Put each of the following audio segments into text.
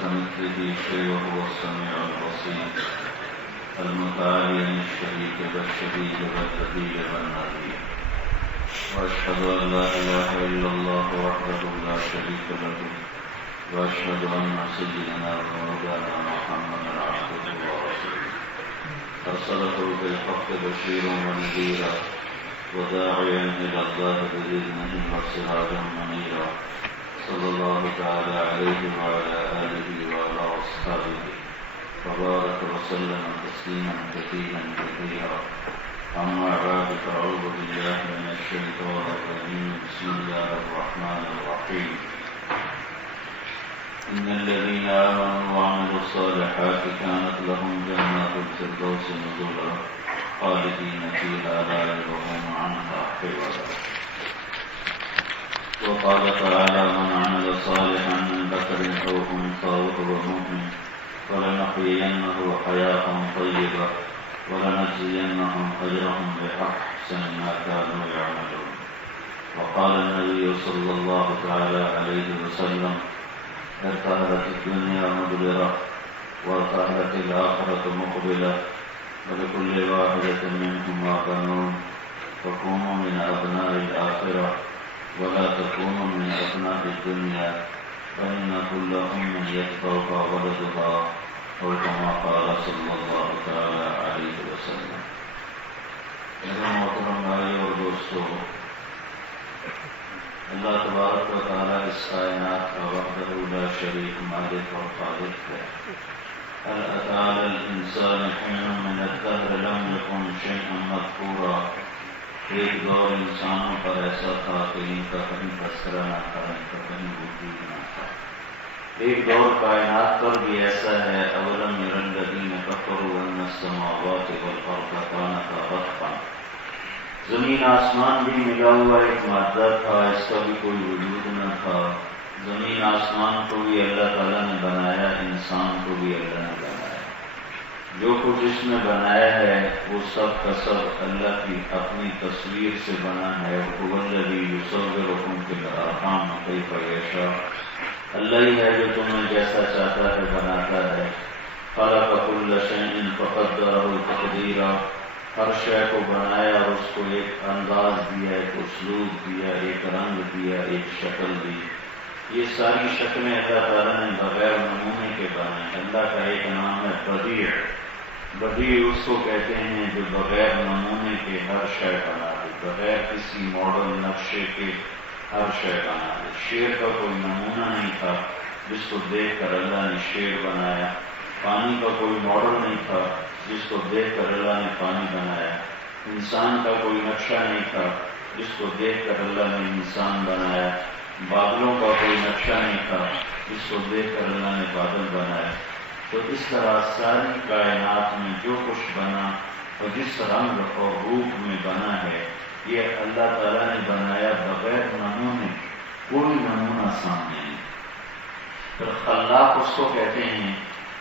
كمثله شيء وهو السميع البصير المتعالي عن الشريك والشريك والبديل والنظير وأشهد أن لا إله إلا الله وحده لا شريك له وأشهد أن سيدنا ومولانا محمدا عبده ورسوله أرسله بالحق بشيرا ونذيرا وداعيا إلى الله بإذنه وسراجا منيرا صلى الله تعالى عليه وعلى آله وعلى أصحابه وبارك وسلم تسليما كثيرا كثيرا أما بعد فأعوذ بالله من الشيطان الرجيم بسم الله الرحمن الرحيم إن الذين آمنوا وعملوا الصالحات كانت لهم جنات الفردوس نزلا خالدين فيها لا يبغون عنها حولا وقال تعالى من عمل صالحا من ذكر أو أنثى وهو مؤمن فلنحيينه حياة طيبة ولنجزينهم أجرهم بأحسن ما كانوا يعملون وقال النبي صلى الله تعالى عليه وسلم ارتهلت الدنيا مدبرة وارتهلت الآخرة مقبلة ولكل واحدة منهما بنون فكونوا من أبناء الآخرة ولا تكونوا من أبناء الدنيا فإن كل أم يتبعها ولدها أو كما قال صلى الله تعالى عليه وسلم. میرے محترم بھائی اور دوستو، اللہ تبارک و تعالیٰ اس کائنات کا وحدہ لا شریک مالک اور خالق ہے. هل أتى على الإنسان حين من الدهر لم يكن شيئا مذكورا. ایک دور انسانوں پر ایسا تھا کہ ان کا کہیں تذکرہ نہ تھا، ان کا کہیں وجود نہ تھا. ایک دور کائنات پر بھی ایسا ہے. اولم ير الذين كفروا أن السماوات والأرض كانتا رتقا. زمین آسمان بھی ملا ہوا ایک مادہ تھا، اس کا بھی کوئی وجود نہ تھا. زمین آسمان کو بھی اللہ تعالیٰ نے بنایا، انسان کو بھی اللہ نے بنایا. جو کچھ اس نے بنایا ہے وہ سب کا سب اللہ کی اپنی تصویر سے بنا ہے. هو الذی یصورکم فی الارحام کیف یشاء. اللہ ہی ہے جو تمہیں جیسا چاہتا ہے بناتا ہے. خلق کل شیء فقدرہ تقدیرا. ہر شے کو بنایا اور اس کو ایک انداز دیا، ایک اسلوب دیا، ایک رنگ دیا، ایک شکل دی. یہ ساری شکلیں اللہ تعالیٰ نے بغیر نمونے کے بنائے. اللہ کا ایک نام ہے بدیع. بدیع اس کو کہتے ہیں جو بغیر نمونے کے ہر شے بنا دے، بغیر کسی ماڈل نقشے کے ہر شے بنا دے. شیر کا کوئی نمونہ نہیں تھا جس کو دیکھ کر اللہ نے شیر بنایا. پانی کا کوئی ماڈل نہیں تھا جس کو دیکھ کر اللہ نے پانی بنایا. انسان کا کوئی نقشہ نہیں تھا جس کو دیکھ کر اللہ نے انسان بنایا. بادلوں کا کوئی نقشہ نہیں تھا جس کو دیکھ کر اللہ نے بادل بنایا. تو اس طرح ساری کائنات میں جو کچھ بنا اور جس رنگ اور روپ میں بنا ہے یہ اللہ تعالیٰ نے بنایا بغیر نمونے. کوئی نمونہ سامنے نہیں. پھر خلاق اس کو کہتے ہیں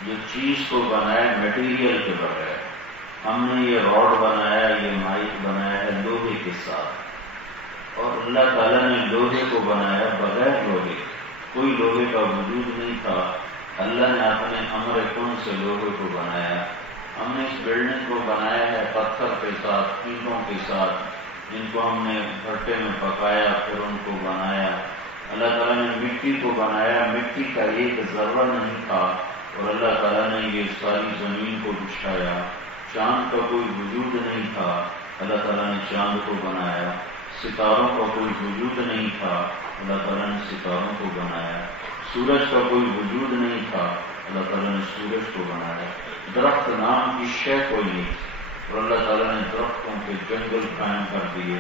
جو چیز کو بنائے میٹیریل کے بغیر. ہم نے یہ راڈ بنایا، یہ مائک بنایا ہے لوہے کے ساتھ، اور اللہ تعالیٰ نے لوہے کو بنایا بغیر لوہے. کوئی لوہے کا وجود نہیں تھا. اللہ نے اپنے امر کن سے لوہے کو بنایا. ہم نے اس بلڈنگ کو بنایا ہے پتھر کے ساتھ، اینٹوں کے ساتھ، جن کو ہم نے بھٹے میں پکایا پھر ان کو بنایا. اللہ تعالیٰ نے مٹی کو بنایا، مٹی کا ایک ذرہ نہیں تھا اور اللہ تعالیٰ نے یہ ساری زمین کو بچھایا. چاند کا کوئی وجود نہیں تھا، اللہ تعالیٰ نے چاند کو بنایا. ستاروں کا کوئی وجود نہیں تھا، اللہ تعالیٰ نے ستاروں کو بنایا. سورج کا کوئی وجود نہیں تھا، اللہ تعالیٰ نے سورج کو بنایا. درخت نام کی شے کوئی نہیں اور اللہ تعالیٰ نے درختوں کے جنگل قائم کر دیے.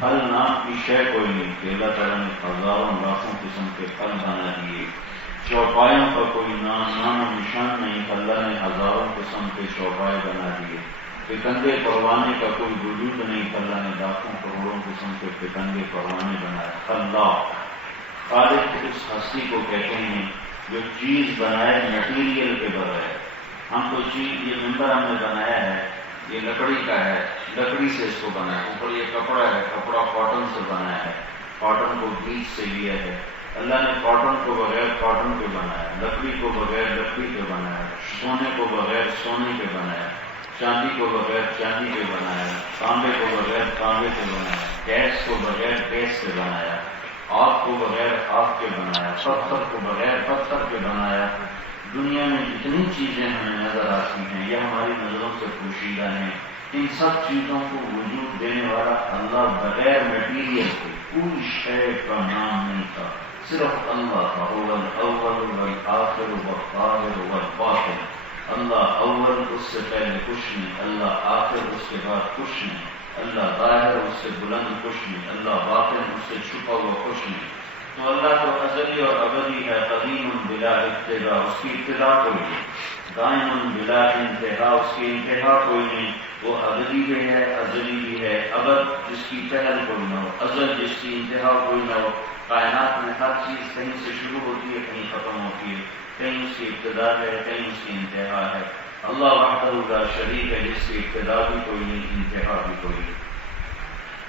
پھل نام کی شے کوئی نہیں کہ اللہ تعالیٰ نے ہزاروں لاکھوں قسم کے پھل بنا دیے. چوپایوں کا کوئی نام و نشان نہیں، اللہ نے ہزاروں قسم کے چوپائے بنا دیے. پکندے پروانے کا کوئی وجود نہیں، اللہ نے لاکھوں کروڑوں قسم کے پکندے پروانے بنائے. اللہ خالق اس ہستی کو کہتے ہیں جو چیز بنائے مٹیریل کے بغیر. ہم کو چیز، یہ ممبر ہم نے بنایا ہے یہ لکڑی کا ہے، لکڑی سے اس کو بنایا. اوپر یہ کپڑا ہے، کپڑا کاٹن سے بنایا ہے، کاٹن کو بیج سے لیا ہے. اللہ نے کاٹن کو بغیر کاٹن کے بنایا، لکڑی کو بغیر لکڑی کے بنایا، سونے کو بغیر سونے کے بنایا، چاندی کو بغیر چاندی کے بنایا، تانبے کو بغیر تانبے کے بنایا، گیس کو بغیر گیس سے بنایا، آگ کو بغیر آگ کے بنایا، پتھر کو بغیر پتھر کے بنایا۔ دنیا میں جتنی چیزیں ہمیں نظر آتی ہیں یہ ہماری نظروں سے پوشیدہ ہیں، ان سب چیزوں کو وجود دینے والا اللہ بغیر میٹیریل کے کوئی شے کا نام نہیں تھا، صرف اللہ تھا۔ هو الاول والآخر والظاہر والباطن، اللہ اول اس سے پہلے کچھ نہیں، اللہ آخر اس کے بعد کچھ نہیں، اللہ ظاہر اس سے بلند کچھ نہیں، اللہ باطن اس سے چھپا ہوا کچھ نہیں۔ تو اللہ تو ازلی اور ابدی ہے، قدیم بلا ابتدا، اس کی ابتدا کوئی نہیں، دائم بلا انتہا، اس کی انتہا کوئی نہیں، وہ ابدی بھی ہے ازلی بھی ہے، ابد جس کی پہل کوئی نہ ہو، ازل جس کی انتہا کوئی نہ ہو۔ کائنات میں ہر چیز کہیں سے شروع ہوتی ہے کہیں ختم ہوتی ہے، کہیں اس کی ابتدا ہے کہیں اس کی انتہا ہے۔ اللہ وحدہ لا شریک ہے، جس کی ابتدا بھی کوئی نہیں انتہا بھی کوئی نہیں۔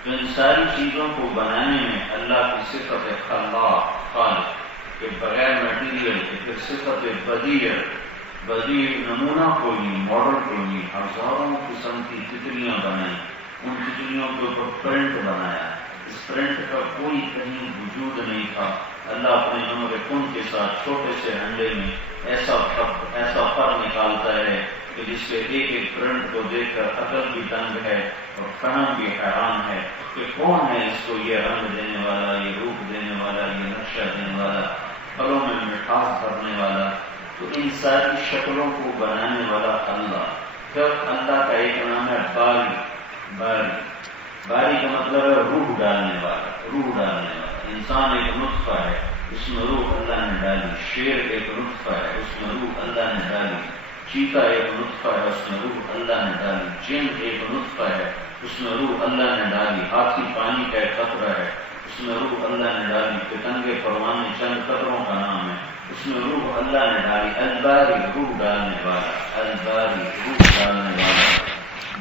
تو ان ساری چیزوں کو بنانے میں اللہ کی صفت خلاق خالق کے بغیر میٹیریل کے، پھر صفت بدیع نمونہ کوئی نہیں، ماڈل کوئی نہیں، ہزاروں قسم کی تتلیاں بنائیں، ان تتلیوں کے اوپر پرنٹ بنایا، اس پرنٹ کا کوئی کہیں وجود نہیں تھا۔ اللہ اپنے امر کن کے ساتھ چھوٹے سے انڈے میں ایسا پر نکالتا ہے کہ جس کے ایک ایک پرنٹ کو دیکھ کر عقل بھی تنگ ہے اور فہم بھی حیران ہے کہ کون ہے اس کو یہ رنگ دینے والا، یہ روپ دینے والا، یہ نقشہ دینے والا، پھلوں میں مٹھاس بھرنے والا۔ تو ان ساری شکلوں کو بنانے والا اللہ۔ جب اللہ کا ایک نام ہے باری کا مطلب ہے روح ڈالنے والا۔ انسان ایک نطفہ ہے، اس میں روح اللہ نے ڈالی، شیر ایک نطفہ ہے، اس میں روح اللہ نے ڈالی، چیتا ایک نطفہ ہے، اس میں روح اللہ نے ڈالی، جن ایک نطفہ ہے، اس میں روح اللہ نے ڈالی، ہاتھی پانی کا ایک قطرہ ہے، اس میں روح اللہ نے ڈالی، پتنگے پروانے چند قطروں کا نام ہے، اس میں روح اللہ نے ڈالی۔ الباری روح ڈالنے والا،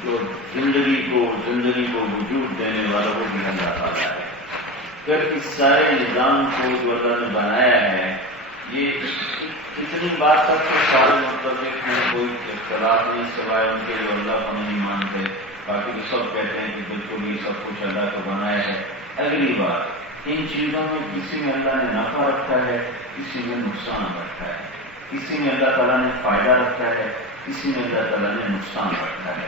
جو زندگی کو وجود دینے والا وہ بھی اللہ تعالیٰ ہے۔ پھر اس سارے نظام کو جو اللہ نے بنایا ہے، یہ اتنی بات تک تو سارے متفق ہیں، کوئی اختلاف نہیں سوائے ان کے جو اللہ کو نہیں مانتے، باقی تو سب کہتے ہیں کہ بالکل یہ سب کچھ اللہ کو بنایا ہے۔ اگلی بات، ان چیزوں میں کسی میں اللہ نے نفع رکھا ہے، کسی میں نقصان رکھا ہے، کسی میں اللہ تعالیٰ نے فائدہ رکھا ہے، کسی میں اللہ تعالیٰ نے نقصان رکھا ہے۔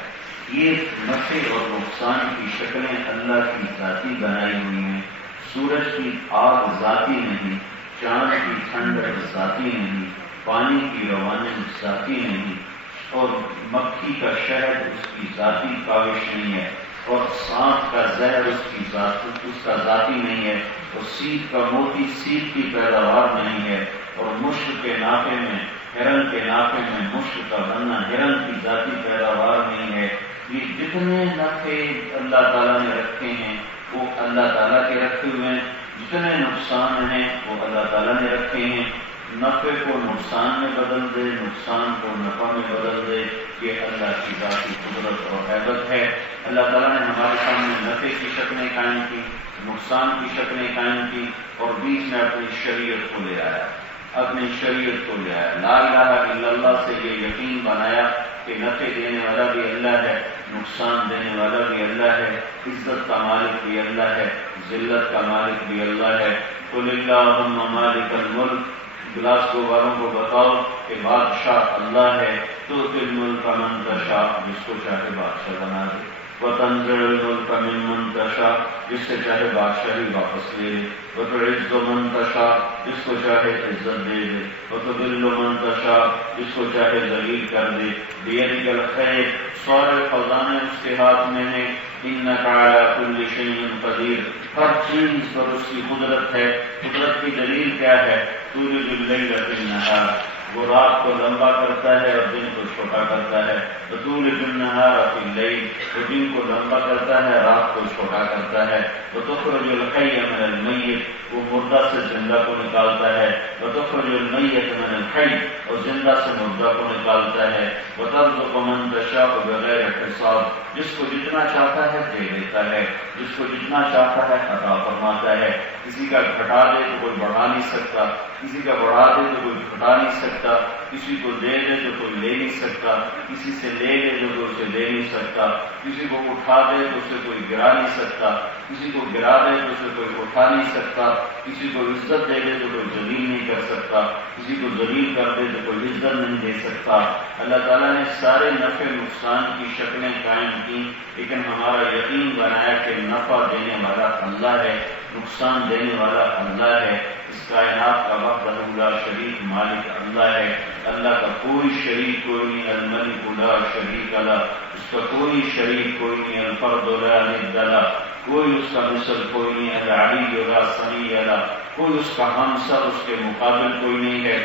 یہ نفع اور نقصان کی شکلیں اللہ کی ذاتی بنائی ہوئی ہیں۔ سورج کی آگ ذاتی نہیں، چاند کی ٹھنڈک ذاتی نہیں، پانی کی روانت ذاتی نہیں، اور مکھی کا شہد اس کی ذاتی کاوش نہیں ہے، اور سانپ کا زہر اس کا ذاتی نہیں ہے، اور سیپ کا موتی سیپ کی پیداوار نہیں ہے، اور مشک کے نافے میں، ہرن کے نافے میں مشک کا بننا ہرن کی ذاتی پیداوار نہیں ہے۔ یہ جتنے نفع اللہ تعالیٰ نے رکھے ہیں وہ اللہ تعالیٰ کے رکھے ہوئے ہیں، جتنے نقصان ہیں وہ اللہ تعالیٰ نے رکھے ہیں۔ نفع کو نقصان میں بدل دے، نقصان کو نفع میں بدل دے، یہ اللہ کی ذاتی قدرت اور حیبت ہے۔ اللہ تعالیٰ نے ہمارے سامنے نفع کی شکلیں قائم کی، نقصان کی شکلیں قائم کی، اور بیچ میں اپنی شریعت کو لے آیا، لا الہ الا اللہ سے یہ یقین بنایا کہ نفع دینے والا بھی اللہ ہے، نقصان دینے والا بھی اللہ ہے، عزت کا مالک بھی اللہ ہے، ذلت کا مالک بھی اللہ ہے۔ قل اللہم مالک الملک، گلاسگو والوں کو بتاؤ کہ بادشاہ اللہ ہے، تؤتی الملک من تشاء، جس کو چاہے بادشاہ بنا دے، وتنزع الملک ممن تشاء، جس سے چاہے بادشاہی واپس لے لے، وتعز من تشاء، جس کو چاہے عزت دے دے، وتذل من تشاء، جس کو چاہے ذلیل کر دے، بیدک الخیر، سارے خزانے اس کے ہاتھ میں ہیں، انک علی کل شیء قدیر، ہر چیز پر اس کی قدرت ہے۔ قدرت کی دلیل کیا ہے؟ تولج اللیل فی النہار، وہ رات کو لمبا کرتا ہے اور دن کو چھوٹا کرتا ہے، وتولج النہار فی اللیل، وہ دن کو لمبا کرتا ہے رات کو چھوٹا کرتا ہے، وتخرج الحی من المیت، وہ مردہ سے زندہ کو نکالتا ہے، وتخرج المیت من الحی، اور زندہ سے مردہ کو نکالتا ہے، وترزق من تشاء بغیر حساب، جس کو جتنا چاہتا ہے دے دیتا ہے، جس کو جتنا چاہتا ہے عطا فرماتا ہے. کسی کا گھٹا دے تو کوئی بڑھا نہیں سکتا، کسی کا بڑھا دے تو کوئی گھٹا نہیں سکتا، کسی کو دے دے تو کوئی لے نہیں سکتا، کسی سے لے لے تو اسے لے نہیں سکتا، کسی کو اٹھا دے تو اسے کوئی گرا نہیں سکتا، کسی کو گرا دے تو اسے کوئی اٹھا نہیں سکتا، کسی کو عزت دے دے تو کوئی ذلیل نہیں کر سکتا، کسی کو ذلیل کر دے تو کوئی عزت نہیں دے سکتا. اللہ تعالیٰ نے سارے نفع نقصان کی شکلیں قائم کی، لیکن ہمارا یقین بنایا کہ نفع دینے والا اللہ ہے، نقصان دینے والا اللہ ہے. اس کائنات کا وحدہ لا شریک مالک اللہ ہے. اللہ کا کوئی شریک کوئی نہیں، الملک لا شریک لہ، اس کا کوئی شریک کوئی نہیں، الفرد لا ند لہ، کوئی اس کا مثل کوئی نہیں، العلی لا سمیع لہ، کوئی اس کا ہمسر اس کے مقابل کوئی نہیں ہے.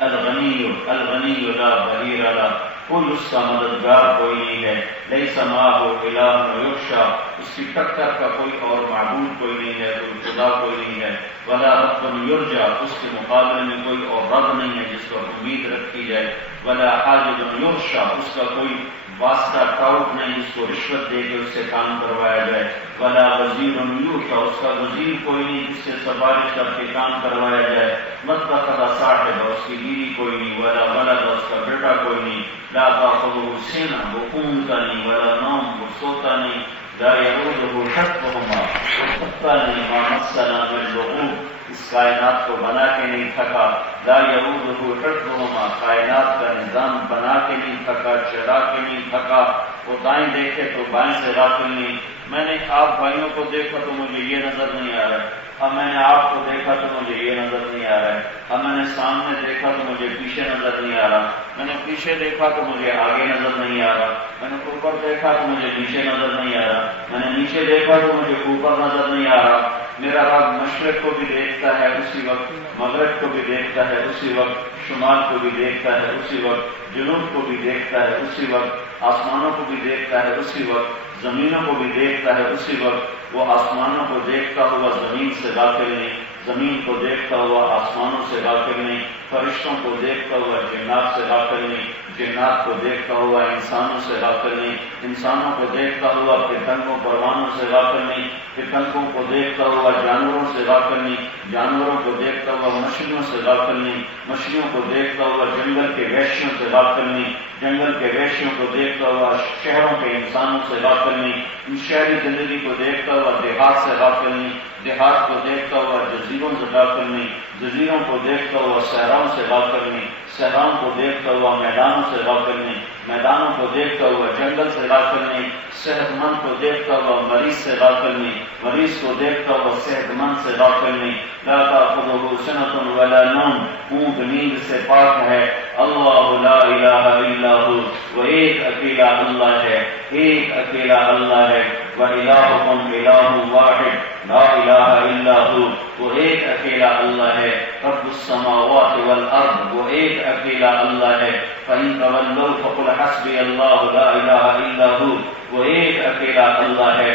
الغنی لا ظہیر لہ، کوئی اس کا مددگار کوئی نہیں ہے. لیس معہ الہ یخشی، اس کی ٹکر کا کوئی اور معبود کوئی نہیں ہے، کوئی خدا کوئی نہیں ہے. ولا رب یرجی، اس کے مقابلے میں کوئی اور رب نہیں ہے جس پر امید رکھی جائے. ولا حاجب یرشی، اس کا کوئی واسطہ ٹاؤٹ نہیں جس کو رشوت دے کے اس سے کام کروایا جائے. ولا وزیر یوشی، اس کا وزیر کوئی نہیں جس سے سفارش کر کے کام کروایا جائے. متخذ صاحب، اس کی بیوی کوئی نہیں. ولا ولد، اس کا بیٹا کوئی نہیں. لا تأخذہ سنہ، وہ اونگتا نہیں. ولا نوم، وہ سوتا نہیں. لا یعودہ حفظہما، وہ تھکتا نہیں. ما مسنا من لغوب، اس کائنات کو بنا کے نہیں تھکا. لا یعودہ حفظہما، کائنات کا نظام بنا کے نہیں تھکا، چلا کے نہیں تھکا. وہ دائیں دیکھے تو بائیں سے غافل نہیں. میں نے آپ بھائیوں کو دیکھا تو مجھے یہ نظر نہیں آ رہا ہے، اب میں نے آپ کو دیکھا تو مجھے یہ نظر نہیں آ رہا ہے، اب میں نے سامنے دیکھا تو مجھے پیچھے نظر نہیں آ رہا، میں نے پیچھے دیکھا تو مجھے آگے نظر نہیں آ رہا، میں نے اوپر دیکھا تو مجھے نیچے نظر نہیں آ رہا، میں نے نیچے دیکھا تو مجھے اوپر نظر نہیں آ رہا. میرا رب مشرق کو بھی دیکھتا ہے اسی وقت، مغرب کو بھی دیکھتا ہے اسی وقت، شمال کو بھی دیکھتا ہے اسی وقت، جنوب کو بھی دیکھتا ہے اسی وقت، آسمانوں کو بھی دیکھتا ہے اسی وقت، زمینوں کو بھی دیکھتا ہے اسی وقت. وہ آسمانوں کو دیکھتا ہوا زمین سے غافل نہیں، زمین کو دیکھتا ہوا آسمانوں سے غافل نہیں، فرشتوں کو دیکھتا ہوا جنات سے غافل نہیں، جنات کو دیکھتا ہوا انسانوں سے غافل نہیں، انسانوں کو دیکھتا ہوا پتنگوں پروانوں سے غافل نہیں، پتنگوں کو دیکھتا ہوا جانوروں سے غافل نہیں، جانوروں کو دیکھتا ہوا مچھلیوں سے غافل نہیں، مچھلیوں کو دیکھتا ہوا جنگل کے وحشیوں سے غافل نہیں، جنگل کے وحشیوں کو دیکھتا ہوا شہروں کے انسانوں سے غافل نہیں، شہری زندگی کو دیکھتا ہوا دیہات سے غافل نہیں، دیہات کو دیکھتا ہوا جزیروں سے غافل نہیں، جزیروں کو دیکھتا ہوا صحراؤں سے غافل نہیں، صحراؤں کو دیکھتا ہوا میدانوں سے غافل نہیں، میدانوں کو دیکھتا ہوا جنگل سے غافل نہیں، صحت مند کو دیکھتا ہوا مریض سے غافل نہیں، مریض کو دیکھتا ہوا صحت مند سے غافل نہیں. لا تأخذہ سنۃ ولا نوم، اونگ نیند سے پاک ہے. اللہ لا الہ الا ہو، وہ ایک اکیلا اللہ ہے، ایک اکیلا اللہ ہے. وَإِلَٰهُكُمْ إِلَٰهٌ وَاحِدٌ لَا إِلَٰهَ إِلَّا هُوَ، وہ ایک اکیلا اللہ ہے. رب السماوات والارض، وہ ایک اکیلا اللہ ہے. فَإِن تَوَلَّوْا فَقُلْ حَسْبِيَ اللَّهُ لَا إِلَٰهَ إِلَّا هُوَ، وہ ایک اکیلا اللہ ہے.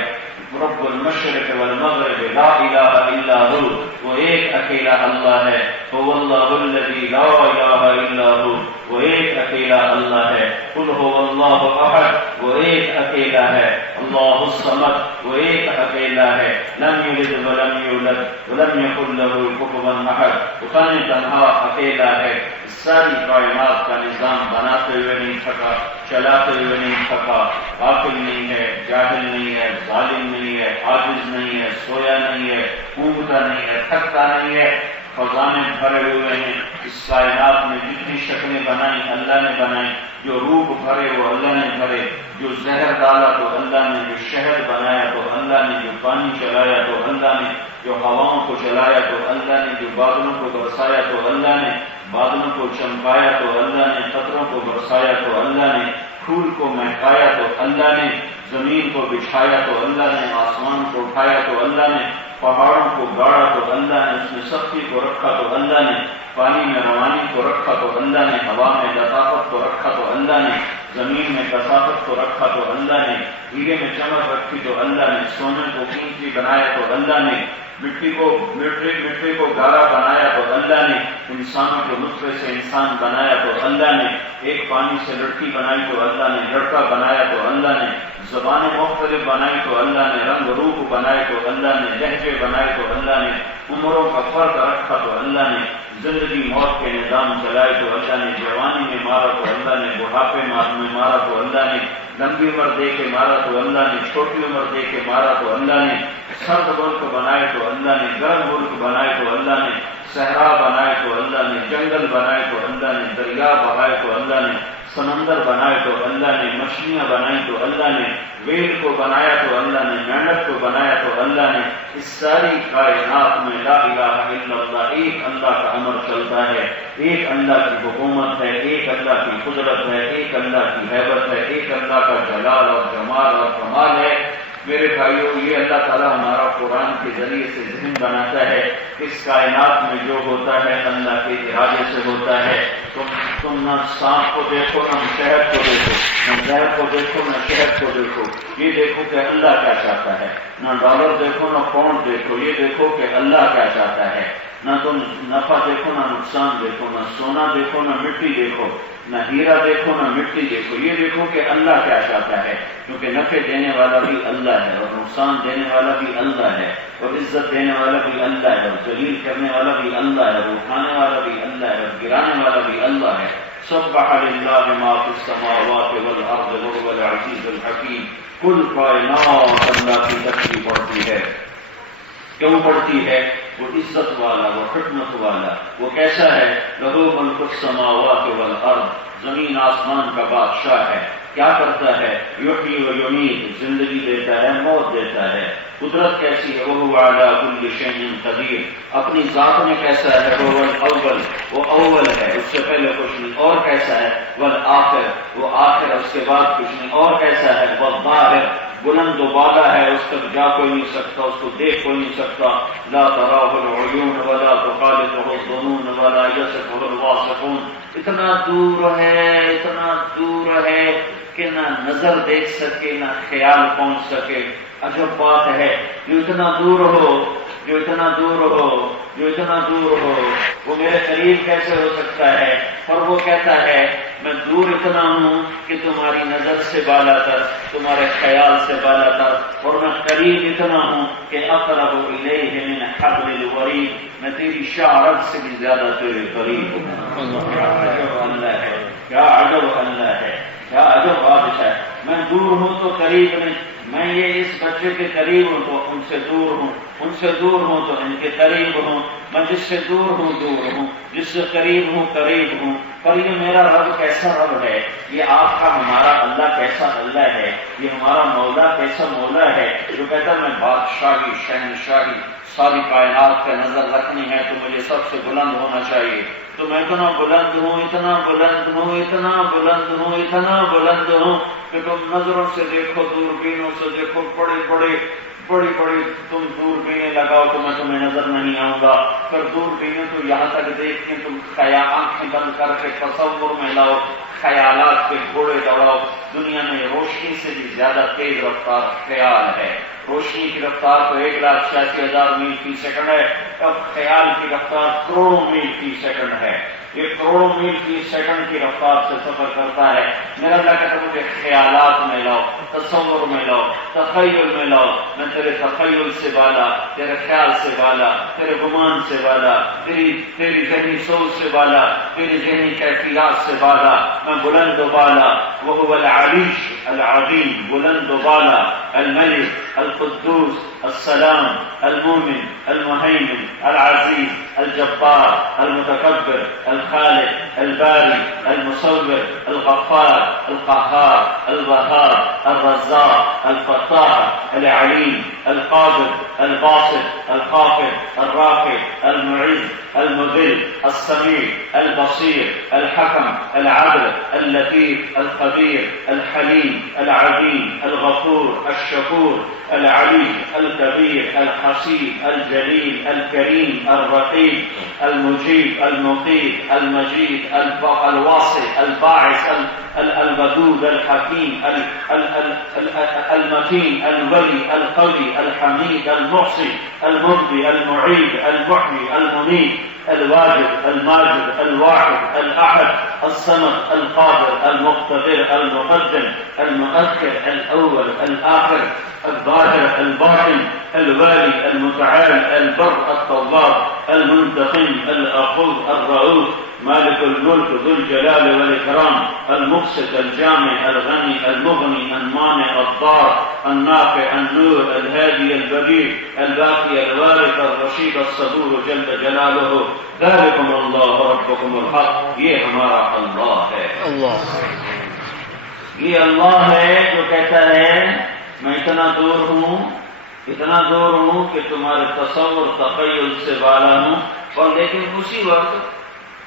رب المشرق والمغرب لا الہ الا ہو، وہ ایک اکیلا اللہ ہے. هو اللہ الذی لا الہ الا ہو، وہ ایک اکیلا اللہ ہے. قل هو اللہ احد، وہ ایک اکیلا ہے. اللہ الصمد، وہ ایک اکیلا ہے. لم یلد ولم یولد ولم یکن له کفوا احد، وہ تنہا اکیلا ہے. ساری کائنات کا نظام بناتے ہوئے نہیں تھکا، چلاتے ہوئے نہیں تھکا، غافل نہیں ہے، جاہل نہیں ہے، ظالم نہیں ہے، عاجز نہیں ہے، سویا نہیں ہے، اونگتا نہیں ہے، تھکتا نہیں ہے. خزانے بھرے ہوئے ہیں. اس کائنات میں جتنی شکلیں بنائیں اللہ نے بنائیں، جو روپ بھرے وہ اللہ نے بھرے، جو زہر ڈالا تو اللہ نے، جو شہد بنایا تو اللہ نے، جو پانی چلایا تو اللہ نے، جو ہواؤں کو چلایا تو اللہ نے، جو بادلوں کو برسایا تو اللہ نے، بادلوں کو چمکایا تو اللہ نے، قطروں کو برسایا تو اللہ نے، پھول کو مہکایا تو اللہ نے، زمین کو بچھایا تو اللہ نے، آسمان کو اٹھایا تو اللہ نے، پہاڑوں کو گاڑا تو اللہ نے، اس میں سختی کو رکھا تو اللہ نے، پانی میں روانی کو رکھا تو اللہ نے، ہوا میں لطافت کو رکھا تو اللہ نے، زمین میں کثافت کو رکھا تو اللہ نے، ہیرے میں چمک رکھی تو اللہ نے، سونے کو قیمتی بنایا تو اللہ نے، مٹی کو گارا بنایا تو اللہ نے، انسانوں کو نطفے سے انسان بنایا تو اللہ نے، ایک پانی سے لڑکی بنائی تو اللہ نے، لڑکا بنایا تو اللہ نے، زبانیں مختلف بنائی تو اللہ نے، رنگ روپ بنائے تو اللہ نے، لہجے بنائے تو اللہ نے، عمروں کا فرق رکھا تو اللہ نے، زندگی موت کے نظام چلائے تو اللہ نے، جوانی میں مارا تو اللہ نے، بڑھاپے میں مارا تو اللہ نے، لمبی عمر دے کے مارا تو اللہ نے، چھوٹی عمر دے کے مارا تو اللہ نے، سرد ملک بنائے تو اللہ نے، گرم ملک بنائے تو اللہ نے، صحرا بنائے تو اللہ نے، جنگل بنائے تو اللہ نے، دریا بہائے تو اللہ نے، سمندر بنائے تو اللہ نے، مچھلیاں بنائی تو اللہ نے، ویل کو بنایا تو اللہ نے، مینڈک کو بنایا تو اللہ نے، اس ساری کائنات میں لا الہ الا اللہ، ایک اللہ کا امر چلتا ہے، ایک اللہ کی حکومت ہے، ایک اللہ کی قدرت ہے، ایک اللہ کی ہیبت ہے، ایک اللہ کا جلال اور جمال اور کمال ہے۔ میرے بھائیوں، یہ اللہ تعالیٰ ہمارا قرآن کے ذریعے سے ذہن بناتا ہے، اس کائنات میں جو ہوتا ہے اللہ کے ارادے سے ہوتا ہے۔ تم نہ سانپ کو دیکھو، نہ شہد کو دیکھو، نہ زہر کو دیکھو، نہ شہد کو دیکھو، یہ دیکھو کہ اللہ کیا چاہتا ہے۔ نہ ڈالر دیکھو، نہ پاؤنڈ دیکھو، یہ دیکھو کہ اللہ کیا چاہتا ہے۔ نہ تم نفع دیکھو، نہ نقصان دیکھو، نہ سونا دیکھو، نہ مٹی دیکھو، نہ ہیرا دیکھو، نہ مٹی دیکھو، یہ دیکھو کہ اللہ کیا چاہتا ہے، کیونکہ نفع دینے والا بھی اللہ ہے، اور نقصان دینے والا بھی اللہ ہے، اور عزت دینے والا بھی اللہ ہے، اور ذلیل کرنے والا بھی اللہ ہے، اور اٹھانے والا بھی اللہ ہے، اور گرانے والا بھی اللہ ہے۔ سبح للہ ما فی السماوات والارض وهو العزیز الحکیم۔ کل کائنات اللہ کی تسبیح پڑھتی ہے۔ کیوں پڑھتی ہے؟ وہ عزت والا، وہ حکمت والا، وہ کیسا ہے؟ لہو ملک السماوات والارض، زمین آسمان کا بادشاہ ہے۔ کیا کرتا ہے؟ یحیی و یمیت، زندگی دیتا ہے، موت دیتا ہے۔ قدرت کیسی ہے؟ وہ علی کل شیء قدیر، اپنی ذات میں کیسا ہے؟ وہ الاول، وہ اول ہے، اس سے پہلے کچھ نہیں۔ اور کیسا ہے؟ والآخر، وہ آخر، اس کے بعد کچھ نہیں۔ اور کیسا ہے؟ والظاہر، بلند و بالا ہے، اس تک جا کوئی نہیں سکتا، اس کو دیکھ کوئی نہیں سکتا۔ لا تراہ العیون ولا تخالطہ الظنون ولا یصفہ الواصفون، اتنا دور ہے، اتنا دور ہے کہ نہ نظر دیکھ سکے، نہ خیال پہنچ سکے۔ عجب بات ہے، جو اتنا دور ہو، جو اتنا دور ہو، جو اتنا دور ہو، وہ میرے قریب کیسے ہو سکتا ہے؟ اور وہ کہتا ہے میں دور اتنا ہوں کہ تمہاری نظر سے بالا تر، تمہارے خیال سے بالا تر، اور میں قریب اتنا ہوں کہ اقرب الیہ من حبل الورید، میں تیری شعرت سے بھی زیادہ تیرے قریب ہوں۔ کیا عجب اللہ ہے، کیا عجب اللہ ہے، کیا عجب بادشاہ ہے۔ میں دور ہوں تو قریب نہیں، میں یہ اس بچے کے قریب ہوں تو ان سے دور ہوں، ان سے دور ہوں تو ان کے قریب ہوں، میں جس سے دور ہوں دور ہوں، جس سے قریب ہوں قریب ہوں۔ پر یہ میرا رب کیسا رب ہے، یہ آپ کا ہمارا اللہ کیسا اللہ ہے، یہ ہمارا مولا کیسا مولا ہے، جو کہتا ہے میں بادشاہی، شہنشاہی، ساری کائنات کا نظر رکھنی ہے تو مجھے سب سے بلند ہونا چاہیے۔ تو میں اتنا بلند ہوں، اتنا بلند ہوں، اتنا بلند ہوں، اتنا بلند ہوں کہ تم نظروں سے دیکھو، دوربینوں سے دیکھو، بڑی بڑی تم دوربینیں لگاؤ تو میں تمہیں نظر نہیں آؤں گا، پر دوربینیں تو یہاں تک دیکھ کے تم آنکھیں بند کر کے تصور میں لاؤ، خیالات کے گھوڑے دوڑاؤ۔ دنیا میں روشنی سے بھی زیادہ تیز رفتار خیال ہے۔ روشنی کی رفتار تو 1,86,000 میل فی سیکنڈ ہے، اب خیال کی رفتار کروڑوں میل فی سیکنڈ ہے۔ یہ کروڑوں میل فی سیکنڈ کی رفتار سے سفر کرتا ہے۔ میرا اللہ کہتا ہے مجھے خیالات میں لاؤ، تصور میں لاؤ، تخیل میں لاؤ، میں تیرے تخیل سے بالا، تیرے خیال سے بالا، تیرے گمان سے بالا، تیری ذہنی سوچ سے بالا، تیری ذہنی کیفیات سے بالا، میں بلند و بالا۔ وہو العلیش العظیم، بلند و بالا، الملک القدوس السلام المومن المہیمن العزیز الجبار المتکبر الخالق الباری المصور الغفار القہار الوہاب الرزاق الفتاح العلیم القادر الباسط الخافض الرافع المعز المذل السمیع البصیر الحکم العدل اللطیف الخبیر الحلیم العظیم الغفور الشکور العلی الكبیر الحسیب الجلیل الکریم الرقیب المجیب المقیت المجید الواسع الباعث الودود الحکیم المتین الولی القوی الحمید المحصی المبدی المعید المحیی الممیت الواجد الماجد الواحد الأحد الصمد القادر المقتدر المقدم المؤخر الأول الآخر الظاهر الباطن الوالي المتعال البر التواب المنتقم الأخوذ الرؤوف مالك الملك ذو الجلال والإكرام المقسط الجامع الغني المغني المانع الضار النافع النور الهادي البديع الباقي الوارث الرشيد الصبور جل جلاله ذلكم اللہ ربکم الحق. یہ ہمارا اللہ ہے. اللہ یہ اللہ ہے جو کہتا ہے میں اتنا دور ہوں کہ تمہارے تصور تخیل سے بالا ہوں، اور لیکن اسی وقت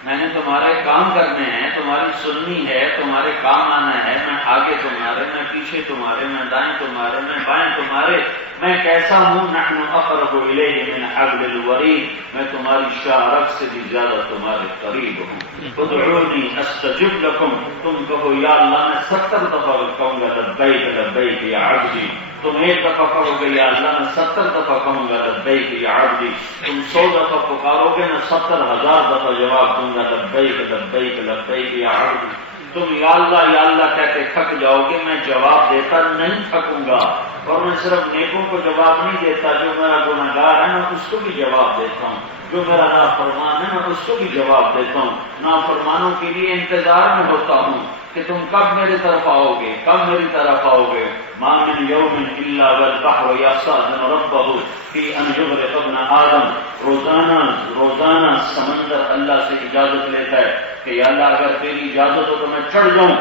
میں نے تمہارے کام کرنے ہیں، تمہاری سننی ہے، تمہارے کام آنا ہے. میں آگے تمہارے، میں پیچھے تمہارے، میں دائیں تمہارے، میں بائیں تمہارے. میں کیسا ہوں؟ نحن اقرب الیہ من حبل الورید. میں تمہاری شاہ رگ سے بھی زیادہ تمہارے قریب ہوں. ادعونی استجب لکم. تم کہو یا اللہ، میں 70 دفعہ کہوں گا لبیک لبیک یا عبدی. تم 1 دفعہ کہو گے یا اللہ، میں 70 دفعہ کہوں گا لبیک یا عبدی. تم 100 دفعہ پکارو گے، میں 70,000 دفعہ جواب دوں گا لبیک لبیک لبیک یا عبدی. تم یا اللہ کہتے تھک جاؤ گے، میں جواب دیتا نہیں تھکوں گا. اور میں صرف نیکوں کو جواب نہیں دیتا، جو میرا گناہگار ہے میں اس کو بھی جواب دیتا ہوں، جو میرا نافرمان ہے میں اس کو بھی جواب دیتا ہوں. نافرمانوں کے لیے انتظار میں ہوتا ہوں کہ تم کب میری طرف آؤ گے، کب میری طرف آؤ گے. ما من یوم الا والبحر یستأذن ربہ فی ان یغرق ابن آدم. روزانہ سمندر اللہ سے اجازت لیتا ہے کہ یا اللہ اگر تیری اجازت ہو تو میں چڑھ جاؤں.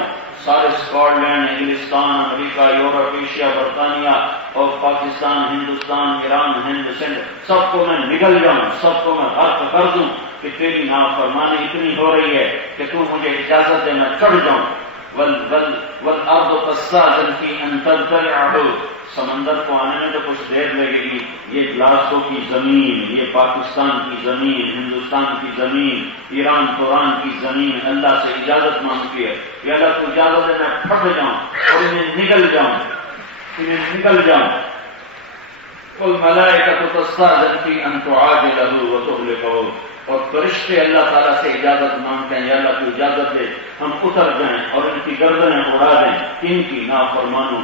سارے اسکاٹ لینڈ، انگلستان، امریکہ، یورپ، ایشیا، برطانیہ اور پاکستان، ہندوستان، ایران، ہند، سندھ، سب کو میں نگل جاؤں، سب کو میں غرق کر دوں کہ تیری نافرمانی اتنی ہو رہی ہے کہ تو مجھے اجازت دے میں چڑھ جاؤں. والارض تستأذن فی ان تبتلعہ. سمندر کو آنے میں تو کچھ دیر لگے گی. یہ گلاسگو کی زمین، یہ پاکستان کی زمین، ہندوستان کی زمین، ایران توران کی زمین اللہ سے اجازت مانگتی ہے. یہ اللہ کو اجازت ہے میں پھٹ جاؤں اور انہیں نگل جاؤں. والملائکۃ تستأذن فی ان تعاجلہ وتہلکہ. اور فرشتے اللہ تعالیٰ سے اجازت مانگتے ہیں یا اللہ کی اجازت دے ہم اتر جائیں اور ان کی گردنیں اڑا دیں. ان کی نافرمانوں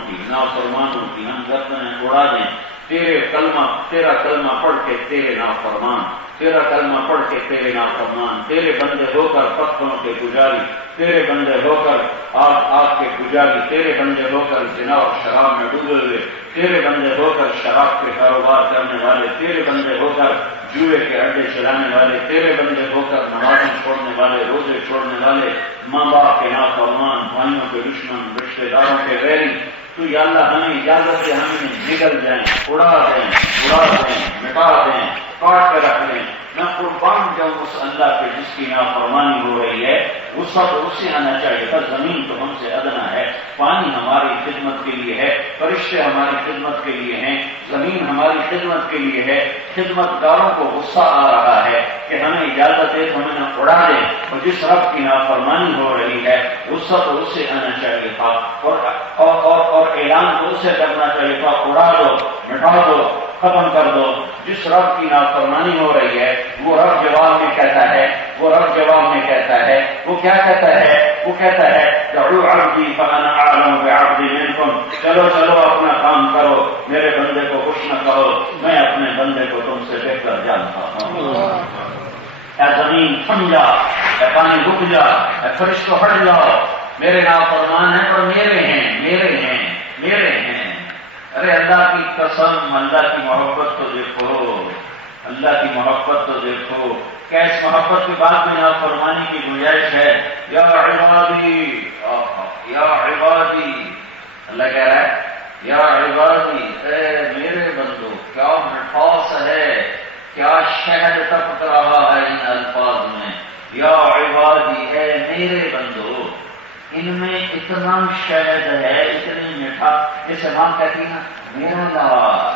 کی ہم گردنیں اڑا دیں. تیرا کلمہ پڑھ کے تیرے نافرمان، تیرا کلمہ پڑھ کے تیرے نافرمان، تیرے بندے ہو کر پتھروں کے پجاری، تیرے بندے ہو کر آگ کے پجاری، تیرے بندے ہو کر زنا اور شراب میں ڈوبے ہوئے، تیرے بندے ہو کر شراب کے کاروبار کرنے والے، تیرے بندے ہو کر جوئے کے اڈے چلانے والے، تیرے بندے ہو کر نمازیں چھوڑنے والے، روزے چھوڑنے والے، ماں باپ کے نافرمان، بھائیوں کے دشمن، رشتے داروں کے غیری. تو یا اللہ ہمیں اجازت دے ہمیں نگل جائیں، اڑا دیں، مٹا دیں، کاٹ کے رکھ لیں. میں قربان جاؤں اس اللہ کے جس کی نافرمانی ہو رہی ہے. وہ سب اس سے آنا چاہیے تھا. زمین تو ہم سے ادنا ہے، پانی ہماری خدمت کے لیے ہے، فرشتے ہماری خدمت کے لیے ہیں، زمین ہماری خدمت کے لیے ہے. خدمت گاروں کو غصہ آ رہا ہے کہ ہمیں اجازت دے تو ہمیں نہ اڑا دیں. اور جس رب کی نافرمانی ہو رہی ہے غصہ تو اس سے آنا چاہیے تھا اور اعلان تو اس سے کرنا چاہیے تھا اڑا دو، مٹا دو، ختم کر دو. جس رب کی نافرمانی ہو رہی ہے وہ رب جواب میں کہتا ہے، وہ کیا کہتا ہے دعوا عبدی فانا اعلم بعبدی منکم. چلو اپنا کام کرو، میرے بندے کو کچھ نہ کہو، میں اپنے بندے کو تم سے بہتر جانتا ہوں. اے زمین تھم جا، اے پانی رک جا، اے فرشتوں ہٹ جاؤ. میرے نافرمان ہیں اور میرے ہیں. ارے اللہ کی قسم، اللہ کی محبت تو دیکھو، کیا اس محبت کے بعد میں نافرمانی کی گنجائش ہے؟ یا عبادی، اللہ کہہ رہا ہے یا عبادی، اے میرے بندو. کیا مٹھاس ہے، کیا شہد ٹپک رہا ہے ان الفاظ میں. یا عبادی، اے میرے بندو، ان میں اتنا شہد ہے، اتنی میٹھا. جیسے ماں کہتی ہے نا میرا لال،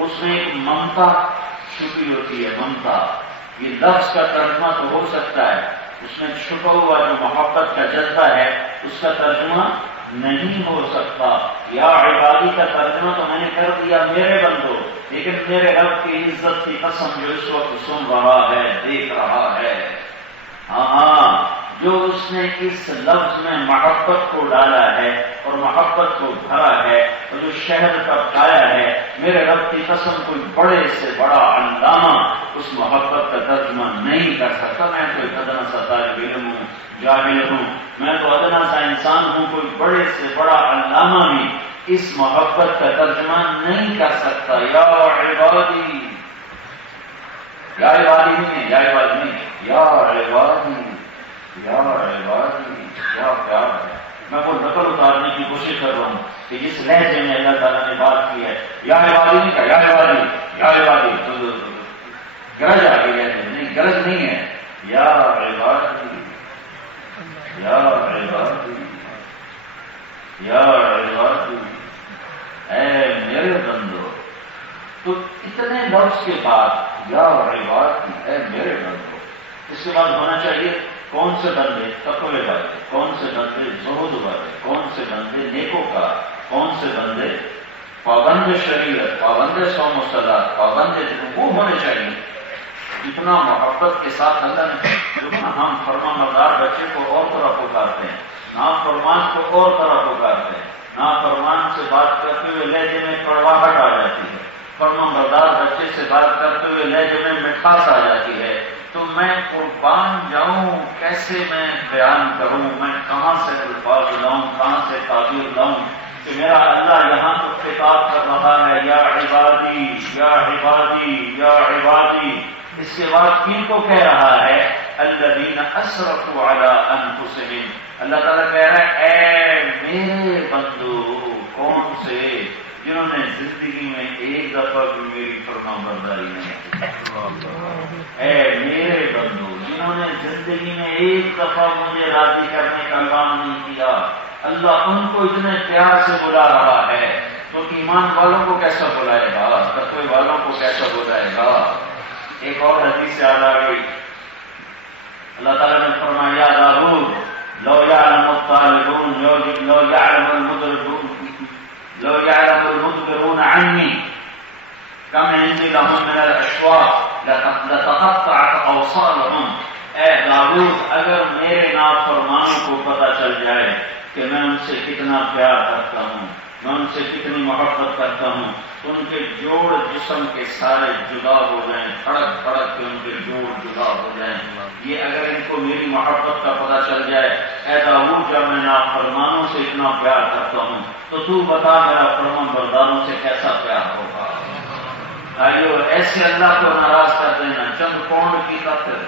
اس میں ایک ممتا چھپی ہوتی ہے. ممتا یہ لفظ کا ترجمہ تو ہو سکتا ہے، اس میں چھپا ہوا جو محبت کا جذبہ ہے اس کا ترجمہ نہیں ہو سکتا. یا عبادی کا ترجمہ تو میں نے کر دیا میرے بندو. لیکن میرے رب کی عزت کی قسم جو اس وقت سن رہا ہے، دیکھ رہا ہے، ہاں جو اس نے اس لفظ میں محبت کو ڈالا ہے اور محبت کو بھرا ہے اور جو شہد کا پایا ہے، میرے رب کی قسم کوئی بڑے سے بڑا علامہ اس محبت کا ترجمہ نہیں کر سکتا۔ میں تو ایک ادنا سا طالب علم ہوں، جاہل ہوں، میں تو ادنا سا انسان ہوں، کوئی بڑے سے بڑا علامہ بھی اس محبت کا ترجمہ نہیں کر سکتا۔ یا عبادی، یا عبادی نہیں، یا عبادی نہیں، یا عبادی، یا عبادی، کیا پیار ہے۔ میں وہ نقل اتارنے کی کوشش کر رہا ہوں کہ جس لہجے میں اللہ تعالیٰ نے بات کی ہے، یا عبادی نہیں کہا، یا عبادی، یا عبادی، تو گرج آ گئی ہے، نہیں گرج نہیں ہے، یا عبادی، یا عبادی، یا عبادی، اے میرے بندو۔ تو اتنے لفظ کے بعد یا عبادی، اے میرے بندو، اس کے بعد ہونا چاہیے کون سے بندے تقوی والے، کون سے بندے زہد والے، کون سے بندے نیکوکار، کون سے بندے پابند شریعت، پابند صوم و صلاۃ، پابند، وہ ہونے چاہیے جتنا محبت کے ساتھ اللہ نے۔ ہم فرما بردار بچے کو اور طرح پکارتے ہیں، نافرمان کو اور طرح پکارتے ہیں، نافرمان سے بات کرتے ہوئے لہجے میں کڑواہٹ آ جاتی ہے، فرما بردار بچے سے بات کرتے ہوئے لہجے میں مٹھاس آ جاتی ہے۔ تو میں قربان جاؤں، کیسے میں بیان کروں، میں کہاں سے الفاظ لاؤں، کہاں سے تعبیر لاؤں کہ میرا اللہ یہاں تو خطاب کر رہا ہے، یا عبادی، یا عبادی، یا عبادی۔ اس کے بعد کن کو کہہ رہا ہے؟ الذین اسرفوا علی انفسہم۔ اللہ تعالیٰ کہہ رہا ہے اے میرے بندو، کون سے؟ جنہوں نے زندگی میں ایک دفعہ بھی میری فرما برداری نہیں کی۔ اے میرے بندو، جنہوں نے زندگی میں ایک دفعہ مجھے راضی کرنے کا کام نہیں کیا، اللہ ان کو اتنے پیار سے بلا رہا ہے، تو ایمان والوں کو کیسا بلائے گا، تقوی والوں کو کیسا بلائے گا؟ ایک اور حدیث یاد آ گئی، اللہ تعالیٰ نے فرمایا یا داؤد لو یعلم الطالبون، لو یعلم المدبرون عنی کم عندی لهم من الاشواق لتقطعت اوصالهم۔ اے داؤد، اگر میرے نافرمانوں کو پتہ چل جائے کہ میں ان سے کتنا پیار کرتا ہوں، میں ان سے کتنی محبت کرتا ہوں، تو ان کے جوڑ جسم کے سارے جدا ہو جائیں، کھڑک کھڑک کے ان کے جوڑ جدا ہو جائیں۔ یہ اگر ان کو میری محبت کا پتہ چل جائے، اے داؤد جب میں نافرمانوں سے اتنا پیار کرتا ہوں تو تو بتا میرا فرمان برداروں سے کیسا پیار ہوگا۔ بھائیو، ایسے اللہ کو ناراض کر دینا چند پاؤنڈ کی خاطر،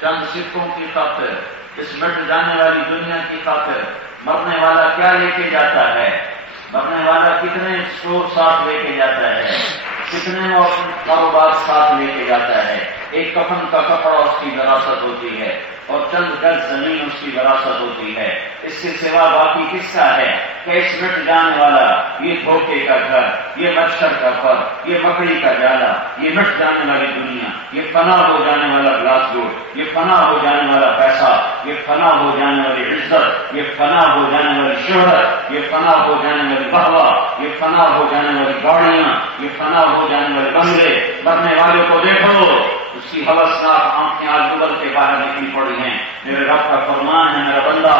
چند سکوں کی خاطر، اس مٹ جانے والی دنیا کی خاطر۔ مرنے والا کیا لے کے جاتا ہے؟ مرنے والا کتنے اسٹور ساتھ لے کے جاتا ہے، کتنے کاروبار ساتھ لے کے جاتا ہے۔ ایک کفن کا کپڑا اس کی وراثت ہوتی ہے اور چند گز زمین اس کی وراثت ہوتی ہے۔ اس کے سوا باقی کس کا ہے؟ کہ اس مٹ جانے والا یہ دھوکے کا گھر، یہ مچھر کا پر، یہ مکڑی کا جالا، یہ مٹ جانے والی دنیا، یہ فنا ہو جانے والا گلاس گوٹ، یہ فنا ہو جانے والا پیسہ، یہ فنا ہو جانے والی عزت، یہ فنا ہو جانے والی شہرت، یہ فنا ہو جانے والی بہوا، یہ فنا ہو جانے والی گاڑیاں، یہ فنا ہو جانے والے بنگلے۔ مرنے والے کو دیکھو، اس کی ہوسناک آنکھیں آج ابل کے باہر نکلی پڑی ہیں۔ میرے رب کا فرمان ہے میرا بندہ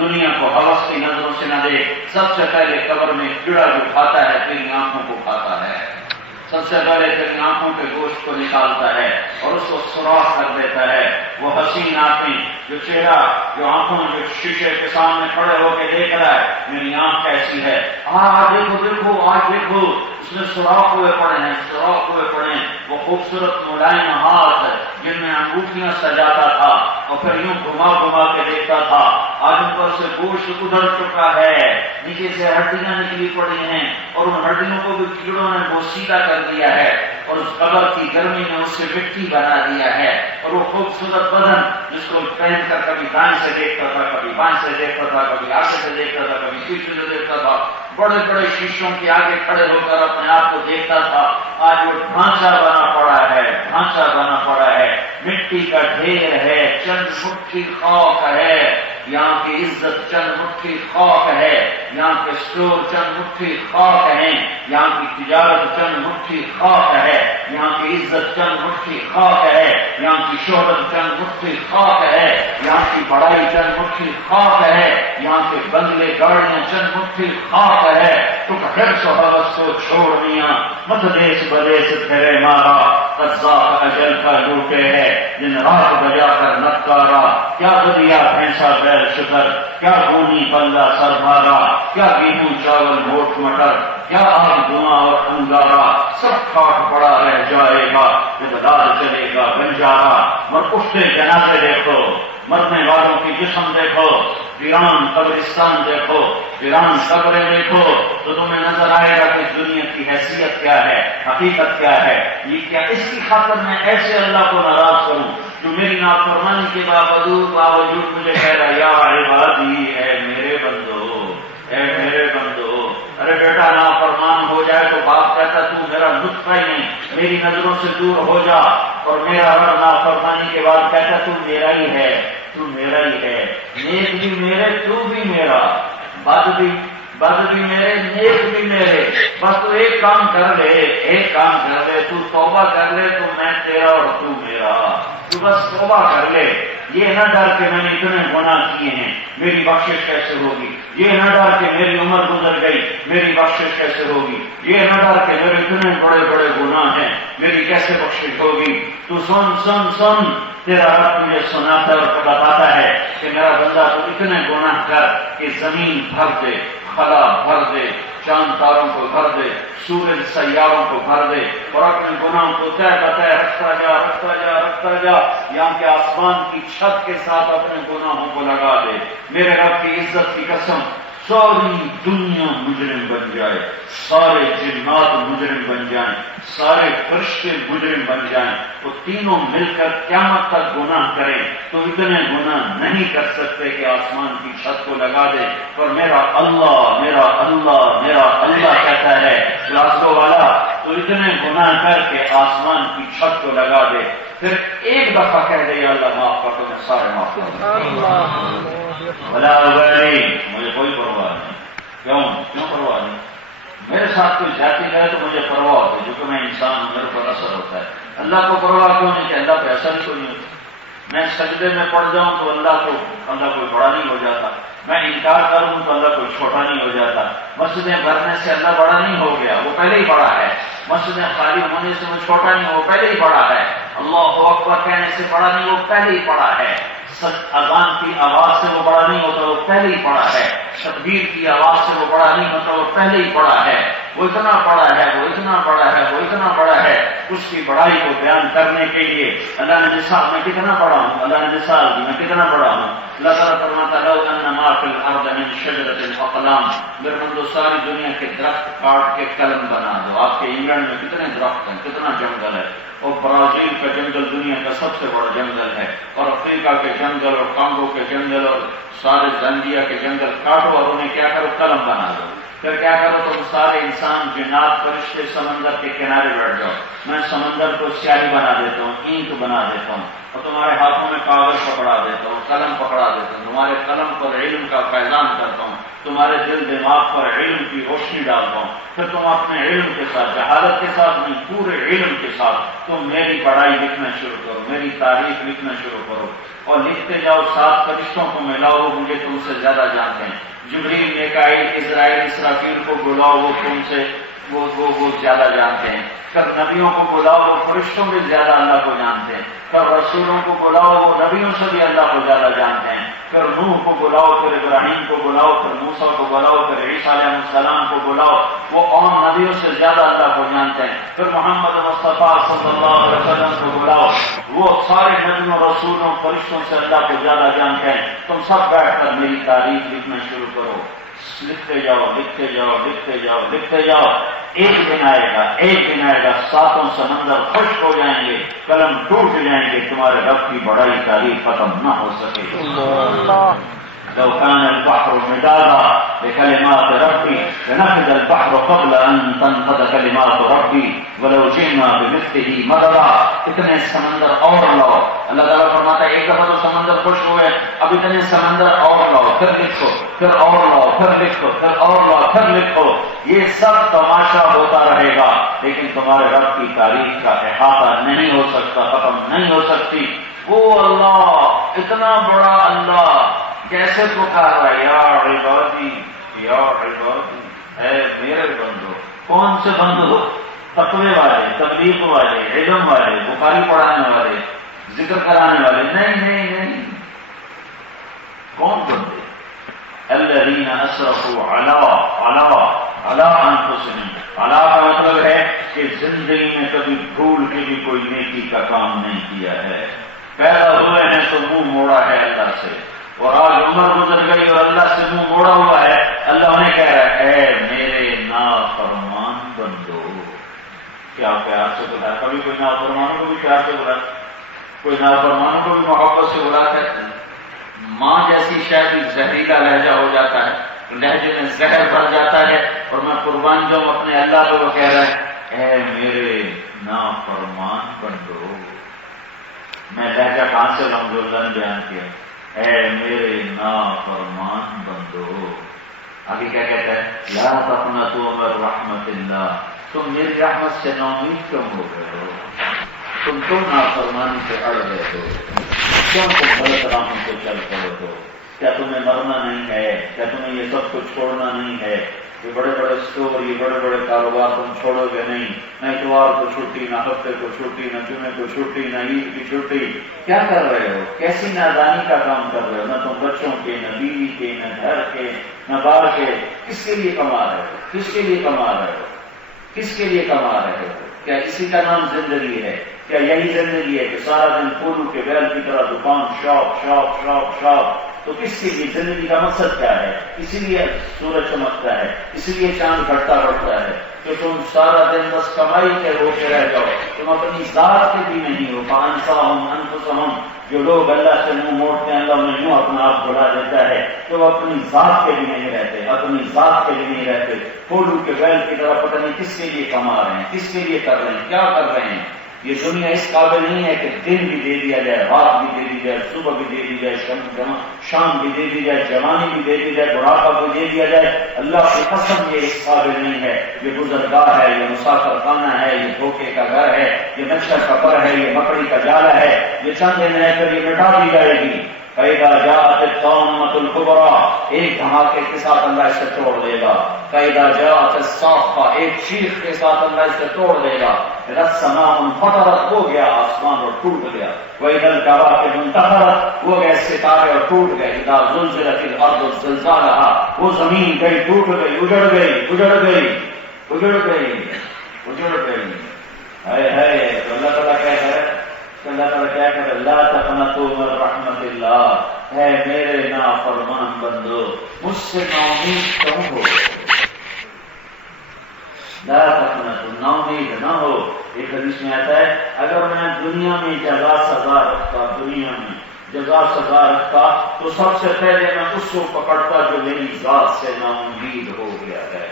دنیا کو ہوس کی نظروں سے نہ دیکھ، سب سے پہلے قبر میں کیڑا جو کھاتا ہے تیری آنکھوں کو کھاتا ہے، سب سے پہلے تیری آنکھوں کے گوشت کو نکالتا ہے اور اس کو سوراخ کر دیتا ہے۔ وہ حسین آنکھیں، جو چہرہ، جو آنکھوں جو شیشے کے سامنے کھڑے ہو کے دیکھ رہا ہے میری آنکھ کیسی ہے، آج دیکھو دیکھو آج دیکھو، اس میں سوراخ ہوئے پڑے ہیں، سوراخ ہوئے پڑے ہیں۔ وہ خوبصورت ملائم ہاتھ جن میں انگوٹھیاں سجاتا تھا اور پھر یوں گھما گھما کے دیکھتا تھا، آج ان پر سے گوشت ادھر چکا ہے، نیچے سے ہڈیاں نکلی پڑی ہیں اور ان ہڈیوں کو بھی کیڑوں نے بوسیدہ کر دیا ہے اور اس قبر کی گرمی نے اس سے مٹی بنا دیا ہے۔ اور وہ خوبصورت بدن جس کو پہن کر کبھی دائیں سے دیکھتا تھا، کبھی بائیں سے دیکھتا تھا، کبھی آگے سے دیکھتا تھا، کبھی پیچھے سے دیکھتا تھا، بڑے بڑے شیشوں کے آگے کھڑے ہو کر اپنے آپ کو دیکھتا تھا، آج وہ ڈھانچہ بنا پڑا ہے، ڈھانچہ بنا پڑا ہے، مٹی کا ڈھیر ہے، چند مٹھی خاک ہے، یہاں کی عزت چند مٹھی خاک ہے، یہاں کے اسٹور چند مٹھی خاک ہیں، یہاں کی تجارت چند مٹھی خاک ہے، یہاں کی عزت چند مٹھی خاک ہے، یہاں کی شہرت چند مٹھی خاک ہے، یہاں کی بڑائی چند مٹھی خاک ہے، یہاں کے بنگلے گاڑیاں چند مٹھی خاک ہے، تو حرص و حوث کو چھوڑ دیا، مت دیس بدیس پھرے مارا، قذاق اجل کا لوٹے ہے، دن رات بجا کر نکارا، کیا بدیا بھینسا بیل شکر، کیا گونی پلہ سر مارا، کیا گیہوں چاول موٹ مٹر، کیا آگ دھواں اور انگارا، سب کھاٹ پڑا رہ جائے گا، بدال چلے گا بنجارا، مر اٹھتے جنازے دیکھو، مرنے والوں کی جسم دیکھو، ویران قبرستان دیکھو، ویران قبریں دیکھو، تو تمہیں نظر آئے گا کہ دنیا کی حیثیت کیا ہے، حقیقت کیا ہے۔ یہ کیا اس کی خاطر میں ایسے اللہ کو ناراض کروں جو میری نافرمانی کے باوجود مجھے کہہ رہا یا عبادی، اے میرے بندو، اے میرے بندو۔ ارے بیٹا نافرمان ہو جائے تو باپ کہتا تو میرا نطفہ ہی نہیں، میری نظروں سے دور ہو جا، اور میرا رب نافرمانی کے بعد کہتا تو میرا ہی ہے، تو میرا ہی ہے، نیک بھی میرے تو بھی میرا، بد بھی میرے نیک بھی میرے، بس تو ایک کام کر لے، ایک کام کر لے، تو توبہ کر لے تو میں تیرا اور تو میرا، تو بس توبہ کر لے۔ یہ نہ ڈر کہ میں نے اتنے گناہ کیے ہیں میری بخشش کیسے ہوگی، یہ نہ ڈر کہ میری عمر گزر گئی میری بخشش کیسے ہوگی، یہ نہ ڈر کہ میرے اتنے بڑے بڑے گناہ ہیں میری کیسے بخشش ہوگی۔ تو سن تیرا رب مجھے سناتا اور بتاتا ہے کہ میرا بندہ تو اتنے گناہ کر کہ زمین بھر دے، خلا بھر دے، چاند تاروں کو بھر دے، سورج سیاروں کو بھر دے، اور اپنے گناہوں کو طے بتائے رکھتا جا، یہاں کے آسمان کی چھت کے ساتھ اپنے گناہوں کو لگا دے۔ میرے رب کی عزت کی قسم، ساری دنیا مجرم بن جائے، سارے جنات مجرم بن جائیں، سارے فرشتے مجرم بن جائیں، وہ تینوں مل کر قیامت تک گناہ کریں تو اتنے گناہ نہیں کر سکتے کہ آسمان کی چھت کو لگا دے۔ پر میرا اللہ کہتا ہے لاسو والا تو اتنے گناہ کر کے آسمان کی چھت کو لگا دے، پھر ایک دفعہ کہہ دے یا اللہ معاف کر تو میں سارے معاف کر دوں، بلا مجھے کوئی پرواہ نہیں۔ کیوں پرواہ نہیں؟ میرے ساتھ کوئی جاتی گئے تو مجھے پرواہ ہوتی ہے، جو کہ میں انسان ہوں، میرے پر اثر ہوتا ہے۔ اللہ کو پرواہ کیوں نہیں کہ اللہ پہ اثر ہی کوئی نہیں ہوتا۔ میں سجدے میں پڑ جاؤں تو اللہ کوئی بڑا نہیں ہو جاتا، میں انکار کروں تو اللہ کوئی چھوٹا نہیں ہو جاتا، مسجدیں بھرنے سے اللہ بڑا نہیں ہو گیا، وہ پہلے ہی بڑا ہے، مسجدیں خالی ہونے سے وہ چھوٹا نہیں، وہ پہلے ہی بڑا ہے، اللہ اکبر کہنے سے بڑا نہیں، وہ پہلے ہی بڑا ہے، اذان کی آواز سے وہ بڑا نہیں ہوتا، وہ پہلے ہی بڑا ہے، تکبیر کی آواز سے وہ بڑا نہیں ہوتا، وہ پہلے ہی بڑا ہے، وہ اتنا بڑا ہے، وہ اتنا بڑا ہے، وہ اتنا بڑا ہے۔ اس کی بڑائی کو بیان کرنے کے لیے اللہ نے مثال، میں کتنا بڑا ہوں، اللہ نے مثال دی میں کتنا بڑا ہوں۔ اللہ تعالیٰ فرماتا لو ان ما فی الارض من شجرۃ اقلام، میرے بندو ساری دنیا کے درخت کاٹ کے قلم بنا دو۔ آپ کے انگلینڈ میں کتنے درخت ہیں، کتنا جنگل ہے، اور برازیل کا جنگل دنیا کا سب سے بڑا جنگل ہے، اور افریقہ کے جنگل اور کانگو کے جنگل اور سارے زامبیا کے جنگل کاٹو اور انہیں کیا کرو، قلم بنا دو۔ پھر کیا کرو، تم سارے انسان جنات فرشتے سمندر کے کنارے بیٹھ جاؤ، میں سمندر کو سیاہی بنا دیتا ہوں، اینٹ بنا دیتا ہوں، اور تمہارے ہاتھوں میں کاغذ پکڑا دیتا ہوں، قلم پکڑا دیتا ہوں، تمہارے قلم پر علم کا فیضان کرتا ہوں، تمہارے دل دماغ پر علم کی روشنی ڈالتا ہوں، پھر تم اپنے علم کے ساتھ، جہالت کے ساتھ نہیں، پورے علم کے ساتھ تم میری بڑائی لکھنا شروع کرو، میری تعریف لکھنا شروع کرو، اور لکھتے جاؤ۔ 7 فرشتوں کو ملاؤ، وہ مجھے تم سے زیادہ جانتے ہیں، جبریل، میکائیل، اسرائیل، اسرافیل کو بلاؤ، وہ تم سے وہ زیادہ جانتے ہیں۔ پھر نبیوں کو بلاؤ، وہ فرشتوں میں زیادہ اللہ کو جانتے ہیں۔ پھر رسولوں کو بلاؤ، وہ نبیوں سے بھی اللہ کو زیادہ جانتے ہیں۔ پھر نوح کو بلاؤ، پھر ابراہیم کو بلاؤ، پھر موسیٰ کو بلاؤ، پھر عیسیٰ علیہ السلام کو بلاؤ، وہ عام نبیوں سے زیادہ اللہ کو جانتے ہیں۔ پھر محمد مصطفیٰ صلی اللہ علیہ وسلم کو بلاؤ، وہ سارے نبیوں، رسولوں، فرشتوں سے اللہ کو زیادہ جانتے ہیں۔ تم سب بیٹھ کر میری تعریف لکھنا شروع کرو، لکھتے جاؤ، لکھتے جاؤ، لکھتے جاؤ، لکھتے جاؤ۔ ایک دن آئے گا 7 سمندر خشک ہو جائیں گے، قلم ٹوٹ جائیں گے، تمہارے رب کی بڑائی تعریف ختم نہ ہو سکے۔ لو كان البحر مدادا لكلمات ربي لنفد البحر قبل ان تنفد كلمات ربي ولو جئنا بمثله مددا. اتنے سمندر اور لاؤ. اللہ تعالیٰ فرماتا ہے ایک دفعہ تو سمندر خوش ہوئے، اب اتنے سمندر اور لاؤ، پھر لکھو، پھر اور لاؤ، پھر لکھو، پھر اور لاؤ، پھر لکھو. یہ سب تماشا ہوتا رہے گا لیکن تمہارے رب کی تاریخ کا احاطہ نہیں ہو سکتا، ختم نہیں ہو سکتی. وہ اللہ اتنا بڑا اللہ کیسے پکار رہا ہے، یا عبادی یا عبادی، اے میرے بندو. کون سے بندو؟ تقوی والے، تبلیغ والے، علم والے، بخاری پڑھانے والے، ذکر کرانے والے؟ نہیں نہیں نہیں. کون بندے؟ الذین اسرفوا علی انفسہم. علی کا مطلب ہے کہ زندگی میں کبھی بھول کے بھی کوئی نیکی کا کام نہیں کیا ہے. پیدا ہوئے ہیں تو منہ موڑا ہے اللہ سے، اور آج عمر گزر گئی اور اللہ سے منہ موڑا ہوا ہے. اللہ انہیں کہہ رہا ہے اے میرے نافرمان بندو. کیا پیار سے بلایا؟ کبھی کوئی نافرمانوں کو بھی پیار سے بلاتا، کوئی نافرمانوں کو بھی محبت سے بلاتا ہے. ماں جیسی شاید زہریلا لہجہ ہو جاتا ہے، لہجے میں زہر بھر جاتا ہے. اور میں قربان جاؤں اپنے اللہ کو، وہ کہہ رہا ہے اے میرے نافرمان بندو. میں لہجہ کہاں سے لاؤں جو اللہ نے بیان کیا؟ اے میرے نافرمان بندو. ابھی کیا کہتا ہے؟ لا تقنطوا من رحمت اللہ. تم میری رحمت سے نا امید کیوں ہو گئے ہو؟ تم نافرمانی سے اڑ گئے ہو، کیوں تم غلط راہوں پہ چل پڑے ہو؟ کیا تمہیں مرنا نہیں ہے؟ کیا تمہیں یہ سب کچھ چھوڑنا نہیں ہے؟ یہ بڑے بڑے اسٹور، یہ بڑے بڑے کاروبار تم چھوڑو گے نہیں. نہ اتوار کو چھٹی، نہ ہفتے کو چھٹی، نہ جمعے کو چھٹی، نہ عید کی چھٹی. کیا کر رہے ہو؟ کیسی نادانی کا کام کر رہے ہو؟ نہ تم بچوں کے، نہ بیوی کے، نہ گھر کے، نہ بار کے. کس کے لیے کما رہے ہو؟ کس کے لیے کما رہے ہو؟ کس کے لیے کما رہے ہو؟ کیا اسی کا نام زندگی ہے؟ کیا یہی زندگی ہے کہ سارا دن پھولوں کے بیل کی طرح دکان، شاپ شاپ شاپ شاپ؟ تو کس کے لیے زندگی کا مقصد کیا ہے؟ اسی لیے سورج چمکتا ہے، اسی لیے چاند گھٹتا بڑھتا ہے کہ تم سارا دن بس کمائی کے ہو کے رہ جاؤ. تم اپنی ذات کے بھی نہیں ہو. فانساہم انفسہم. جو لوگ اللہ سے منہ موڑتے ہیں اللہ انہیں یوں اپنا آپ بھلا دیتا ہے کہ وہ اپنی ذات کے بھی نہیں رہتے، اپنی ذات کے بھی نہیں رہتے. پھولوں کے بیل کی طرح پتہ نہیں کس کے لیے کما رہے ہیں، کس کے لیے کر رہے ہیں، کیا کر رہے ہیں. یہ دنیا اس قابل نہیں ہے کہ دن بھی دے دیا جائے، رات بھی دے دی جائے، صبح بھی دے دی جائے، شام بھی دے دی جائے، جوانی بھی دے دی جائے، بڑھاپا بھی دے دیا جائے. اللہ کی قسم یہ اس قابل نہیں ہے. یہ گزرگاہ ہے، یہ مسافر خانہ ہے، یہ دھوکے کا گھر ہے، یہ مچھر کا پر ہے، یہ مکڑی کا جالا ہے. یہ چند دن رہ کر یہ مٹا دی جائے گی. فَإِذَا جَاءَتِ الطَّامَّةُ الْكُبْرَىٰ. ایک دھماکے کے ساتھ اللہ اسے توڑ دے گا. فَإِذَا جَاءَتِ الصَّاخَّةُ. ایک چیخ کے ساتھ اللہ اسے توڑ دے گا. اِذَا السَّمَاءُ انفطرت. ہو گیا آسمان اور ٹوٹ گیا. وَإِذَا الْكَوَاكِبُ انتثرت. ہو گئے ستارے اور ٹوٹ گئے. اِذَا زُلزِلَتِ الْأَرْضُ زِلزَالَهَا. وہ زمین گئی، ٹوٹ گئی، اجڑ گئی، اجڑ گئی، اجڑ گئی، اجڑ گئی. ہائے ہائے. اللہ تعالیٰ کیا ہے؟ اللہ تعالیٰ کیا کہ لا تقنطوا من رحمت اللہ. ہے میرے نافرمان بندو مجھ سے نا امید کیوں ہو؟ لا تقنطوا، نا امید نہ ہو. ایک حدیث میں آتا ہے اگر میں دنیا میں جزا سزا رکھتا، دنیا میں جزا سزا رکھتا تو سب سے پہلے میں اس کو پکڑتا جو میری ذات سے نا امید ہو گیا ہے.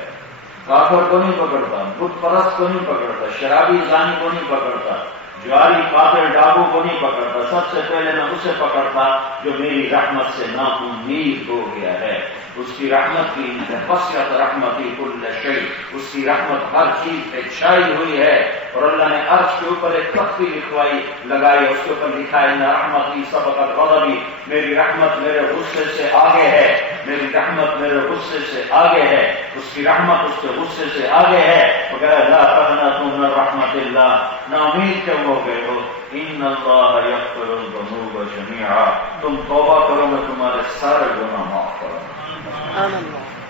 کافر کو نہیں پکڑتا، بت پرست کو نہیں پکڑتا، شرابی زانی کو نہیں پکڑتا، جواری قاتل ڈاکو کو نہیں پکڑتا. سب سے پہلے میں اسے پکڑتا جو میری رحمت سے نا امید ہو گیا ہے. اس کی رحمت کی وسعت رحمتی کل شیء. اس کی رحمت ہر چیز پہ چھائی ہوئی ہے. اور اللہ نے عرش کے اوپر ایک تختی لکھوائی لگائی، اس کے اوپر لکھا ہے رحمتی سبقت غضبی. میری رحمت میرے غصے سے آگے ہے، میری رحمت میرے غصے سے آگے ہے. اس کی رحمت اس کے غصے سے آگے ہے. وغیرہ لا تقنطوا من رحمت اللہ. نا امید کیوں ہو گئے ہو؟ ان اللہ یغفر الذنوب جميعا. تم توبہ کرو میں تمہارے سارے گناہ معاف کروں.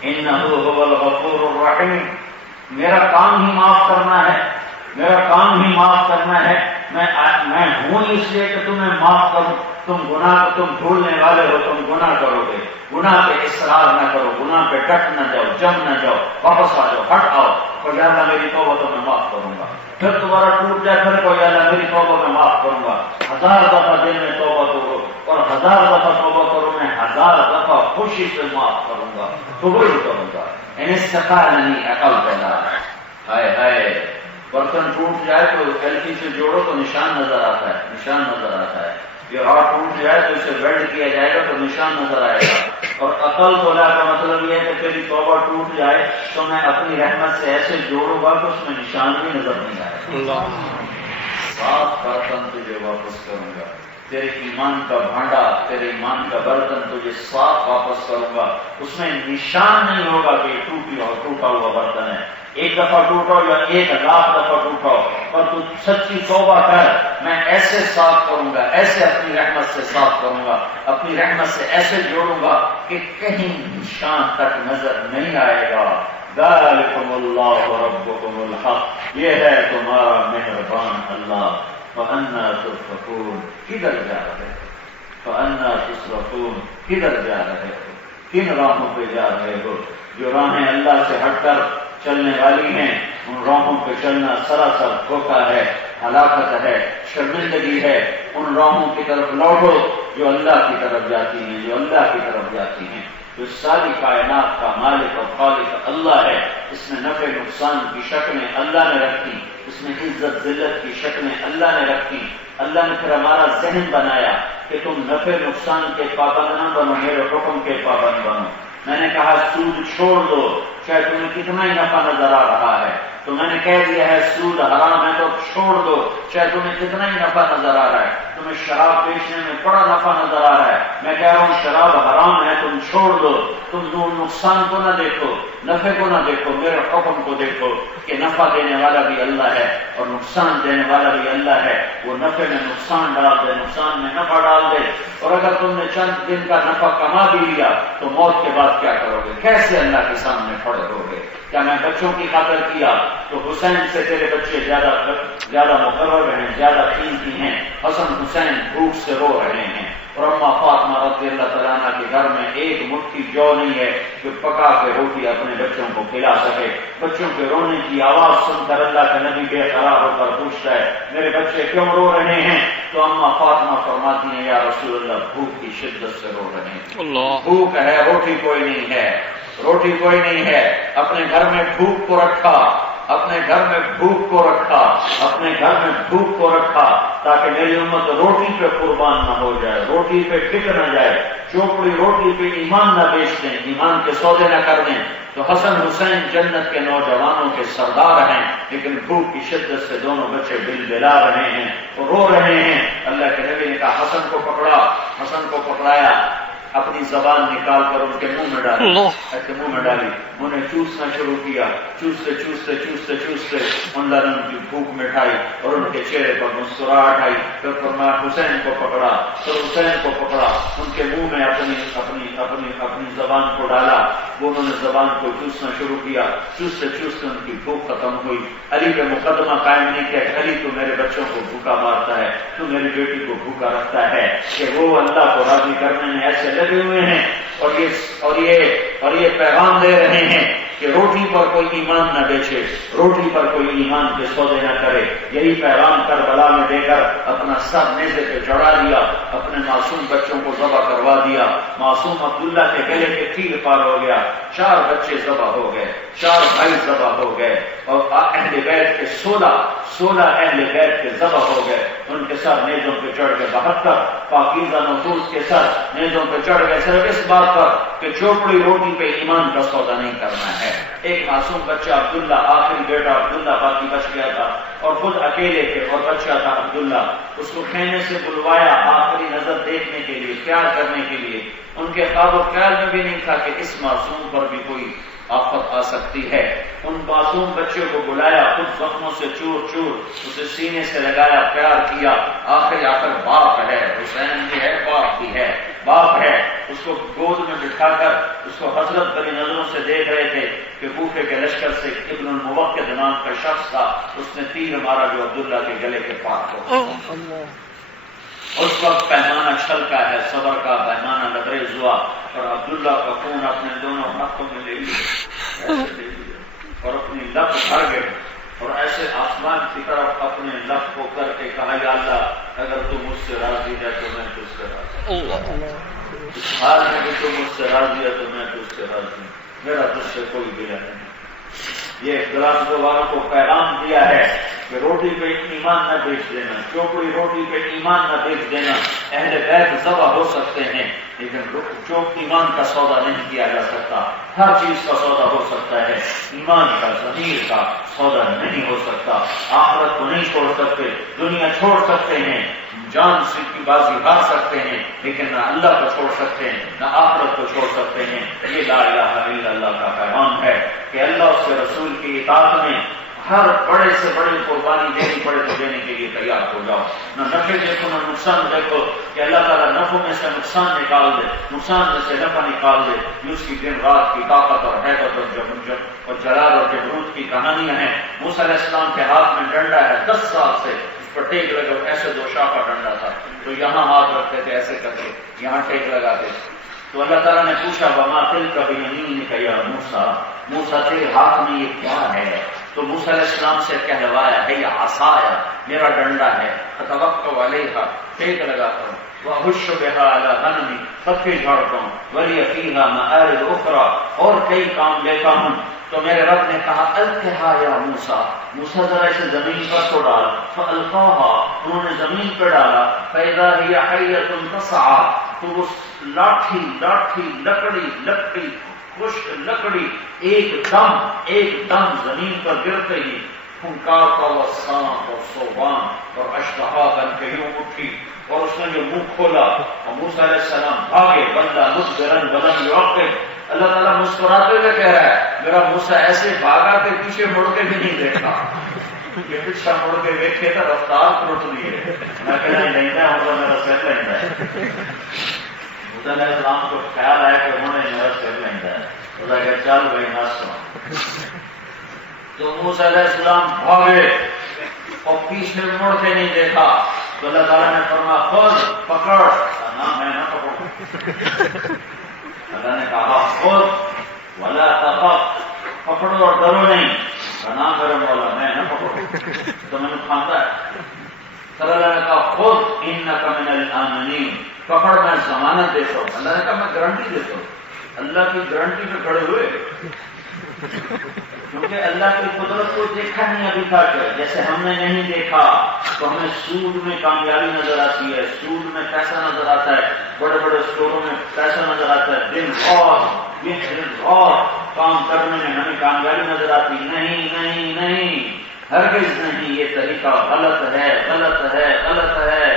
انہ هو الغفور الرحیم. میرا کام ہی معاف کرنا ہے، میرا کام ہی معاف کرنا ہے. میں ہوں اس لیے کہ تمہیں معاف کروں. تم گناہ کو تم بھولنے والے ہو، تم گناہ کرو گے. گناہ پہ اصرار نہ کرو، گناہ پہ ڈٹ نہ جاؤ، جم نہ جاؤ، واپس آ جاؤ، ہٹ آؤ. تو یا اللہ میری توبہ تو میں معاف کروں گا. پھر دوبارہ ٹوٹ جائے پھر کو یا اللہ میری توبہ میں معاف کروں گا. 1000 دفعہ دن میں توبہ کرو اور 1000 دفعہ توبہ کرو. میں 1000 1000 دفعہ خوشی سے معاف کروں گا، قبول کروں گا. استقالنی عقل پیدا. ہائے ہائے، برتن ٹوٹ جائے تو ایلچی سے جوڑو تو نشان نظر آتا ہے، نشان نظر آتا ہے. یہ راڈ ٹوٹ جائے تو اسے ویلڈ کیا جائے گا تو نشان نظر آئے گا. اور عقل تولا کا مطلب یہ ہے کہ تیری توبہ ٹوٹ جائے تو میں اپنی رحمت سے ایسے جوڑوں گا کہ اس میں نشان بھی نظر نہیں آئے گا. صاف برتن تجھے واپس کروں گا، تیرے ایمان کا بھانڈا، تیرے ایمان کا برتن تجھے صاف واپس کروں گا. اس میں نشان نہیں ہوگا کہ یہ ٹوٹا ہوا برتن ہے. 1 دفعہ ٹوٹا ہو یا 1,00,000 دفعہ ٹوٹا ہو، پر تو سچی توبہ کر. میں ایسے صاف کروں گا، ایسے اپنی رحمت سے صاف کروں گا، اپنی رحمت سے ایسے جوڑوں گا کہ کہیں نشان تک نظر نہیں آئے گا. ذالکم اللہ ربکم الحق، یہ ہے تمہارا مہربان اللہ. فَأَنَّا تُصْرَفُونَ، کدھر جا رہے ہو؟ فَأَنَّا تُصْرَفُونَ، کدھر جا رہے ہو؟ کن راہوں پہ جا رہے ہو؟ جو راہیں اللہ سے ہٹ کر چلنے والی ہیں، ان راہوں پہ چلنا سراسر دھوکہ ہے، ہلاکت ہے، شرمندگی ہے. ان راہوں کی طرف لوٹو جو اللہ کی طرف جاتی ہیں، جو اللہ کی طرف جاتی ہیں. جو ساری کائنات کا مالک اور خالق اللہ ہے. اس میں نفع نقصان کی شکلیں اللہ نے رکھی، اس میں عزت ذلت کی شکلیں اللہ نے رکھی. اللہ نے پھر ہمارا ذہن بنایا کہ تم نفع نقصان کے پابند نہ بنو، میرے حکم کے پابند بنو. میں نے کہا سود چھوڑ دو، چاہے تمہیں کتنا ہی نفع نظر آ رہا ہے. تو میں نے کہہ دیا ہے سود حرام ہے تو چھوڑ دو، چاہے تمہیں کتنا ہی نفع نظر آ رہا ہے. تمہیں شراب بیچنے میں بڑا نفع نظر آ رہا ہے، میں کہہ رہا ہوں شراب حرام ہے، تم چھوڑ دو. تم نقصان کو نہ دیکھو، نفع کو نہ دیکھو، میرے حکم کو دیکھو کہ نفع دینے والا بھی اللہ ہے اور نقصان دینے والا بھی اللہ ہے. وہ نفع میں نقصان ڈال دے، نقصان میں نفع ڈال دے. اور اگر تم نے چند دن کا نفع کما بھی لیا تو موت کے بعد کیا کرو گے؟ کیسے اللہ کے سامنے کھڑے ہوگے؟ کیا میں بچوں کی خاطر کیا تو حسین سے تیرے بچے زیادہ مقرر ہیں، زیادہ قیمتی ہیں. حسن حسین بھوک سے رو رہے ہیں اور اما فاطمہ رضی اللہ تعالیٰ عنہ کے گھر میں ایک مٹھی جو نہیں ہے جو پکا کے روٹی اپنے بچوں کو کھلا سکے. بچوں کے رونے کی آواز سن کر اللہ کا نبی بے قرار ہو کر پوچھتا ہے میرے بچے کیوں رو رہے ہیں؟ تو اما فاطمہ فرماتی ہیں یا رسول اللہ بھوک کی شدت سے رو رہے ہیں. بھوک ہے، روٹی کوئی نہیں ہے، روٹی کوئی نہیں ہے. اپنے گھر میں بھوک کو رکھا، اپنے گھر میں بھوک کو رکھا، اپنے گھر میں بھوک کو رکھا تاکہ میری امت روٹی پہ قربان نہ ہو جائے، روٹی پہ ٹک نہ جائے. چوپڑی روٹی پہ ایمان نہ بیچ دیں، ایمان کے سودے نہ کر دیں. تو حسن حسین جنت کے نوجوانوں کے سردار ہیں، لیکن بھوک کی شدت سے دونوں بچے بل بلا رہے ہیں اور رو رہے ہیں. اللہ کے نبی نے کہا حسن کو پکڑا، حسن کو پکڑایا، اپنی زبان نکال کر ان کے منہ میں ڈالی، ایسے منہ میں ڈالی، انہیں چوسنا شروع کیا. چوستے چوستے چوستے چوستے اللہ نے ان کی بھوک مٹائی اور ان کے چہرے پر مسکراہٹ آئی. پھر فرمایا حسین کو پکڑا، پھر حسین کو پکڑا، ان کے منہ میں اپنی زبان کو ڈالا. وہ انہوں نے زبان کو چوسنا شروع کیا. چوستے چوستے ان کی بھوک ختم ہوئی. علی پہ مقدمہ قائم نہیں کیا کہ علی تو میرے بچوں کو بھوکا مارتا ہے، تو میری بیٹی کو بھوکا رکھتا ہے، کہ وہ اللہ کو راضی کرنے میں ایسے لگے ہوئے ہیں اور یہ پیغام دے رہے ہیں کہ روٹی پر کوئی ایمان نہ بیچے، روٹی پر کوئی ایمان کے سودے نہ کرے. یہی پیغام کربلا میں دے کر اپنا سر نیزے پہ چڑھا دیا، اپنے معصوم بچوں کو ذبح کروا دیا. معصوم عبداللہ کے گلے کے تیر پار ہو گیا، 4 بچے ذبح ہو گئے، 4 بھائی ذبح ہو گئے اور اہل بیت کے 16 اہل بیت کے ذبح ہو گئے. ان کے سر نیزوں پہ چڑھ گئے. 72 پاکیزہ نفوس کے سر نیزوں پہ چڑھ گئے صرف اس بات پر کہ چوپڑی روٹی پہ ایمان کا سودا نہیں کرنا ہے. ایک معصوم بچہ عبداللہ، آخری بیٹا عبداللہ باقی بچ گیا تھا اور خود اکیلے تھے اور بچہ تھا عبداللہ. اس کو خیمے سے بلوایا آخری نظر دیکھنے کے لیے، پیار کرنے کے لیے. ان کے خواب و خیال میں بھی نہیں تھا کہ اس معصوم پر بھی کوئی آفت آ سکتی ہے. ان معصوم بچے کو بلایا، خود زخموں سے چور چور اسے سینے سے لگایا، پیار کیا. آخر باپ ہے، حسین بھی ہے، باپ بھی ہے، باپ ہے. اس کو گود میں بٹھا کر اس کو حسرت بھری نظروں سے دیکھ رہے تھے کہ کوفے کے لشکر سے ابن الموقد نام کا شخص تھا، اس نے تیر مارا جو عبداللہ کے گلے کے پاس ہو. اس وقت پیمانہ چھلکا ہے، صبر کا پیمانہ لبریز ہوا اور عبداللہ کا خون اپنے دونوں ہاتھوں میں لے لیا اور اپنی لب بھر گئے اور ایسے آسمان کی طرف اپنے لب کو کر کے کہا یا اللہ اگر تو مجھ سے راضی ہے تو میں تجھ سے راضی ہوں. حال میں کہ تم مجھ سے راضی ہے تو میں تجھ سے راضی ہوں، میرا تجھ سے کوئی گلہ نہیں۔ یہ گلاس والوں کو پیغام دیا ہے کہ روٹی پہ ایمان نہ بیچ دینا، چوپڑی روٹی پہ ایمان نہ بیچ دینا۔ اہل بیت ذبح ہو سکتے ہیں لیکن ایمان کا سودا نہیں کیا جا سکتا۔ ہر چیز کا سودا ہو سکتا ہے، ایمان کا ضمیر کا سودا نہیں ہو سکتا۔ آخرت کو نہیں چھوڑ سکتے، دنیا چھوڑ سکتے ہیں، جان سے کی بازی ہار سکتے ہیں لیکن نہ اللہ کو چھوڑ سکتے ہیں نہ آخرت کو چھوڑ سکتے ہیں۔ یہ لا الہ الا اللہ کا پیغام ہے کہ اللہ اس کے رسول کی اطاعت میں ہر بڑے سے بڑی قربانی دینی پڑے تو دینے کے لیے تیار ہو جاؤ۔ نہ نفع دیکھو نہ نقصان دیکھو کہ اللہ تعالیٰ نفع میں سے نقصان نکال دے، نقصان میں سے نفع نکال دے۔ یہ اس کی دن رات کی طاقت اور حیبت اور جلال اور جبروت کی کہانیاں ہیں۔ موسیٰ علیہ السلام کے ہاتھ میں ڈنڈا ہے، 10 سال سے اس پر ٹیک لگا، ایسے 2 شاخہ ڈنڈا تھا تو یہاں ہاتھ رکھتے تھے ایسے کر کے یہاں ٹیک لگاتے تھے۔ تو اللہ تعالیٰ نے پوچھا وما تلک بیمینک یا موسیٰ، موسیٰ تیرے ہاتھ میں یہ کیا ہے؟ تو موسیٰ علیہ السلام سے کہلوایا ہے یہ عصایا، میرا ڈنڈا ہے، اتوکل علیہا، ٹیک لگاتا ہوں، واہش بہا علی غنمی، پتے جھاڑتا ہوں، ولی فیہا مآرب اخری، اور کئی کام لیتا ہوں۔ تو میرے رب نے کہا القھا یا موسیٰ، موسیٰ ذرا اسے زمین پر تو ڈال۔ فالقاہا، انہوں نے زمین پر ڈالا، فاذا ہی حیۃ تسعی، تو وہ لاٹھی لکڑی خشک لکڑی ایک دم زمین پر گرتے ہی پھنکار کا وہ سانپ اور صوبان اور اشتہا بن کے یوں اٹھی اور اس نے جو منہ کھولا اور موسیٰ علیہ السلام بھاگے، بندہ مدبرن ولم یعقب۔ اللہ تعالیٰ مسکراتے ہوئے کہہ رہا ہے میرا موسیٰ ایسے بھاگا کہ پیچھے مڑ کے بھی نہیں دیکھا، کہ پیچھا مڑ کے دیکھے تو رفتار ٹوٹ لیے، میں کہنا لینا ہوگا میرا سر لینا ہے۔ موسیٰ علیہ السلام کو خیال آیا کہ انہوں نے میرا سر لینا ہے، خدا کہ چل بھائی نہ سنا۔ تو موسیٰ علیہ السلام بھاگے اور پیچھے مڑ کے نہیں دیکھا تو اللہ تعالیٰ نے فرمایا خود پکڑ، نہ میں نہ پکڑوں۔ اللہ نے کہا خود ولا تخف، پکڑو اور ڈرو نہیں، بنا کرم والا میں نہ پکڑوں تو میں نے کھاتا ہے۔ تو اللہ نے کہا خود انک من الآمنین، پکڑ میں ضمانت دیتا ہوں۔ اللہ نے کہا میں گارنٹی دیتا ہوں، اللہ کی گارنٹی پہ کھڑے ہوئے، کیونکہ اللہ کی قدرت کو دیکھا نہیں ابھی تک، جیسے ہم نے نہیں دیکھا تو ہمیں سود میں کامیابی نظر آتی ہے، سود میں پیسہ نظر آتا ہے، بڑے بڑے اسٹوروں میں پیسہ نظر آتا ہے، دن رات کام کرنے میں ہمیں کامیابی نظر آتی۔ نہیں نہیں نہیں، ہرگز نہیں، یہ طریقہ غلط ہے۔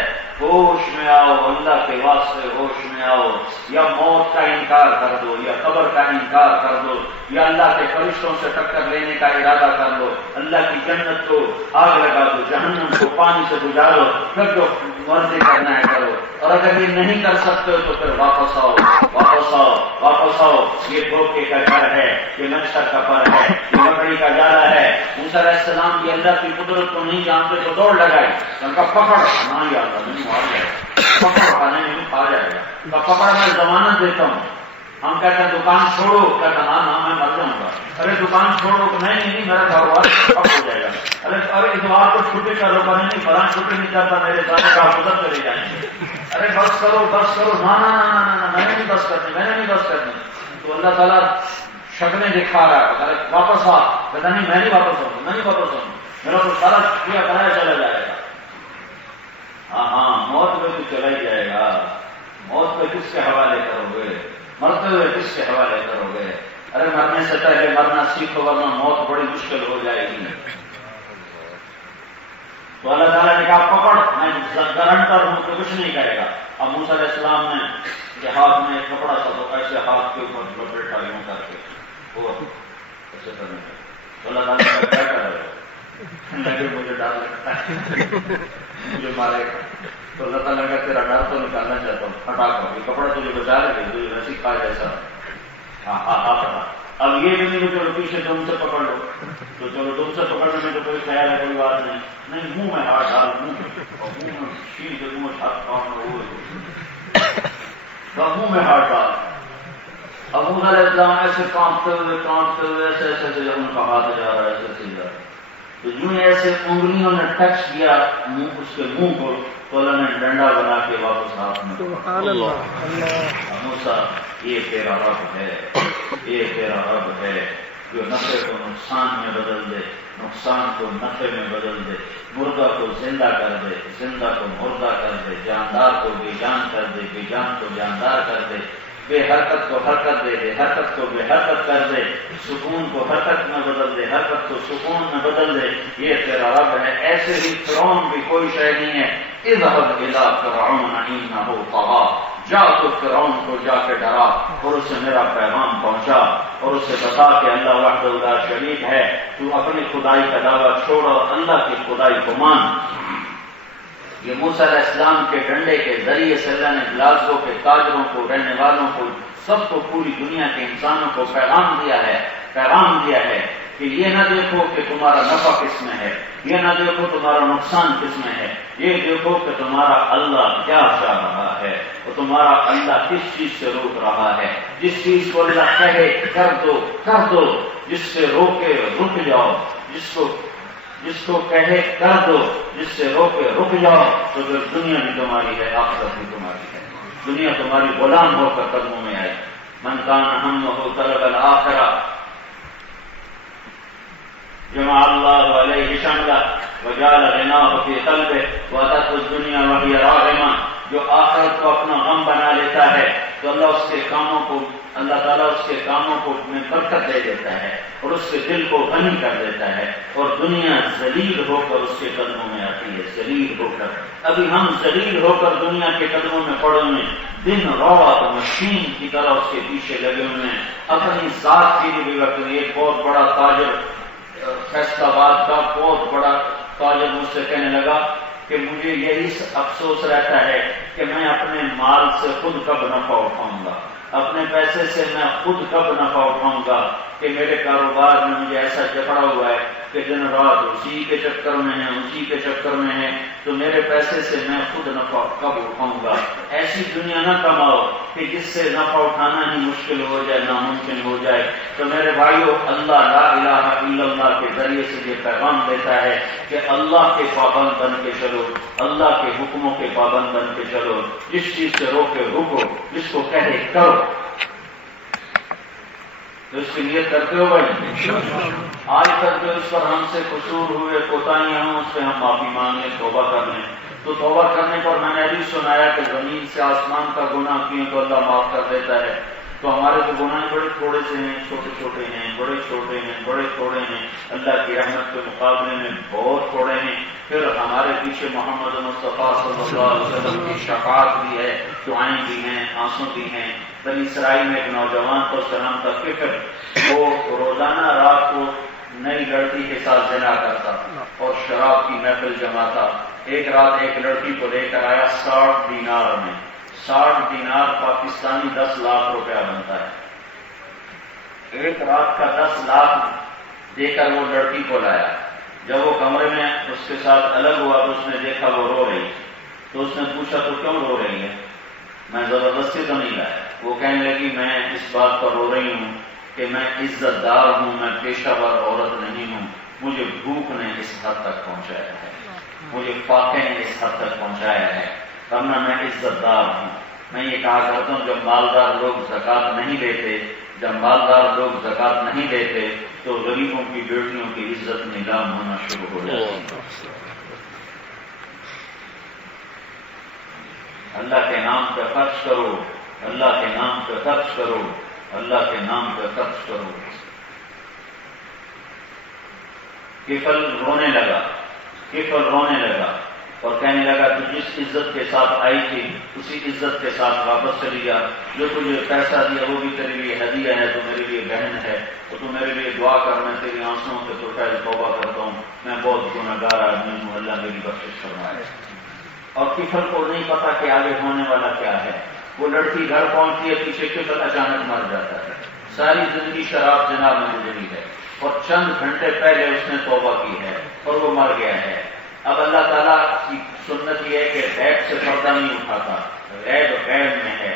ہوش میں آؤ، اللہ کے واسطے ہوش میں آؤ، یا موت کا انکار کر دو، یا قبر کا انکار کر دو، یا اللہ کے فرشتوں سے ٹکر لینے کا ارادہ کر لو، اللہ کی جنت کو آگ لگا دو، جہنم کو پانی سے گزارو، پھر جو مرضی کرنا ہے کرو۔ اور اگر یہ نہیں کر سکتے ہو تو پھر واپس آؤ۔ یہ دھوکے کا گھر ہے، یہ نقشہ کا پر ہے، یہ لکڑی کا جالا ہے۔ موسیٰ علیہ السلام یہ اللہ کی قدرت کو نہیں جانتے تو دوڑ لگائے، ان کا پکڑ نہ یاد نہیں آ جائے گا، پکڑ کھانے میں آ جائے گا، پکڑ میں ضمانت دیتا ہوں۔ ہم کہتے ہیں دکان چھوڑو، کہتا ہاں میں مر جاؤں گا۔ ارے دکان چھوڑو کہ نہیں میرا کاروبار ٹھپ ہو جائے گا۔ ارے اتوار کو چھٹی کرو، نہیں فلاں چھٹی نہیں کرتا، میرے سارے کام خود چلے جائیں گے۔ ارے بس کرو نہ میں نے نہیں بس کرنی۔ تو اللہ تعالیٰ شکلیں دکھا رہا ہے، ارے واپس آ، کہتا نہیں میں نہیں واپس آؤں، میرا تو سارا کیا کرایا چلا جائے گا۔ ہاں موت پہ تو چلا ہی جائے گا، موت پہ کس کے حوالے کرو گے، مرتے ہوئے کس کے حوالے کرو گے؟ ارے مرنے سے پہلے مرنا سیکھو ورنہ موت بڑی مشکل ہو جائے گی۔ تو اللہ تعالیٰ نے کہا پکڑ، میں گارنٹر ہوں تو کچھ نہیں کرے گا۔ اب موسیٰ علیہ السلام نے کہ ہاتھ میں ایک کپڑا تھا تو ایسے ہاتھ کے اوپر لپیٹا یوں کر کے وہ ایسے کرنے کا، تو اللہ تعالیٰ نے کیا کر رہے ہو؟ لگے مجھے ڈر لگتا ہے مجھے مارے گا، تو اللہ تعالیٰ کا تیرا ڈر تو نکالنا چاہتا ہوں، ہٹا کر یہ کپڑا تجھے بچا لے تجھے رسی کھا جیسا۔ اب یہ بھی نہیں چلو پیچھے تم سے پکڑ لو، تو چلو تم سے پکڑنے میں تو کوئی خیال ہے، کوئی بات نہیں، منہ میں ہاتھ ڈال، منہ میں شیر کے منہ ہاتھ منہ میں ہاتھ ڈال۔ اب موسیٰ علیہ السلام ایسے کانپتے ہوئے ایسے جب ان کا ہاتھ جا رہا ہے ایسے جا رہا ہے، تو یوں ایسے انگلیوں نے ٹچ کیا اس کے منہ کو تو اللہ نے ڈنڈا بنا کے واپس ہاتھ میں سبحان اللہ موسیٰ یہ تیرا رب ہے، یہ تیرا رب ہے جو نفع کو نقصان میں بدل دے، نقصان کو نفع میں بدل دے، مردہ کو زندہ کر دے، زندہ کو مردہ کر دے، جاندار کو بے جان کر دے، بے جان کو جاندار کر دے، بے حرکت کو حرکت دے دے، حرکت کو بے حرکت کر دے، سکون کو حرکت میں بدل دے، حرکت کو سکون میں بدل دے، یہ تیرا رب ہے۔ ایسے ہی فرعون بھی کوئی شے نہیں ہے۔ اذهب الى فرعون انه طغى، جا تو فرعون کو جا کے ڈرا اور اسے میرا پیغام پہنچا اور اسے بتا کہ اللہ وحدہ لا شریک ہے، تو اپنی خدائی کا دعویٰ چھوڑ اور اللہ کی خدائی کو مان۔ یہ موسیٰ علیہ السلام کے ڈنڈے کے ذریعے سے اللہ نے گلاسگو کے تاجروں کو، رہنے والوں کو، سب کو، پوری دنیا کے انسانوں کو پیغام دیا ہے کہ یہ نہ دیکھو کہ تمہارا نفع کس میں ہے، یہ نہ دیکھو تمہارا نقصان کس میں ہے، یہ دیکھو کہ تمہارا اللہ کیا چاہ رہا ہے اور تمہارا اللہ کس چیز سے روک رہا ہے۔ جس چیز کو اللہ کہے کر دو، جس سے روکے رک جاؤ، جس کو کہے کر دو، جس سے روکے رک جاؤ، تو پھر دنیا بھی تمہاری ہے، آخرت بھی تمہاری ہے، دنیا تمہاری غلام ہو کر قدموں میں آئے۔ من کان ہمہ طلب الآخرہ جمع اللہ علیہ شملہ وجعل غناہ فی قلبہ واتته الدنیا وہی راغمہ، جو آخرت کو اپنا غم بنا لیتا ہے تو اللہ تعالیٰ اس کے کاموں کو میں برکت دے دیتا ہے اور اس کے دل کو غنی کر دیتا ہے، اور دنیا ذلیل ہو کر اس کے قدموں میں آتی ہے، ذلیل ہو کر۔ ابھی ہم ذلیل ہو کر دنیا کے قدموں میں پڑے ہوئے ہیں، دن رات مشین کی طرح اس کے پیچھے لگے ہوئے ہیں، اپنی ذات کے لیے بھی وقت۔ ایک بہت بڑا تاجر فیصل آباد کا بہت بڑا تاجر مجھ سے کہنے لگا کہ مجھے یہی افسوس رہتا ہے کہ میں اپنے مال سے خود کب نفع اٹھاؤں گا، اپنے پیسے سے میں خود کب نفع اٹھاؤں گا، کہ میرے کاروبار میں مجھے ایسا جکڑا ہوا ہے کہ دن رات اسی کے چکر میں ہے، تو میرے پیسے سے میں خود نفع کب اٹھاؤں گا۔ ایسی دنیا نہ کماؤ کہ جس سے نفع اٹھانا ہی مشکل ہو جائے، ناممکن ہو جائے۔ تو میرے بھائیو، اللہ لا الہ الا اللہ کے ذریعے سے یہ پیغام دیتا ہے کہ اللہ کے پابند بن کے چلو، اللہ کے حکموں کے پابند بن کے چلو، جس چیز سے روکے رکو، جس کو کہے کرو۔ تو اس کی نیت کرتے ہو بھائی؟ آج تک جو اس پر ہم سے قصور ہوئے، کوتاہیاں ہوں، اس پہ ہم معافی مانگیں، توبہ کر لیں۔ تو توبہ کرنے پر میں نے ابھی سنایا کہ زمین سے آسمان کا گناہ کیے تو اللہ معاف کر دیتا ہے۔ تو ہمارے تو گناہ بڑے تھوڑے سے ہیں، چھوٹے چھوٹے ہیں، بڑے چھوٹے ہیں، بڑے تھوڑے ہیں، اللہ کی رحمت کے مقابلے میں بہت تھوڑے ہیں۔ پھر ہمارے پیچھے محمد مصطفیٰ صلی اللہ علیہ وسلم کی شفاعت بھی ہے، دعائیں بھی ہیں، آنسو بھی ہیں۔ بنی اسرائیل میں ایک نوجوان کو سلام کا فکر، وہ روزانہ رات کو نئی لڑکی کے ساتھ زنا کرتا اور شراب کی محفل جماتا۔ ایک رات ایک لڑکی کو لے کر آیا 60 دینار میں، 60 دینار پاکستانی 10 لاکھ روپیہ بنتا ہے۔ ایک رات کا 10 لاکھ دے کر وہ لڑکی کو لایا۔ جب وہ کمرے میں اس کے ساتھ الگ ہوا تو اس نے دیکھا وہ رو رہی، تو اس نے پوچھا تو کیوں رو رہی ہے؟ میں زبردستی تو نہیں لایا۔ وہ کہنے لگی میں اس بات پر رو رہی ہوں کہ میں عزت دار ہوں، میں پیشہ ور عورت نہیں ہوں، مجھے بھوک نے اس حد تک پہنچایا ہے، مجھے فاقے نے اس حد تک پہنچایا ہے، ورنہ میں عزت دار ہوں۔ میں یہ کہا کرتا ہوں جب مالدار لوگ زکوٰۃ نہیں دیتے تو غریبوں کی بیٹیوں کی عزت نیلام ہونا شروع ہو جاتی ہے۔ اللہ کے نام پہ خرچ کرو، اللہ کے نام پہ خرچ کرو، اللہ کے نام پہ خرچ کرو۔ کفل رونے لگا اور کہنے لگا کہ جس عزت کے ساتھ آئی تھی اسی عزت کے ساتھ واپس چلی جا، جو تجھے پیسہ دیا وہ بھی تیرے لیے ہدیہ ہے، تو میرے لیے بہن ہے، تو میرے لیے دعا کر، میں تیری آنسوں سے تو توبہ کرتا ہوں، میں بہت گنہگار آدمی ہوں، اللہ میری بخشش فرمائے۔ اور کفل کو نہیں پتا کہ آگے ہونے والا کیا ہے۔ وہ لڑکی گھر پہنچتی ہے، پیچھے کفل اچانک مر جاتا ہے۔ ساری زندگی شراب جناب میں گزری ہے اور چند گھنٹے پہلے اس نے توبہ کی ہے اور وہ مر گیا ہے۔ اب اللہ تعالیٰ کی سنت یہ ہے کہ غیب سے پردہ نہیں اٹھاتا، غیب میں ہے،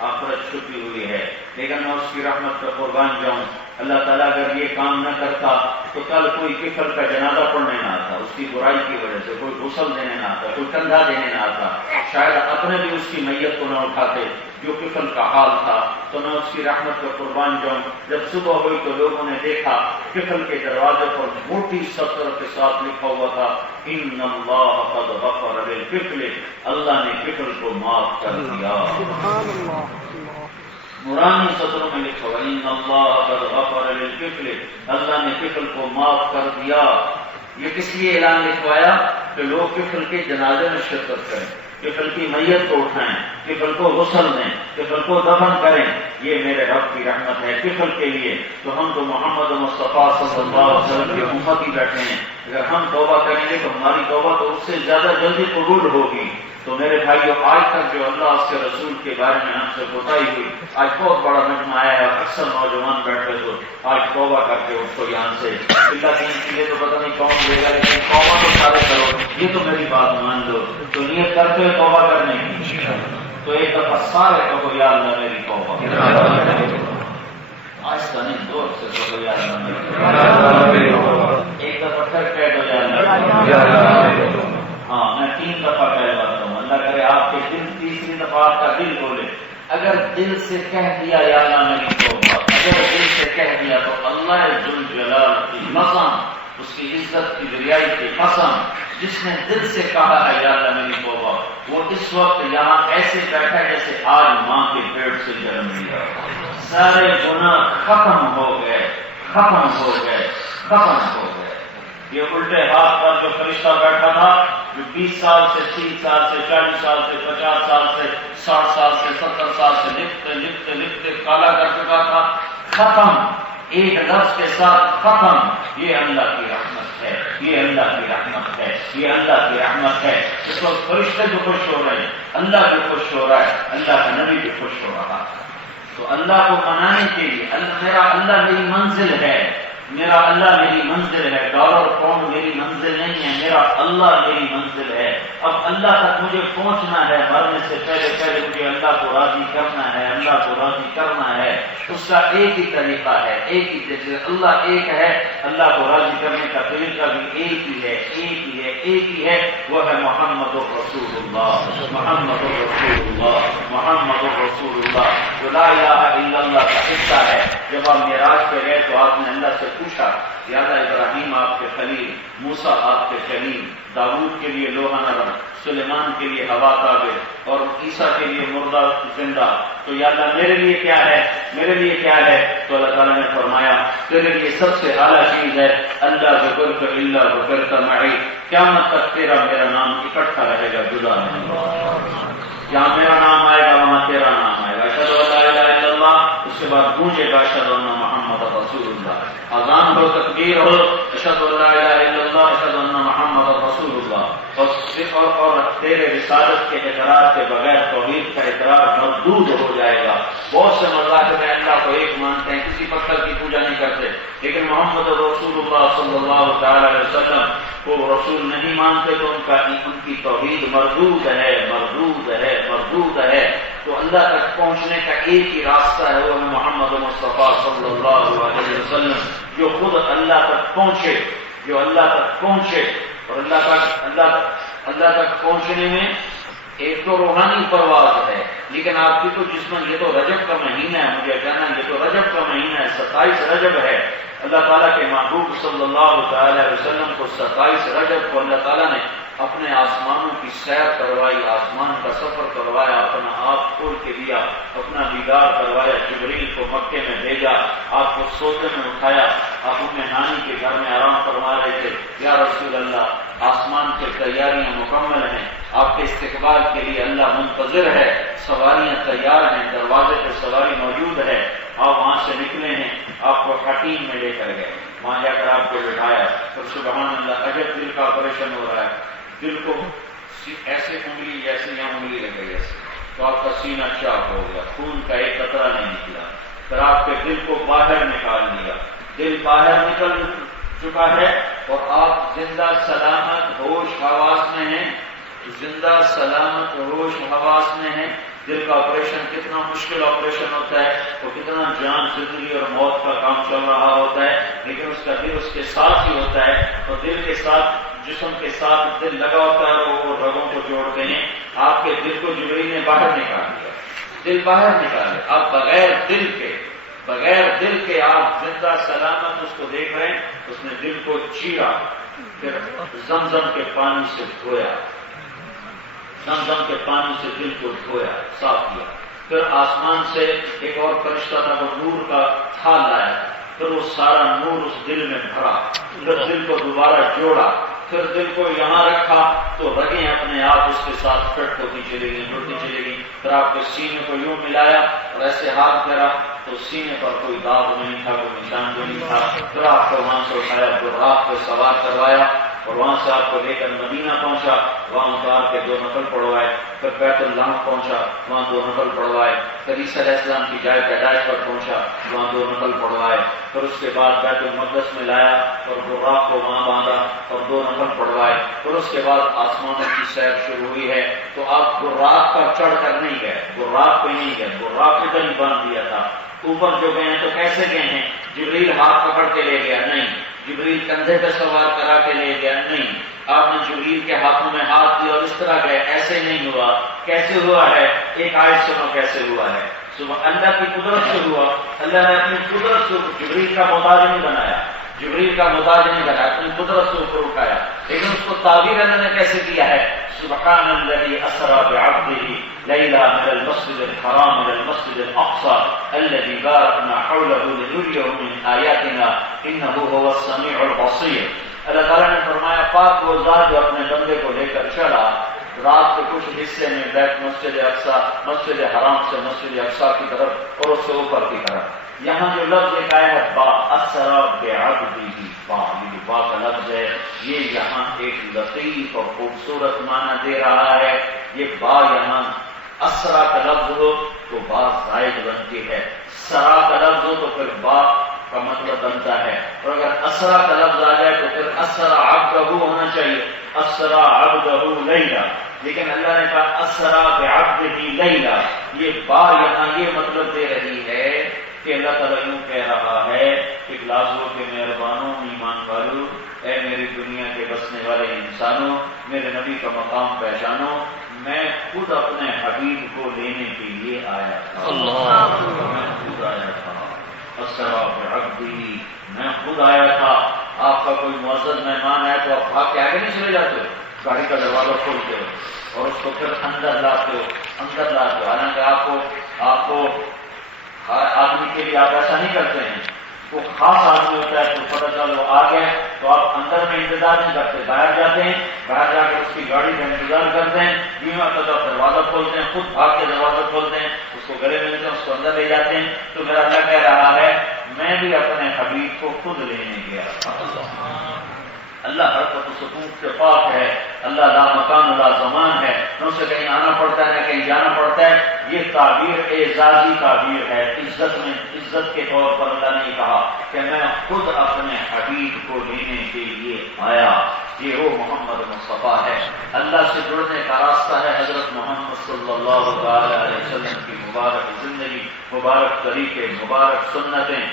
آخرت چھپی ہوئی ہے، لیکن میں اس کی رحمت پہ قربان جاؤں اللہ تعالیٰ اگر یہ کام نہ کرتا تو کل کوئی کفل کا جنازہ پڑھنے نہ آتا، اس کی برائی کی وجہ سے کوئی غسل دینے نہ آتا، کوئی کندھا دینے نہ آتا، شاید اپنے بھی اس کی میت کو نہ اٹھاتے جو کفل کا حال تھا، تو میں اس کی رحمت کا قربان جاؤں۔ جب صبح ہوئی تو لوگوں نے دیکھا کفل کے دروازے پر موٹی سطر کے ساتھ لکھا ہوا تھا ان اللہ قد غفر للکفل، اللہ نے کفل کو معاف کر دیا۔ سبحان اللہ۔ نورانی سطروں میں لکھا ہوا ان اللہ قد غفر للکفل، اللہ نے کفل کو معاف کر دیا۔ یہ کس لیے اعلان لکھوایا؟ کہ لوگ کفل کے جنازے میں شرکت کریں، کفل کی میت کو اٹھائیں، کفل کو غسل دیں، کفل کو دفن کریں، یہ میرے رب کی رحمت ہے کفل کے لیے۔ تو ہم تو محمد مصطفیٰ صلی اللہ علیہ وسلم کی امت ہی بیٹھے ہیں، اگر ہم توبہ کریں گے تو ہماری توبہ تو اس سے زیادہ جلدی قبول ہوگی۔ تو میرے بھائیو، آج تک جو اللہ اس کے رسول کے بارے میں ہم سے کوتاہی ہوئی، آج بہت بڑا مجمع آیا ہے، اکثر نوجوان بیٹھے تو آج توبہ کر کے اٹھو یہاں سے۔ اللہ کی چیزیں تو پتہ نہیں کون دے گا، لیکن توبہ تو سارے کرو، یہ تو میری بات مان لو۔ تو نیت کرتے ہوئے توبہ کرنے کی، تو ایک دفعہ سارے کہو یا اللہ میری توبہ، آج کا نہیں دور سے کہو یا اللہ میری توبہ، ایک دفعہ پھر کہہ دو یا اللہ۔ ہاں، میں 3 دفعہ کہلواتا ہوں، اللہ کرے آپ کے دل تیسری دفعہ آپ کا دل بولے۔ اگر دل سے کہہ دیا یا اللہ میری توبہ، اگر دل سے کہہ دیا تو اللہ ذوالجلال کی قسم، اس کی عزت کی بریائی کی قسم، جس نے دل سے کہا ہے یا اللہ میری توبہ، وہ اس وقت یہاں ایسے بیٹھا جیسے آج ماں کے پیٹ سے جنم لیا۔ سارے گناہ ختم ہو گئے، ختم ہو گئے، ختم ہو گئے۔ یہ الٹے ہاتھ پر جو فرشتہ بیٹھا تھا، جو 20 سال سے 30 سال سے 40 سال سے 50 سال سے 60 سال سے 70 سال سے لکھتے لکھتے لکھتے کالا کر چکا تھا، ختم، ایک لفظ کے ساتھ ختم۔ یہ اللہ کی رحمت ہے، یہ اللہ کی رحمت ہے، یہ اللہ کی رحمت ہے۔ اس وقت فرشتے جو خوش ہو رہے ہیں، اللہ بھی خوش ہو رہا ہے، اللہ کا نبی بھی خوش ہو رہا ہے۔ تو اللہ کو منانے کے لیے میرا اللہ میری منزل ہے، میرا اللہ میری منزل ہے، ڈالر پاؤنڈ میری منزل نہیں ہے، میرا اللہ میری منزل ہے۔ اب اللہ تک مجھے پہنچنا ہے، مرنے سے پہلے پہلے مجھے اللہ کو راضی کرنا ہے، اللہ کو راضی کرنا ہے۔ اس کا ایک ہی طریقہ ہے، ایک ہی طریقہ، اللہ ایک ہے، اللہ کو راضی کرنے کا طریقہ بھی ایک ہی ہے، ایک ہی ہے، ایک ہی ہے، وہ ہے محمد رسول اللہ، محمد رسول اللہ، محمد رسول اللہ۔ جو لا الہ الا اللہ کا حصہ ہے، جب آپ معراج پہ گئے تو آپ نے اللہ سے پوچھا، یاد ابراہیم آپ کے خلیل، موسیٰ آپ کے کلیم، داؤد کے لیے لوہا نرم، سلیمان کے لیے ہوا تابع اور عیسیٰ کے لیے مردہ زندہ، تو یا اللہ میرے لیے کیا ہے، میرے لیے کیا ہے؟ تو اللہ تعالیٰ نے فرمایا تیرے لیے سب سے اعلیٰ چیز ہے اللہ ذکرک الا ذکرت معی، قیامت تک تیرا میرا نام اکٹھا رہے گا، جدا نہیں۔ جہاں میرا نام آئے گا وہاں تیرا نام آئے گا۔ اشہد ان لا الہ الا اللہ، اس کے بعد گونجے گا اشہد ان محمد رسول اللہ، اذان ہو، تکبیر ہو، اشہد ان لا الہ الا اللہ، اشہد ان محمد رسول اللہ، اور تیرے رسالت کے اقرار کے بغیر توحید کا اقرار مردود ہو جائے گا۔ بہت سے مذاہب میں اللہ کو ایک مانتے ہیں، کسی پتھر کی پوجا نہیں کرتے، لیکن محمد رسول اللہ صلی اللہ تعالی علیہ وسلم کو رسول نہیں مانتے تو ان کی توحید مردود ہے، مردود ہے، مردود ہے۔ تو اللہ تک پہنچنے کا ایک ہی راستہ ہے، وہ ہے محمد مصطفیٰ صلی اللہ علیہ وسلم، جو خود اللہ تک پہنچے، جو اللہ تک پہنچے۔ اور اللہ تک پہنچنے میں ایک تو روحانی پرواز ہے، لیکن آپ کی تو جسم، یہ تو رجب کا مہینہ ہے، مجھے کہنا یہ تو رجب کا مہینہ ہے، 27 رجب ہے۔ اللہ تعالیٰ کے محبوب صلی اللہ تعالی علیہ وسلم کو 27 رجب کو اللہ تعالیٰ نے اپنے آسمانوں کی سیر کروائی، آسمان کا سفر کروایا، اپنا آپ کھول کے دیا، اپنا دیدار کروایا، جبریل کو مکے میں بھیجا، آپ کو سوتے میں اٹھایا، آپ اپنے نانی کے گھر میں آرام فرما رہے تھے، یا رسول اللہ آسمان سے تیاریاں مکمل ہیں، آپ کے استقبال کے لیے اللہ منتظر ہے، سواریاں تیار ہیں، دروازے پہ سواری موجود ہے، آپ وہاں سے نکلے ہیں، آپ کو حتیم میں لے کر گئے، وہاں جا کر آپ کو بٹھایا، اور سبحان اللہ عجب دل کا آپریشن ہو رہا ہے، دل کو ایسے انگلی جیسے یہاں انگلی لگ گئی ایسے، تو آپ کا سینہ چاک ہو گیا، خون کا ایک قطرہ نہیں نکلا، پھر آپ کے دل کو باہر نکال لیا، دل باہر نکل چکا ہے اور آپ زندہ سلامت ہوش حواس میں ہیں، زندہ سلامت ہوش حواس میں ہیں، دل کا آپریشن کتنا مشکل آپریشن ہوتا ہے، وہ کتنا جان زندگی اور موت کا کام چل رہا ہوتا ہے، لیکن اس کا دل اس کے ساتھ ہی ہوتا ہے، اور دل کے ساتھ جسم کے ساتھ دل لگا ہوتا ہے، وہ رگوں کو جوڑتے ہیں۔ آپ کے دل کو جبریل نے باہر نکال دیا، دل باہر نکالے، آپ بغیر دل کے آپ زندہ سلامت اس کو دیکھ رہے ہیں۔ اس نے دل کو چیرا، پھر زمزم کے پانی سے دھویا، زمزم کے پانی سے دل کو دھویا، صاف کیا، پھر آسمان سے ایک اور فرشتہ تھا، وہ نور کا تھال لایا، پھر وہ سارا نور اس دل میں بھرا، پھر دل کو دوبارہ جوڑا، پھر دل کو یہاں رکھا تو رگیں اپنے آپ اس کے ساتھ فٹ ہوتی چلی گئی، جڑتی چلی گئی۔ پھر آپ کے سینے کو یوں ملایا اور ایسے ہاتھ پھیرا تو سینے پر کوئی داغ نہیں تھا، کوئی نشان بھی نہیں تھا۔ پھر آپ کو وہاں سے اٹھایا، براق پہ سوار کروایا اور وہاں سے آپ کو لے کر مدینہ پہنچا، وہاں اتار کے 2 نفل پڑھوائے، پھر بیت اللہ پہنچا، وہاں 2 نفل پڑھوائے، پھر عیسیٰ علیہ السلام کی جائے پیدائش پر پہنچا، وہاں 2 نفل پڑھوائے، پھر اس کے بعد بیت المقدس میں لایا اور براق کو وہاں باندھا اور 2 نفل پڑھوائے، پھر اس کے بعد آسمانوں کی سیر شروع ہوئی ہے۔ تو آپ براق پر چڑھ کر نہیں گئے، براق پہ نہیں گئے، براق پہ نہیں باندھ دیا تھا۔ اوپر جو گئے ہیں تو کیسے گئے ہیں؟ جبریل ہاتھ پکڑ کے لے گیا؟ نہیں۔ جبریل کندھے پہ سوار کرا کے لے گیا؟ نہیں۔ آپ نے جبریل کے ہاتھوں میں ہاتھ دیا اور اس طرح گئے؟ ایسے نہیں ہوا۔ کیسے ہوا ہے؟ ایک آیت سنو کیسے ہوا ہے۔ صبح اللہ کی قدرت سے ہوا، اللہ نے اپنی قدرت سے جبریل کا محتاج نہیں بنایا، جبریل کا محتاج نہیں بنایا، اپنی قدرت سے اوپر اٹھایا۔ لیکن اس کو تعبیر اللہ نے کیسے کیا ہے؟ سبحان الذی اسری بعبدہ لیلا من المسجد الحرام الى المسجد الاقصى الذي باركنا حوله لنريه من آیاتنا انه هو السمیع البصیر۔ اللہ تعالیٰ نے فرمایا پاک وہ ذات جو اپنے بندے کو لے کر چلا رات کے کچھ حصے میں بیت مسجد اقصی، مسجد حرام سے مسجد اقصی کی طرف اور اس سے اوپر کی طرف۔ یہاں جو لفظ ایک آیا ہے با اسری بعبدہ، با کا لفظ ہے، یہ یہاں ایک لطیف اور خوبصورت معنی دے رہا ہے۔ یہ با یہاں اسرا کا لفظ ہو تو با زائد بنتی ہے، سرا کا لفظ ہو تو پھر با کا مطلب بنتا ہے، اور اگر اسرا کا لفظ آ جائے تو پھر اسرا عبدہ ہونا چاہیے، اسرا عبدہ لیلا، لیکن اللہ نے کہا اسرا بعبدہ لیلا۔ یہ با یہاں یہ مطلب دے رہی ہے کہ اللہ تعالیٰ یوں کہہ رہا ہے کہ لازو کے مہربانوں ایمان والو، اے میری دنیا کے بسنے والے انسانوں، میرے نبی کا مقام پہچانو، میں خود اپنے حبیب کو لینے کے لیے آیا تھا، میں خود آیا تھا، اسرا بعبدہ، میں خود آیا تھا۔ آپ کا کوئی معزز مہمان آیا تو آپ بھاگ کے آگے نہیں چلے جاتے ہو، گاڑی کا دروازہ کھولتے ہو اور اس کو پھر اندر لاتے ہو، حالانکہ آپ کو ہر آدمی کے لیے آپ ایسا نہیں کرتے ہیں، وہ خاص آدمی ہوتا ہے تو پتہ چلو آ گئے تو آپ اندر میں انتظار نہیں کرتے، باہر جاتے ہیں، باہر جا کے اس کی گاڑی کا انتظار کرتے ہیں، بیوہ کا دروازہ کھولتے ہیں، خود بھاگ کے دروازہ کھولتے ہیں، اس کو گلے ملتے ہیں، اس کو اندر لے جاتے ہیں۔ تو میرا اللہ کہہ رہا ہے میں بھی اپنے حبیب کو خود لینے گیا تھا۔ اللہ حرکت و سکون سے پاک ہے، اللہ لا مکان لا زمان ہے، نہ اسے کہیں آنا پڑتا ہے نہ کہیں جانا پڑتا ہے۔ یہ تعبیر اعزازی تعبیر ہے، عزت کے طور پر اللہ نے کہا کہ میں خود اپنے حبیب کو لینے کے لیے آیا۔ یہ وہ محمد مصطفیٰ ہے، اللہ سے جڑنے کا راستہ ہے حضرت محمد صلی اللہ علیہ وسلم کی مبارک زندگی، مبارک طریقے، مبارک سنتیں۔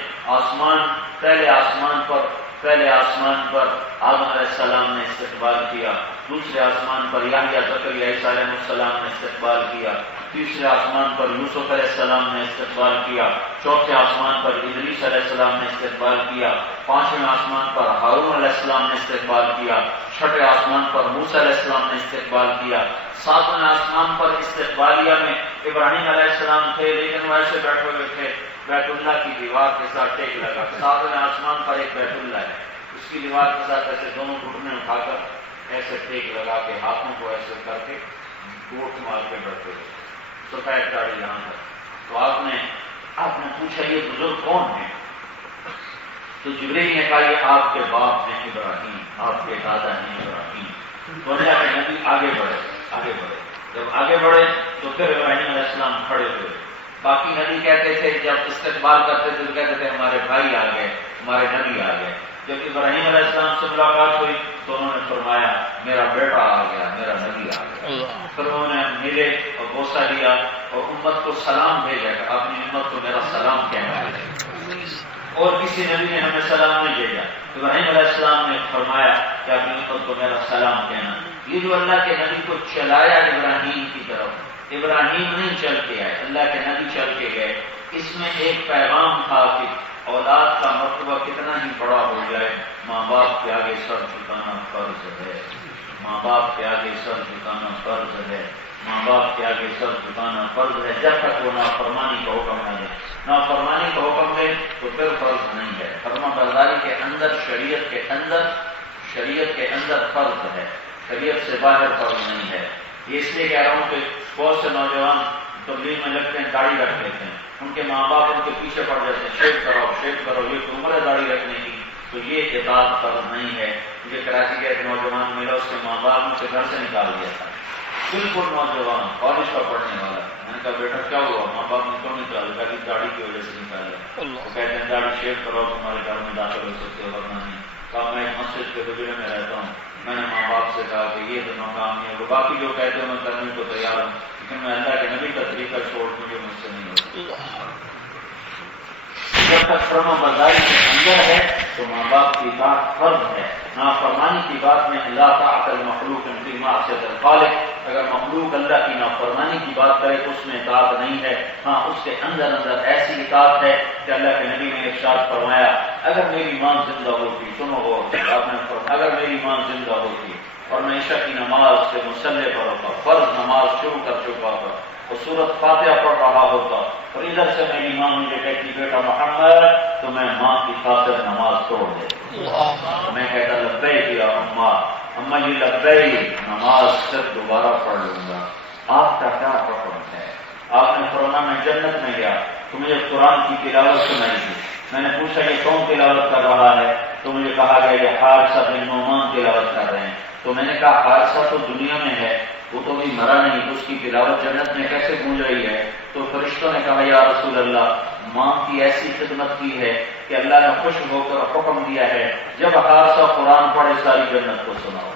پہلے آسمان پر آدم علیہ السلام نے استقبال کیا، دوسرے آسمان پر یحییٰ زکریا عیسیٰ علیہ السلام نے استقبال کیا، تیسرے آسمان پر یوسف علیہ السلام نے استقبال کیا، چوتھے آسمان پر ادریس علیہ السلام نے استقبال کیا، پانچویں آسمان پر ہارون علیہ السلام نے استقبال کیا، چھٹے آسمان پر موسیٰ علیہ السلام نے استقبال کیا، ساتویں آسمان پر استقبالیہ میں ابراہیم علیہ السلام تھے، لیکن وہ ایسے بیٹھے ہوئے تھے بیت اللہ کی دیوار کے ساتھ ٹیک لگا۔ ساتویں آسمان پر ایک بیت اللہ ہے، اس کی دیوار کے ساتھ ایسے دونوں گھٹنے اٹھا کر ایسے ٹیک لگا کے ہاتھوں کو ایسے کر کے گوٹ مار کے بیٹھے ہوئے، سفید داڑھی یہاں تک۔ تو آپ نے پوچھا یہ بزرگ کون ہیں؟ تو جبریل نے کہا یہ آپ کے باپ ہیں ابراہیم، آپ کے دادا ہیں ابراہیم۔ تو اللہ کے نبی آگے بڑھے، جب آگے بڑھے تو پھر ابراہیم علیہ السلام کھڑے ہوئے۔ باقی نبی کہتے تھے جب استقبال کرتے تھے تو کہتے تھے ہمارے بھائی آ گئے، ہمارے نبی آ گئے۔ جب ابراہیم علیہ السلام سے ملاقات ہوئی تو انہوں نے فرمایا میرا بیٹا آ گیا، میرا نبی آ گیا۔ پھر انہوں نے ملے اور بوسہ لیا اور امت کو سلام بھیجا کہ اپنی امت کو میرا سلام کہنا ہے. اور کسی نبی نے ہمیں سلام نہیں بھیجا. ابراہیم علیہ السلام نے فرمایا کہ اپنی امت کو میرا سلام کہنا. یہ جو اللہ کے نبی کو چلایا ابراہیم کی طرف، ابراہیم نہیں چل کے آئے، اللہ کے نبی چل کے گئے. اس میں ایک پیغام تھا کہ اولاد کا مرتبہ کتنا ہی بڑا ہو جائے، ماں باپ کے آگے سر جھکانا فرض ہے. ماں باپ کے آگے سر جھکانا فرض ہے. ماں باپ کے آگے سر جھکانا فرض ہے جب تک وہ نافرمانی کا حکم نہ دے. نافرمانی کا حکم دے تو پھر فرض نہیں ہے. فرما برداری کے اندر شریعت کے اندر فرض ہے، شریعت سے باہر فرض نہیں ہے. یہ اس لیے کہہ رہا ہوں کہ بہت سے نوجوان تبلیغ میں لگتے ہیں، داڑھی رکھ لیتے ہیں، ان کے ماں باپ ان کے پیچھے پڑ جاتے ہیں، شیو کرو، یہ تو عمر ہے داڑھی رکھنے کی. تو یہ اطاعت فرض نہیں ہے. مجھے کراچی کا ایک نوجوان ملا، اس کے ماں باپ نے اسے گھر سے نکال دیا تھا، بالکل نوجوان کالج کا پڑھنے والا. میں نے کہا بیٹا کیا ہوا؟ ماں باپ نے کیوں نکالا؟ کہ داڑھی کی وجہ سے نکالا. وہ کہتے ہیں داڑھی شیو کرو تمہارے گھر میں داخل ہو سکتے ہو ورنہ نہیں. کہا میں ایک مسجد کے حجرے میں رہتا ہوں، میں نے ماں باپ سے کہا کہ یہ تو مقام نہیں ہے، باقی جو کہتے ہیں میں کرنے کو تیار ہوں، لیکن میں اللہ کے نبی کا طریقہ چھوڑ مجھے مجھ سے نہیں ہوتا. جب تک فرما برداری کے اندر ہے تو ماں باپ کی بات فرض ہے. نافرمانی کی بات میں اللہ تعالی مخلوق فی معصیت الخالق، اگر مخلوق اللہ کی نافرمانی کی بات کرے تو اس میں اطاعت نہیں ہے. ہاں اس کے اندر ایسی اطاعت ہے کہ اللہ کے نبی نے ارشاد فرمایا اگر میری ماں زندہ ہوتی، سنو ہو آپ نے فرمایا اگر میری ماں زندہ ہوتی اور میں عشاء کی نماز سے مصلی پر ہوتا، فرض نماز شروع کر چکا تھا، وہ سورت فاتحہ پڑھ رہا ہوتا اور ادھر سے میری ماں مجھے کہتی بیٹا محمد، تو میں ماں کی خاطر نماز توڑ دیتا. میں کہتا لبیک یا اماں جی لبیک، نماز صرف دوبارہ پڑھ لوں گا. آپ کا کیا حکم ہے؟ آپ نے فرمایا میں جنت میں گیا تو مجھے قرآن کی تلاوت سنائی دی. میں نے پوچھا یہ کون تلاوت کر رہا ہے؟ تو مجھے کہا گیا یہ حارثہ بن نعمان تلاوت کر رہے ہیں. تو میں نے کہا حارثہ تو دنیا میں ہے، وہ تو بھی مرا نہیں، تو اس کی تلاوت جنت میں کیسے گونج رہی ہے؟ تو فرشتوں نے کہا یا رسول اللہ، ماں کی ایسی خدمت کی ہے کہ اللہ نے خوش ہو کر حکم دیا ہے جب حارثہ قرآن پڑھے ساری جنت کو سناؤ.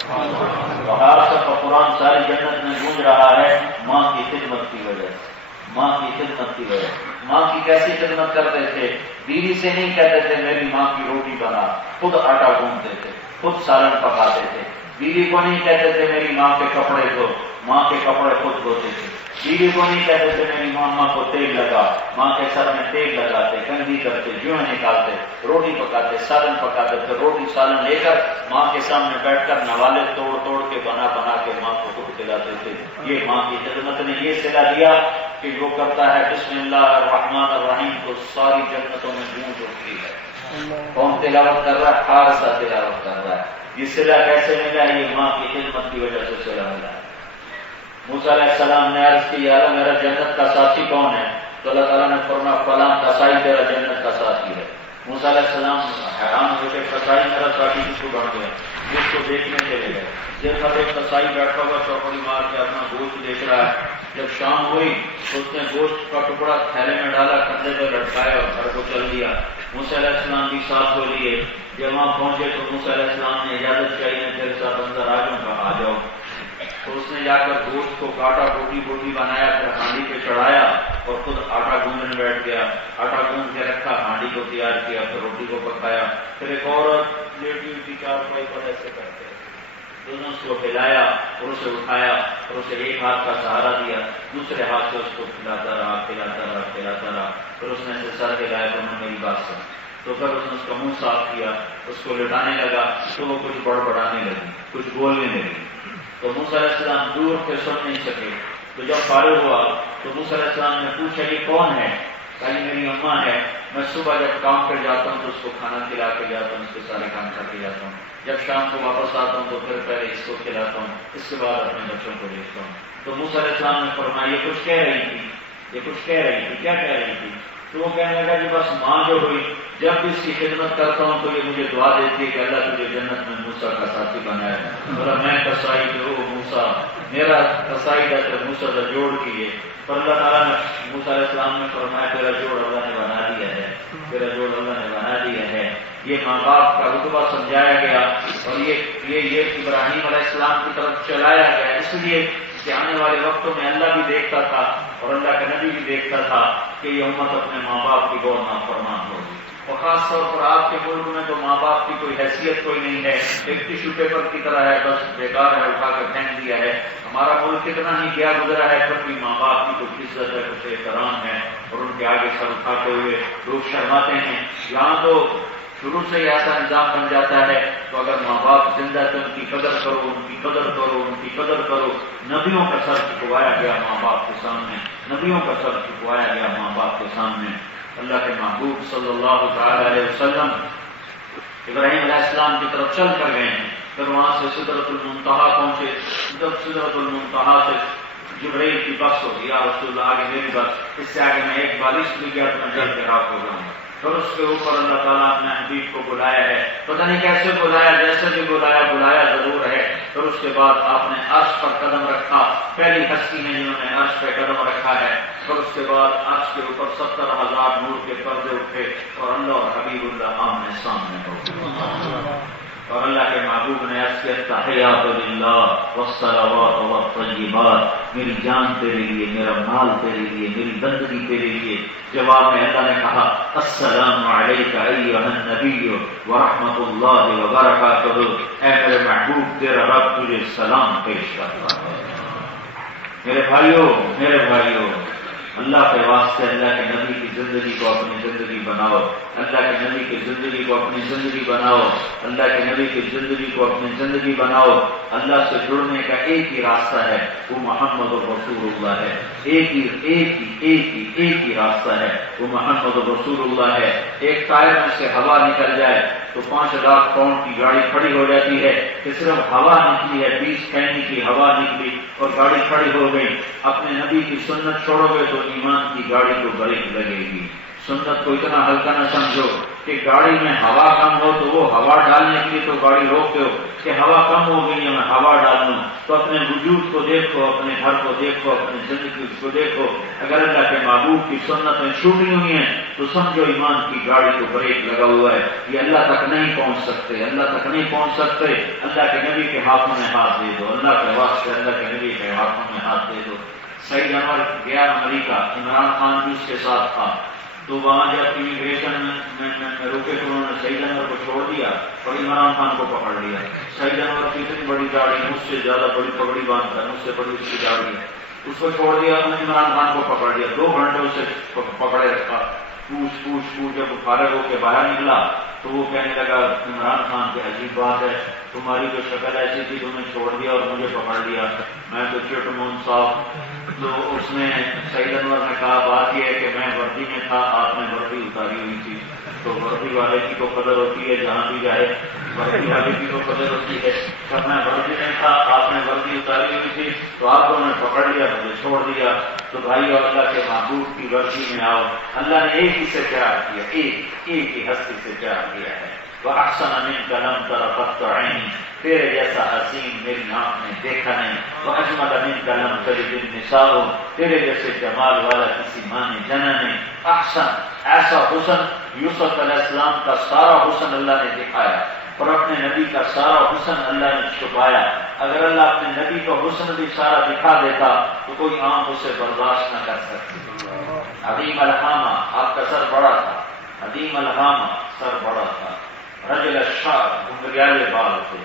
تو حارثہ کا قرآن ساری جنت میں گونج رہا ہے ماں کی خدمت کی وجہ سے. ماں کی خدمت کی وجہ سے. ماں کی کیسی خدمت کرتے تھے؟ بیوی سے نہیں کہتے تھے میری ماں کی روٹی بنا، خود آٹا گوندتے تھے، خود سالن پکاتے تھے. بیوی کو نہیں کہتے تھے میری ماں کے کپڑے دھو، ماں کے کپڑے خود دھوتے تھے. بیوی کو نہیں کہتے تھے میری ماں کو تیل لگا، ماں کے سر میں تیل لگاتے، کنگھی کرتے، جوئیں نکالتے، روٹی پکاتے، سالن پکاتے تھے. روٹی سالن لے کر ماں کے سامنے بیٹھ کر نوالے توڑ توڑ کے بنا کے ماں کو خود کھلاتے تھے. یہ ماں کی خدمت نے یہ صلہ دیا کہ جو کرتا ہے بسم اللہ الرحمن الرحیم تو ساری جنتوں میں گونج اٹھتی ہے. کون تلاوت کر رہا ہے؟ حارثہ تلاوت کر رہا ہے. یہ صلہ کیسے ملا؟ یہ ماں کی خدمت کی وجہ سے صلہ ملا. موسیٰ علیہ السلام نے عرض کی یا اللہ میرا جنت کا ساتھی کون ہے؟ تو اللہ تعالیٰ نے فرمایا فلاں قصائی تیرا جنت کا ساتھی ہے. موسیٰ علیہ السلام حیران ہو کے قصائی میرا ساتھی کس کو بن گیا؟ جس کو دیکھنے چلے گئے. دیکھا تو قصائی بیٹھا ہوا چوکڑی مار کے اپنا گوشت دیکھ رہا ہے. جب شام ہوئی تو اس نے گوشت کا ٹکڑا تھیلے میں ڈالا، کندھے پہ لٹکایا اور گھر کو چل دیا. موسیٰ علیہ السلام بھی ساتھ ہو لیے. جب وہاں پہنچے تو موسیٰ علیہ السلام نے اجازت چاہیے میں تیرے ساتھ اندر آ جاؤں گا. آ جاؤ. تو اس نے جا کر گوشت کو کاٹا، بوٹی بوٹی بنایا، پھر ہانڈی پہ چڑھایا اور خود آٹا گوندنے بیٹھ گیا. آٹا گوند کے رکھا، ہانڈی کو تیار کیا، پھر روٹی کو پکایا. پھر ایک عورت لیٹی ہوئی چارپائی پر ایسے کرتے دونوں اس کو ہلایا اور اسے اٹھایا اور اسے ایک ہاتھ کا سہارا دیا، دوسرے ہاتھ سے اس کو کھلاتا رہا. پھر اس نے اسے سر ہلایا تو انہوں نے میری بات سن. تو پھر اس نے اس کا منہ صاف کیا، اس کو لٹانے لگا تو وہ کچھ بڑبڑانے لگی، کچھ بولنے لگی. تو موسیٰ علیہ السلام دور سے سن نہیں سکے. تو جب فارغ ہوا تو موسیٰ علیہ السلام نے پوچھا یہ کون ہے؟ کہا یہ میری اماں ہے. میں صبح جب کام پر جاتا ہوں تو اس کو کھانا کھلا کے جاتا ہوں، اس کے سارے کام کر کے جاتا ہوں. جب شام کو واپس آتا ہوں تو پھر پہلے اس کو کھلاتا ہوں، اس کے بعد اپنے بچوں کو دیکھتا ہوں. تو موسیٰ علیہ السلام نے فرمایا یہ کچھ کہہ رہی تھی. کیا کہہ رہی تھی؟ تو وہ کہنے لگا کہ بس ماں جو ہوئی جب بھی اس کی خدمت کرتا ہوں تو یہ مجھے دعا دیتی ہے کہ اللہ تجھے جنت میں موسیٰ کا ساتھی بنایا. میں کسائی جو موسیٰ میرا کسائی کا تو موسیٰ کا جوڑ کیے. پر اللہ تعالیٰ نے موسیٰ علیہ السلام نے فرمایا تیرا جوڑ اللہ نے بنا دیا ہے، تیرا جوڑ اللہ نے بنا دیا ہے. یہ ماں باپ کا رتبہ سمجھایا گیا اور یہ ابراہیم علیہ السلام کی طرف چلایا گیا. اس لیے کہ آنے والے وقتوں میں اللہ بھی دیکھتا تھا اور اللہ کا نبی بھی دیکھتا تھا کہ یہ امت اپنے ماں باپ کی غور نافرمان ہوگی، اور خاص طور پر آپ کے ملک میں تو ماں باپ کی کوئی حیثیت کوئی نہیں ہے، ایک ٹیشو پیپر کی طرح ہے، بس بیکار ہے، اٹھا کر پھینک دیا ہے۔ ہمارا ملک کتنا ہی گیا گزرا ہے، پھر بھی ماں باپ کی کچھ عزت ہے، کچھ احترام ہے، اور ان کے آگے سر اٹھاتے ہوئے لوگ شرماتے ہیں۔ یہاں تو شروع سے ہی ایسا نظام بن جاتا ہے، تو اگر ماں باپ زندہ تو ان کی قدر کرو، ان کی قدر کرو، ان کی قدر کرو۔ نبیوں کا سر جھکوایا گیا ماں باپ کے سامنے، نبیوں کا سر جھکوایا گیا ماں باپ کے سامنے۔ اللہ کے محبوب صلی اللہ تعالی علیہ وسلم ابراہیم علیہ السلام کی طرف چل کر گئے ہیں، پھر وہاں سے سدرۃ المنتہا پہنچے، جب سدرۃ المنتہا سے جبرائیل کی بخش ہوگی، یا رسول اللہ آگے میری بخش، اس سے آگے میں ایک بالش بھی گیا تو میں جل کے راک ہو جاؤں گا۔ پھر اس کے اوپر اللہ تعالیٰ اپنے حبیب کو بلایا ہے، پتہ نہیں کیسے بلایا، جیسے بھی بلایا بلایا ضرور ہے۔ پھر اس کے بعد آپ نے عرش پر قدم رکھا، پہلی ہستی ہیں جنہوں نے عرش پہ قدم رکھا ہے۔ پھر اس کے بعد عرش کے اوپر 70,000 نور کے پردے اٹھے اور اللہ اور حبیب اللہ آمنے سامنے ہو گئے، اور اللہ کے محبوب نے عرض کیا تحیات للہ والصلوات والطیبات، میری جان تیرے لیے، میرا مال تیرے لیے، میری بندگی تیرے لیے۔ جواب میں اللہ نے کہا السلام علیک ایھا النبی ورحمۃ اللہ وبرکاتہ، اے میرے محبوب تیرا رب تجھے سلام پیش کرتا ہے۔ میرے بھائیوں اللہ کے واسطے اللہ کے نبی کی زندگی کو اپنی زندگی بناؤ، اللہ کے نبی کی زندگی کو اپنی زندگی بناؤ، اللہ کے نبی کی زندگی کو اپنی زندگی بناؤ۔ اللہ سے جڑنے کا ایک ہی راستہ ہے، وہ محمد رسول اللہ ہے، ایک ہی راستہ ہے، وہ محمد رسول اللہ ہے۔ ایک ٹائر میں سے ہوا نکل جائے تو 5 لاکھ پاؤنڈ کی گاڑی کھڑی ہو جاتی ہے، کہ صرف ہوا نکلی ہے، 20 کینی کی ہوا نکلی اور گاڑی کھڑی ہو گئی۔ اپنے نبی کی سنت چھوڑو گے تو ایمان کی گاڑی کو بریک لگے گی۔ سنت کو اتنا ہلکا نہ سمجھو کہ گاڑی میں ہوا کم ہو تو وہ ہوا ڈالنے کے لیے تو گاڑی روکتے ہو کہ ہوا کم ہو گئی ہے میں ہوا ڈال لوں، تو اپنے وجود کو دیکھو، اپنے گھر کو دیکھو، اپنی زندگی کو دیکھو۔ اگر اللہ کے محبوب کی سنتیں چھوٹی ہوئی ہیں تو سمجھو ایمان کی گاڑی کو بریک لگا ہوا ہے، یہ اللہ تک نہیں پہنچ سکتے، اللہ تک نہیں پہنچ سکتے۔ اللہ کے نبی کے ہاتھوں میں ہاتھ دے دو، اللہ کے واسطے اللہ کے نبی کے ہاتھوں میں ہاتھ دے دو۔ سعید عمر گیا امریکہ، عمران خان بھی اس کے ساتھ تھا، تو وہاں جب امیگریشن میں روکے تو انہوں نے سعید انور کو چھوڑ دیا اور عمران خان کو پکڑ لیا۔ سعید انور کی اتنی بڑی داڑھی، مجھ سے زیادہ بڑی پگڑی باندھ کر، مجھ سے بڑی اس کی داڑھی ہے، اس کو چھوڑ دیا، انہوں نے عمران خان کو پکڑ لیا، 2 گھنٹے اسے پکڑے رکھا، پوچھ جب وہ فارغ ہو کے باہر نکلا تو وہ کہنے لگا عمران خان کی عجیب بات ہے، تمہاری جو شکل ایسی تھی تمہیں چھوڑ دیا اور مجھے پکڑ لیا، میں تو چٹمون صاحب۔ تو اس نے سعید انور نے کہا بات یہ ہے کہ میں وردی میں تھا، آپ نے وردی اتاری ہوئی تھی، تو وردی والے کی تو قدر ہوتی ہے جہاں بھی جائے، وردی والے کی تو قدر ہوتی ہے، جب میں وردی میں تھا آپ نے وردی اتاری ہوئی تھی تو آپ کو میں پکڑ لیا، مجھے چھوڑ دیا۔ تو بھائی اور اللہ کے محبوب کی وردی میں آؤ، اللہ نے ایک ہی سے پیار کیا، ایک ہی ہستی سے پیار کیا ہے۔ وَأَحْسَنَ مِنْكَ لَمْ تَرَ قَطُّ عَيْنِي، تیرے جیسا حسین میری آنکھ نے دیکھا نہیں۔ وَأَجْمَلَ مِنْكَ لَمْ تَلِدِ النِّسَاءُ، تیرے جیسے جمال والا کسی ماں نے جنا نہیں۔ احسن، ایسا حسن یوسف علیہ السلام کا سارا حسن اللہ نے دکھایا اور اپنے نبی کا سارا حسن اللہ نے چھپایا۔ اگر اللہ اپنے نبی کا حسن بھی سارا دکھا دیتا تو کوئی آنکھ اسے برداشت نہ کر سکتی۔ عظیم الحامہ، آپ کا سر بڑا تھا، عظیم الحامہ سر بڑا تھا، رجل الشعر، گھنگریالے بال تھے،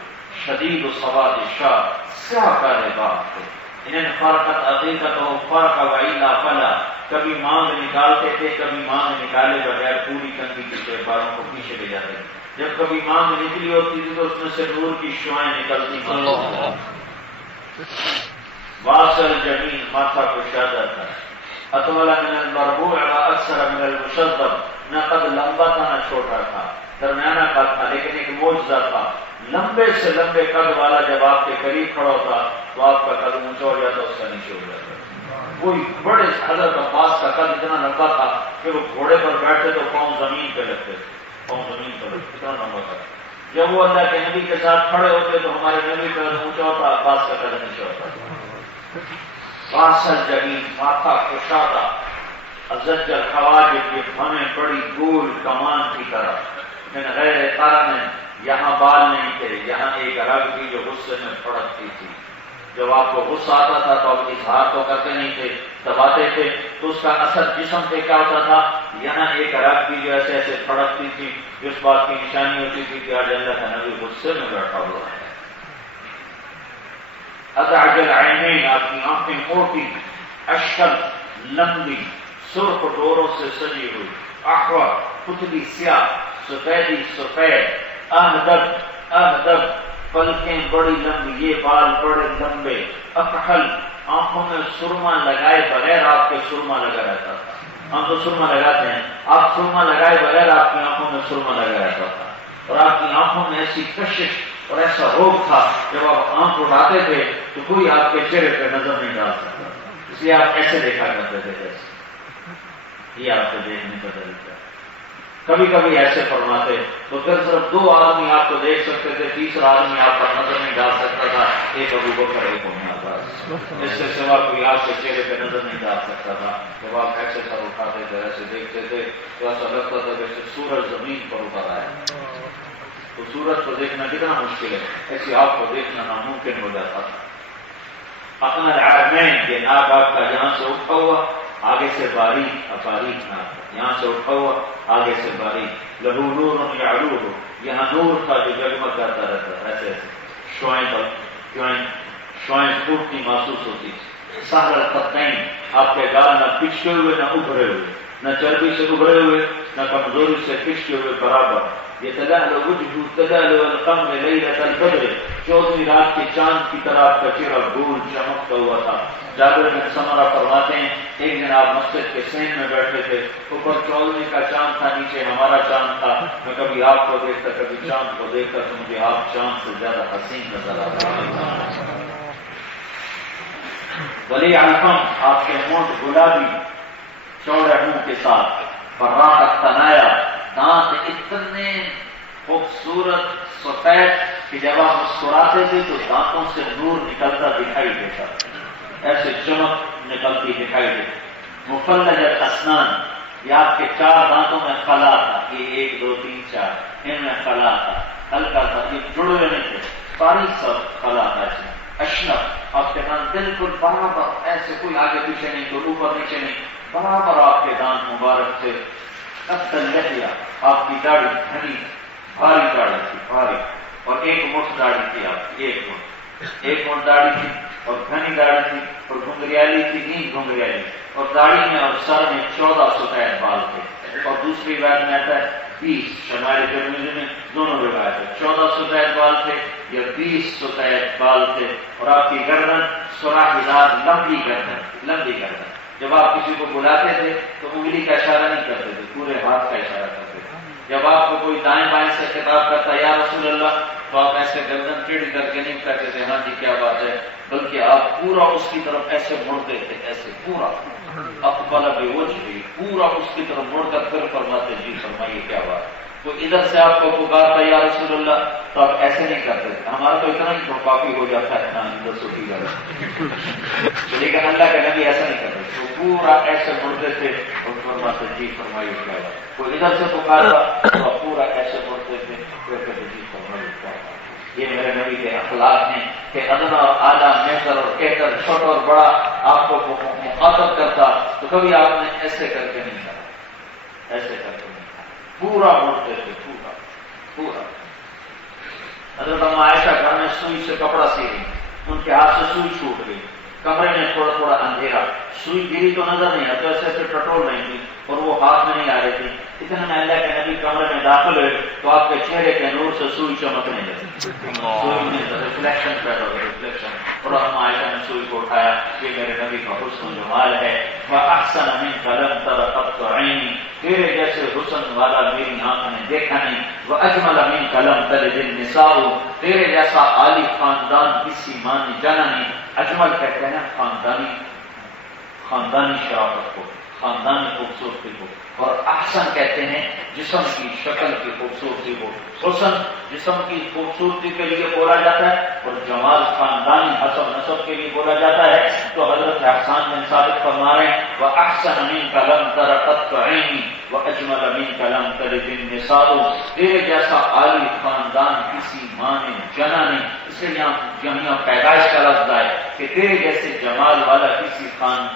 شدید سواد الشعر، سیاہ کالے بال تھے۔ انہیں فرقت عقیقت و فرق وعیلا فلا، کبھی مانگ نکالتے تھے، کبھی مانگ نکالے بغیر پوری کنگھی کے بالوں کو پیچھے لے جاتے تھے۔ جب کبھی مانگ نکلی ہوتی تھی تو اس میں سے نور کی شعائیں نکلتی تھیں۔ واصل جمین، ماتھا کشادہ تھا، اطول من المربوع و اکثر من المشدد، نہ قد لمبا تھا نہ چھوٹا تھا، درمیانہ قد تھا، لیکن ایک معجزہ تھا، لمبے سے لمبے قد والا جب آپ کے قریب کھڑا ہوتا تو آپ کا قد اونچا ہو جاتا، اس کا نیچے ہو جاتا۔ کوئی بڑے حضرت عباس کا قد اتنا لمبا تھا کہ وہ گھوڑے پر بیٹھتے تو پاؤں زمین پہ لگتے تھے، پاؤں زمین پر اتنا لمبا تھا۔ جب وہ اللہ کے نبی کے ساتھ کھڑے ہوتے تو ہمارے نبی کا قد اونچا ہوتا، عباس کا قد نیچے ہوتا۔ واصل جمین، ماتھا کشادہ، ازج الحواجب، یہ بھویں بڑی گول کمان کی طرح، من غیر قرن، یہاں بال نہیں تھے، یہاں ایک رگ تھی جو غصے میں پھڑکتی تھی۔ جب آپ کو غصہ آتا تھا تو آپ اظہار تو کرتے نہیں تھے، دباتے تھے، تو اس کا اثر جسم پہ کیا ہوتا تھا؟ یہاں ایک رگ کی جو ایسے ایسے پھڑکتی تھی، اس بات کی نشانی ہوتی تھی کہ آج اللہ کا نبی غصے میں بیٹھا ہوا ہے۔ ادعجل عینین، آپ کی آنکھیں موٹی، اشکل لمبی، سرخ ڈوروں سے سجی ہوئی، احور پتلی سیاہ، سفیدی سفید، اہدب پلکیں بڑی لمبی، یہ بال بڑے لمبے، اکحل آنکھوں میں سرما لگائے بغیر آپ کے سرما لگا رہتا تھا۔ ہم تو سرما لگاتے ہیں، آپ سرما لگائے بغیر آپ کی آنکھوں میں سرما لگا رہتا تھا، اور آپ کی آنکھوں میں ایسی کشش اور ایسا روگ تھا، جب آپ آنکھ اٹھاتے تھے تو کوئی آپ کے چہرے پہ نظر نہیں ڈال سکتا، اس لیے آپ ایسے دیکھا کرتے تھے، ایسے یہ آپ کو دیکھنے کا طریقہ۔ کبھی کبھی ایسے فرماتے تو پھر صرف 2 آدمی آپ کو دیکھ سکتے تھے، تیسرا آدمی آپ پر نظر نہیں ڈال سکتا تھا، ایک ابو بکر ایک عمر، بس اس سے سوا کوئی آپ کے چہرے پہ نظر نہیں ڈال سکتا تھا۔ جب آپ ایسے سر اٹھاتے تھے، ایسے دیکھتے تھے تو ایسا لگتا تھا جیسے سورج زمین پر اتر آیا۔ تو سورج کو دیکھنا کتنا مشکل ہے، ایسے آپ کو دیکھنا ناممکن ہو جاتا تھا۔ اپنا العارمین، یہ ناک آپ کا یہاں سے اٹھا ہوا، آگے سے باریک، باریک ناک یہاں سے اٹھا ہوا، آگے سے باریک، لہو نور یعلوہ، یہاں نور تھا جو جگمگ کرتا رہتا، ایسے ایسے شوائیں پھوٹتی محسوس ہوتی۔ سہل الخطین، آپ کے گال نہ پچھتے ہوئے نہ ابھرے ہوئے، نہ چربی سے ابھرے ہوئے نہ کمزوری سے پچھتے ہوئے، برابر۔ یہ تلألؤ وجهه تلألؤ القمر ليلة البدر، 14ویں رات کے چاند کی طرح آپ کا چہرہ گول چمکتا ہوا تھا۔ جابر بن سمرہ فرماتے ہیں ایک دن آپ مسجد کے صحن میں بیٹھے تھے، اوپر 14ویں کا چاند تھا، نیچے ہمارا چاند تھا، میں کبھی آپ کو دیکھتا کبھی چاند کو دیکھتا تو مجھے آپ چاند سے زیادہ حسین نظر آتا۔ ولی علقم، آپ کے ہونٹ گلابی چوڑے منہ کے ساتھ، براق الثنایا، دانت اتنے خوبصورت سفید کہ جب آپ مسکراتے تھے تو دانتوں سے نور نکلتا دکھائی دیتا، ایسے چمک نکلتی دکھائی دیتی۔ مفلج الاسنان، یہ آپ کے 4 دانتوں میں خلا تھا، یہ 1 2 3 4 ان میں خلا تھا، ہلکا تھا، یہ جڑے ہوئے نہیں تھے، باریک سا خلا تھا اس میں۔ اشنف، آپ کے دانت بالکل برابر، ایسے کوئی آگے پیچھے نہیں، کوئی اوپر نیچے نہیں، برابر آپ کے دانت مبارک تھے۔ قد اللحیہ، آپ کی داڑھی گھنی بھاری داڑھی تھی، بھاری، اور 1 مٹھ داڑھی تھی آپ کی، 1 مٹھ داڑھی تھی اور گھنی داڑھی تھی اور گھنگریالی تھی، نیند گھنگریالی، اور داڑھی میں اور سر میں 14 سفید بال تھے، اور دوسری بات میں آتا ہے 20، شمال ترمذی میں دونوں روایت ہے، 14 سفید بال تھے یا 20 سفید بال تھے، اور آپ کی گردن سوراخی دار لمبی گردن۔ جب آپ کسی کو بلاتے تھے تو انگلی کا اشارہ نہیں کرتے تھے، پورے ہاتھ کا اشارہ کرتے تھے۔ جب آپ کو کوئی دائیں بائیں سے خطاب کرتا یا رسول اللہ تو آپ ایسے گردن ٹیڑھی کر کے نہیں کہتے تھے ہاں جی کیا بات ہے، بلکہ آپ پورا اس کی طرف ایسے مڑتے تھے، ایسے پورا اقبل بوجہہ، پورا اس کی طرف مڑ کر پھر فرماتے جی فرمائیے کیا بات۔ تو ادھر سے آپ کو پکارتا یا رسول اللہ تو آپ ایسے نہیں کرتے تھے، ہمارا تو اتنا ہی کافی ہو جاتا ہے نا ادھر سوٹی گھر، لیکن اللہ کے نبی ایسا نہیں کرتے، تو پورا ایسے مڑتے تھے اور فرماتے جی فرمائیے کیا بات۔ کوئی ادھر سے پکارتا تو آپ پورا ایسے مڑتے تھے پھر کہتے جی فرمائیے کیا بات۔ یہ میرے نبی کے اخلاق ہیں کہ ادنا اور اعلیٰ میسر اور کہکر چھوٹا اور بڑا آپ کو مخاطب کرتا تو کبھی آپ نے ایسے کر کے نہیں کہا، ایسے کر کے پورا مڑتے تھے، پورا۔ حضرت عائشہ گھر میں سوئی سے کپڑا سی رہی، ان کے ہاتھ سے سوئی چھوٹ گئی، کمرے میں تھوڑا اندھیرا، سوئی گری تو نظر نہیں آتی، ایسے ٹٹول نہیں تھی اور وہ ہاتھ میں نہیں آ رہی تھی۔ اتنے میں اللہ کے نبی کمرے میں داخل ہوئے تو آپ کے چہرے کے نور سے سوئی چمکنے لگی، سوئی میں ریفلیکشن پیدا ہو، ریفلیکشن، اور ہم عائشہ نے سوئی کو اٹھایا، یہ میرے نبی کا حسن و جمال ہے۔ وَأَحْسَنَ مِنْكَ لَمْ تَرَ قَطُّ عَيْنِي، تیرے جیسے حسن والا میری آنکھ نے دیکھا نہیں۔ وَأَجْمَلَ مِنْكَ لَمْ تَلِدِ النِّسَاءُ، تیرے جیسا عالی خاندان کسی ماں نے جانا نہیں۔ اجمل کہتے ہیں خاندانی شرافت کو، خاندانی خوبصورتی کو، اور احسن کہتے ہیں جسم کی شکل کی خوبصورتی کو۔ حسن جسم کی خوبصورتی کے لیے بولا جاتا ہے اور جمال خاندانی حسب نسب کے لیے بولا جاتا ہے۔ تو حضرت حضرت احسان بن ثابت فرما رہے ہیں وَأَحْسَنَ مِنْكَ لَمْ تَرَ قَطُّ عَيْنِي وَأَجْمَلَ مِنْكَ لَمْ تَلِدِ النِّسَاءُ، تیرے جیسا عالی خاندان کسی ماں نے جنا نہیں. اس لیے یہاں پیدائش کا لفظ آئے کہ تیرے جیسے جمال والا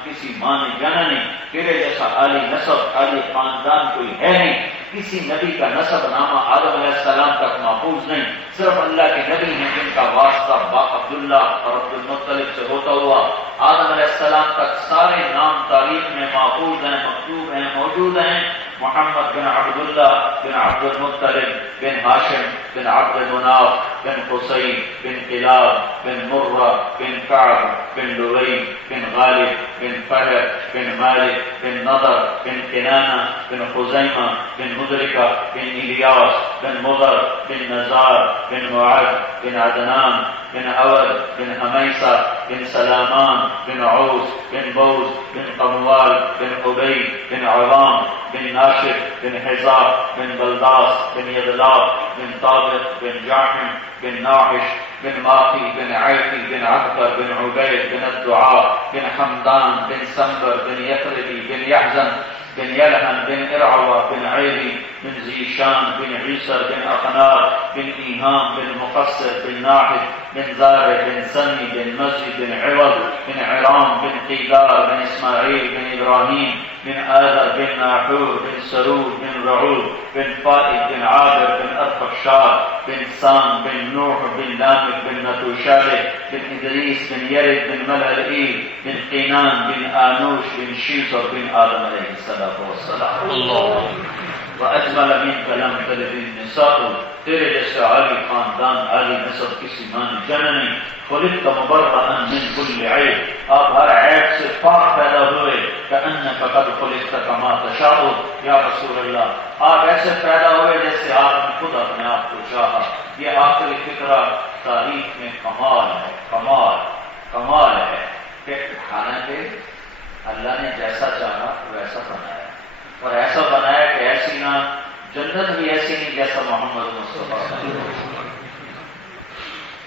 کسی ماں نے جنا نہیں، تیرے جیسا عالی نسب عالی خاندان کوئی ہے نہیں. کسی نبی کا نسب نامہ آدم علیہ السلام تک محفوظ نہیں، صرف اللہ کے نبی ہیں جن کا واسطہ عبداللہ اور عبد المطلب سے ہوتا ہوا آدم علیہ السلام تک سارے نام تاریخ میں محفوظ ہیں، مکتوب ہیں، موجود ہیں. محمد بن عبداللہ بن عبد المطلب بن ہاشم بن عبد مناف بن حسین بن کلاب بن مرہ بن کعب بن لؤی بن غالب بن فہر بن مالک بن نضر بن کنانہ بن خزیمہ بن مدرکہ بن الیاس بن مضر بن نزار بن معد بن عدنان بن عود بن حمیسہ بن سلامان بن عوس بن بوز بن قموال بن عبی بن عوام بن ناشر بن حزاب بن بلداس بن یدلاب بن طابق بن جاحم بن ناحش بن ماقی بن عیقی بن عقبر بن عبید بن الدعاء بن حمدان بن سنبر بن یقربی بن یحزن بن یلحن بن ارعوى بن عیری بن زیشان بن عیسر بن اقنار بن ایہام بن مقصر بن ناحد بن زار بن سنی بن مسجد بن عوض بن عرام بن قیدار بن اسماعیل بن ابراہیم بن آذر بن ناحور بن سرور بن رعود بن فائد بن عابر بن ارفخشاد بن سام بن نوح بن لامک بن نتوشالح بن ادریس بن یرد بن ملعلئیل بن قینان بن آنوش بن شیصر بن آدم علیہ السلام. وَأَجْمَلَ مِنْكَ لَمْ تَلِدِ النِّسَاءُ، تیرے جیسے عالی خاندان عالی نسب کسی ماں نے جنا نہیں. خُلِقْتَ مُبَرَّأً مِنْ كُلِّ عَيْبٍ، آپ ہر عیب سے پاک پیدا ہوئے. كَأَنَّكَ قَدْ خُلِقْتَ كَمَا تَشَاءُ، یا رسول اللہ آپ ایسے پیدا ہوئے جیسے آپ نے خود اپنے آپ کو چاہا. یہ آخری فکرہ تاریخ میں کمال ہے، کمال ہے کہ حالانکہ اللہ نے جیسا چاہا ویسا بنایا، اور ایسا بنایا کہ ایسی نہ جنت بھی ایسی نہیں جیسا محمد مصطفیٰ.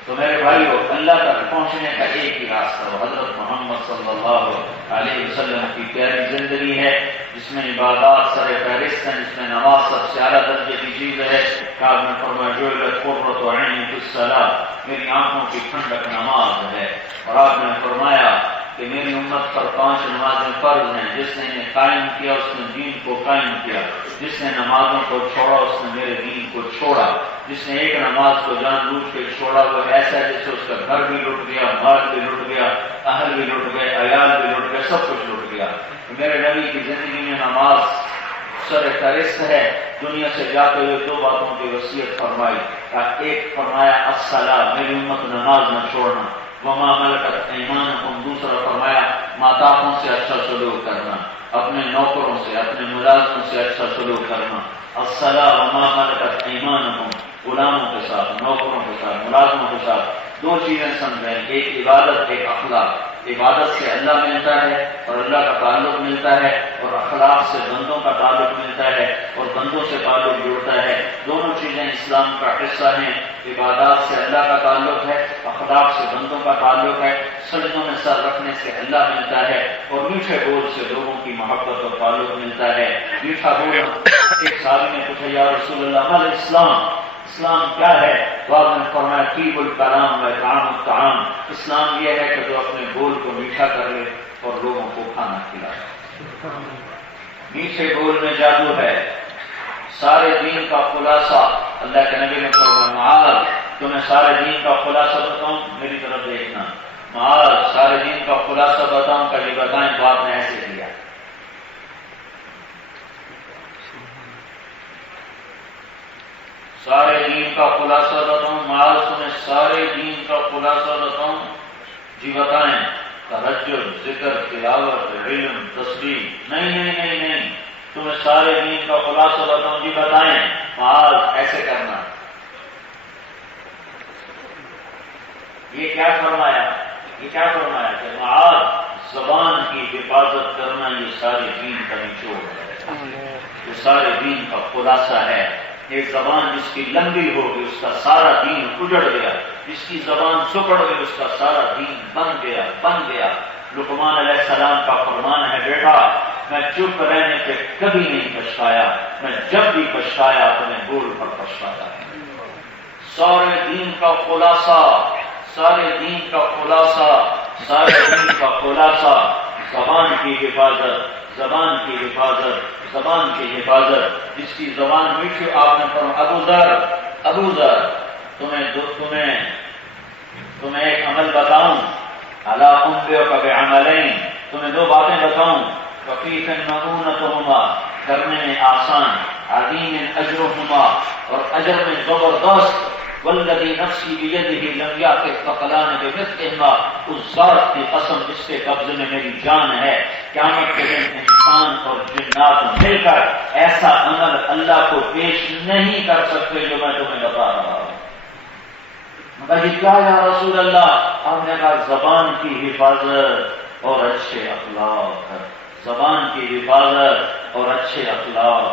تو میرے بھائیو، اللہ تک پہنچنے کا ایک ہی راستہ وہ حضرت محمد صلی اللہ علیہ وسلم کی پیاری زندگی ہے، جس میں عبادات سر فہرست ہیں، جس میں نماز سب سے اعلیٰ درجے کی چیز ہے. کہ آپ نے فرمایا جعلت قرۃ عینی فی الصلاۃ، میری آنکھوں کی ٹھنڈک نماز ہے. اور آپ نے فرمایا کہ میری امت پر 5 نمازیں فرض ہیں، جس نے انہیں قائم کیا اس نے دین کو قائم کیا، جس نے نمازوں کو چھوڑا اس نے میرے دین کو چھوڑا. جس نے ایک نماز کو جان بوجھ کے چھوڑا وہ ایسا ہے جیسے اس کا گھر بھی لٹ گیا، مال بھی لٹ گیا، اہل بھی لٹ گئے، عیال بھی لٹ گئے، سب کچھ لٹ گیا. میرے نبی کی زندگی میں نماز سر فہرست ہے. دنیا سے جاتے ہوئے 2 باتوں کی وصیت فرمائی. ایک فرمایا الصلاۃ، میری امت نماز نہ چھوڑنا. وما ملکت ایمانکم، دوسرا فرمایا ماتاؤں سے اچھا سلوک کرنا، اپنے نوکروں سے اپنے ملازموں سے اچھا سلوک کرنا. الصلاۃ وما ملکت ایمانکم، غلاموں کے ساتھ، نوکروں کے ساتھ، ملازموں کے ساتھ. 2 چیزیں سمجھیں، ایک عبادت، ایک اخلاق. عبادت سے اللہ ملتا ہے اور اللہ کا تعلق ملتا ہے، اور اخلاق سے بندوں کا تعلق ملتا ہے اور بندوں سے تعلق جڑتا ہے. دونوں چیزیں اسلام کا حصہ ہیں. عبادات سے اللہ کا تعلق ہے، اخلاق سے بندوں کا تعلق ہے. سجدوں میں سر رکھنے سے اللہ ملتا ہے، اور میٹھے بول سے لوگوں کی محبت اور تعلق ملتا ہے. میٹھا بول، ایک صحابی نے پوچھا یا رسول اللہ مال اسلام، اسلام کیا ہے؟ بعد میں فرمایا طیب الکلام و اطعام الطعام، اسلام یہ ہے کہ جو اپنے بول کو میٹھا کر لے اور لوگوں کو کھانا کھلائے. میٹھے بول میں جادو ہے. سارے دین کا خلاصہ اللہ کے نبی نے فرمایا معاذ تمہیں سارے دین کا خلاصہ بتاؤں، میری طرف دیکھنا. معاذ سارے دین کا خلاصہ بتاؤں، کبھی بتائیں تو آپ نے ایسے کیا. سارے دین کا خلاصہ بتاؤں. معاذ تمہیں سارے دین کا خلاصہ بتاؤں، جی بتائیں. تہجد، ذکر، تلاوت، علم، تسبیح. نہیں، تمہیں سارے دین کا خلاصہ بتاؤں، جی بتائیں. معاذ ایسے کرنا. یہ کیا فرمایا کہ معاذ زبان کی حفاظت کرنا یہ سارے دین کا نچوڑ ہے، یہ سارے دین کا خلاصہ ہے. ایک زبان جس کی لمبی ہوگی اس کا سارا دین اجڑ گیا، جس کی زبان سکڑ گئی اس کا سارا دین بن گیا. لقمان علیہ السلام کا فرمان ہے، بیٹا میں چپ رہنے پہ کبھی نہیں پچھتایا، میں جب بھی پچھتایا تو میں بول پر پچھتایا۔ سارے دین کا خلاصہ، سارے دین کا خلاصہ، سارے دین کا خلاصہ زبان کی حفاظت، زبان کی حفاظت، زبان کی حفاظت۔ جس کی زبان میٹھی، آپ نے فرمایا ابو ذر تمہیں ایک عمل بتاؤں، الا انبئک بعملین، تمہیں دو باتیں بتاؤں، خفیف مؤونتہما، کرنے میں آسان، عظیم اجرہما، اور اجر میں زبردست، والذی نفسی بیدہ لم یأت ثقلان بمثلہما، اس ذات کی قسم جس کے قبضے میں میری جان ہے، قیامت کے دن انسان اور جنات مل کر ایسا عمل اللہ کو پیش نہیں کر سکتے جو میں تمہیں بتا رہا ہوں۔ مگر کیا یا رسول اللہ؟ آپ نے کہا زبان کی حفاظت اور اچھے اخلاق، زبان کی حفاظت اور اچھے اخلاق،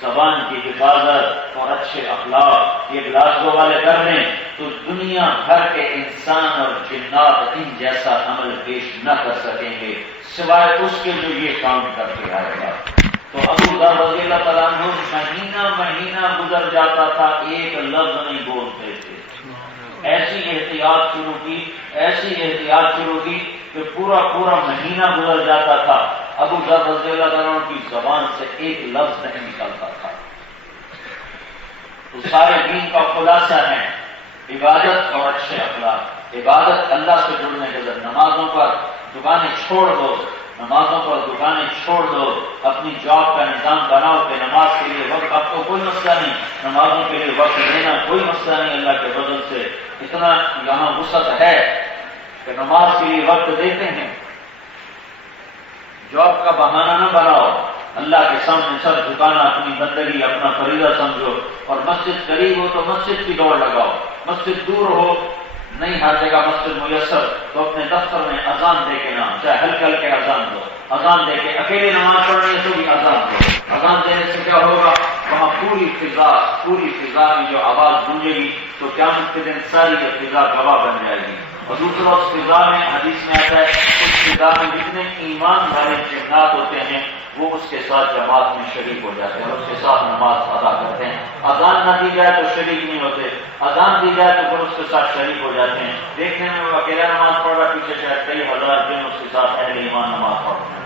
زبان کی حفاظت اور اچھے اخلاق۔ یہ گلاسگو والے کر لیں تو دنیا بھر کے انسان اور جنات ان جیسا عمل پیش نہ کر سکیں گے سوائے اس کے جو یہ کام کر کے آئے گا۔ تو ابو ذر رضی اللہ تعالیٰ عنہ مہینہ گزر جاتا تھا، ایک لفظ نہیں بولتے تھے۔ ایسی احتیاط شروع کی کہ پورا مہینہ گزر جاتا تھا، ابو ذر رضی اللہ عنہ کی زبان سے ایک لفظ نہیں نکلتا تھا۔ تو سارے دین کا خلاصہ ہے عبادت اور اچھے اخلاق۔ عبادت اللہ سے جڑنے کے لیے نمازوں پر دکانیں چھوڑ دو، نمازوں پر دکانیں چھوڑ دو، اپنی جاب کا نظام بناؤ کہ نماز کے لیے وقت، آپ کو کوئی مسئلہ نہیں، نمازوں کے لیے وقت دینا کوئی مسئلہ نہیں، اللہ کے فضل سے اتنا یہاں وسعت ہے کہ نماز کے لیے وقت دیتے ہیں۔ جاب کا بہانہ نہ بناؤ، اللہ کے سامنے سر جھکانا اپنی بندگی، اپنا فریضہ سمجھو، اور مسجد قریب ہو تو مسجد کی دوڑ لگاؤ، مسجد دور ہو نہیں ہر جگہ مسجد میسر تو اپنے دفتر میں اذان دے کے نہ، چاہے ہلکے ہلکے اذان دو، اذان دے کے اکیلے نماز پڑھنے سے بھی اذان دو۔ اذان دینے سے کیا ہوگا؟ وہاں پوری فضا میں جو آواز گونجے گی تو قیامت کے دن ساری یہ فضا گواہ بن جائے گی۔ اور دوسرا اس فضا میں حدیث میں آتا ہے اس فضا میں جتنے ایمان والے جنات ہوتے ہیں وہ اس کے ساتھ جماعت میں شریک ہو جاتے ہیں اور اس کے ساتھ نماز ادا کرتے ہیں۔ اذان نہ دی جائے تو شریک نہیں ہوتے، اذان دی جائے تو پھر اس کے ساتھ شریک ہو جاتے ہیں۔ دیکھنے میں وہ اکیلا نماز پڑھ رہا، پیچھے شاید کئی ہزار دن اس کے ساتھ اہل ایمان نماز پڑھتے ہیں۔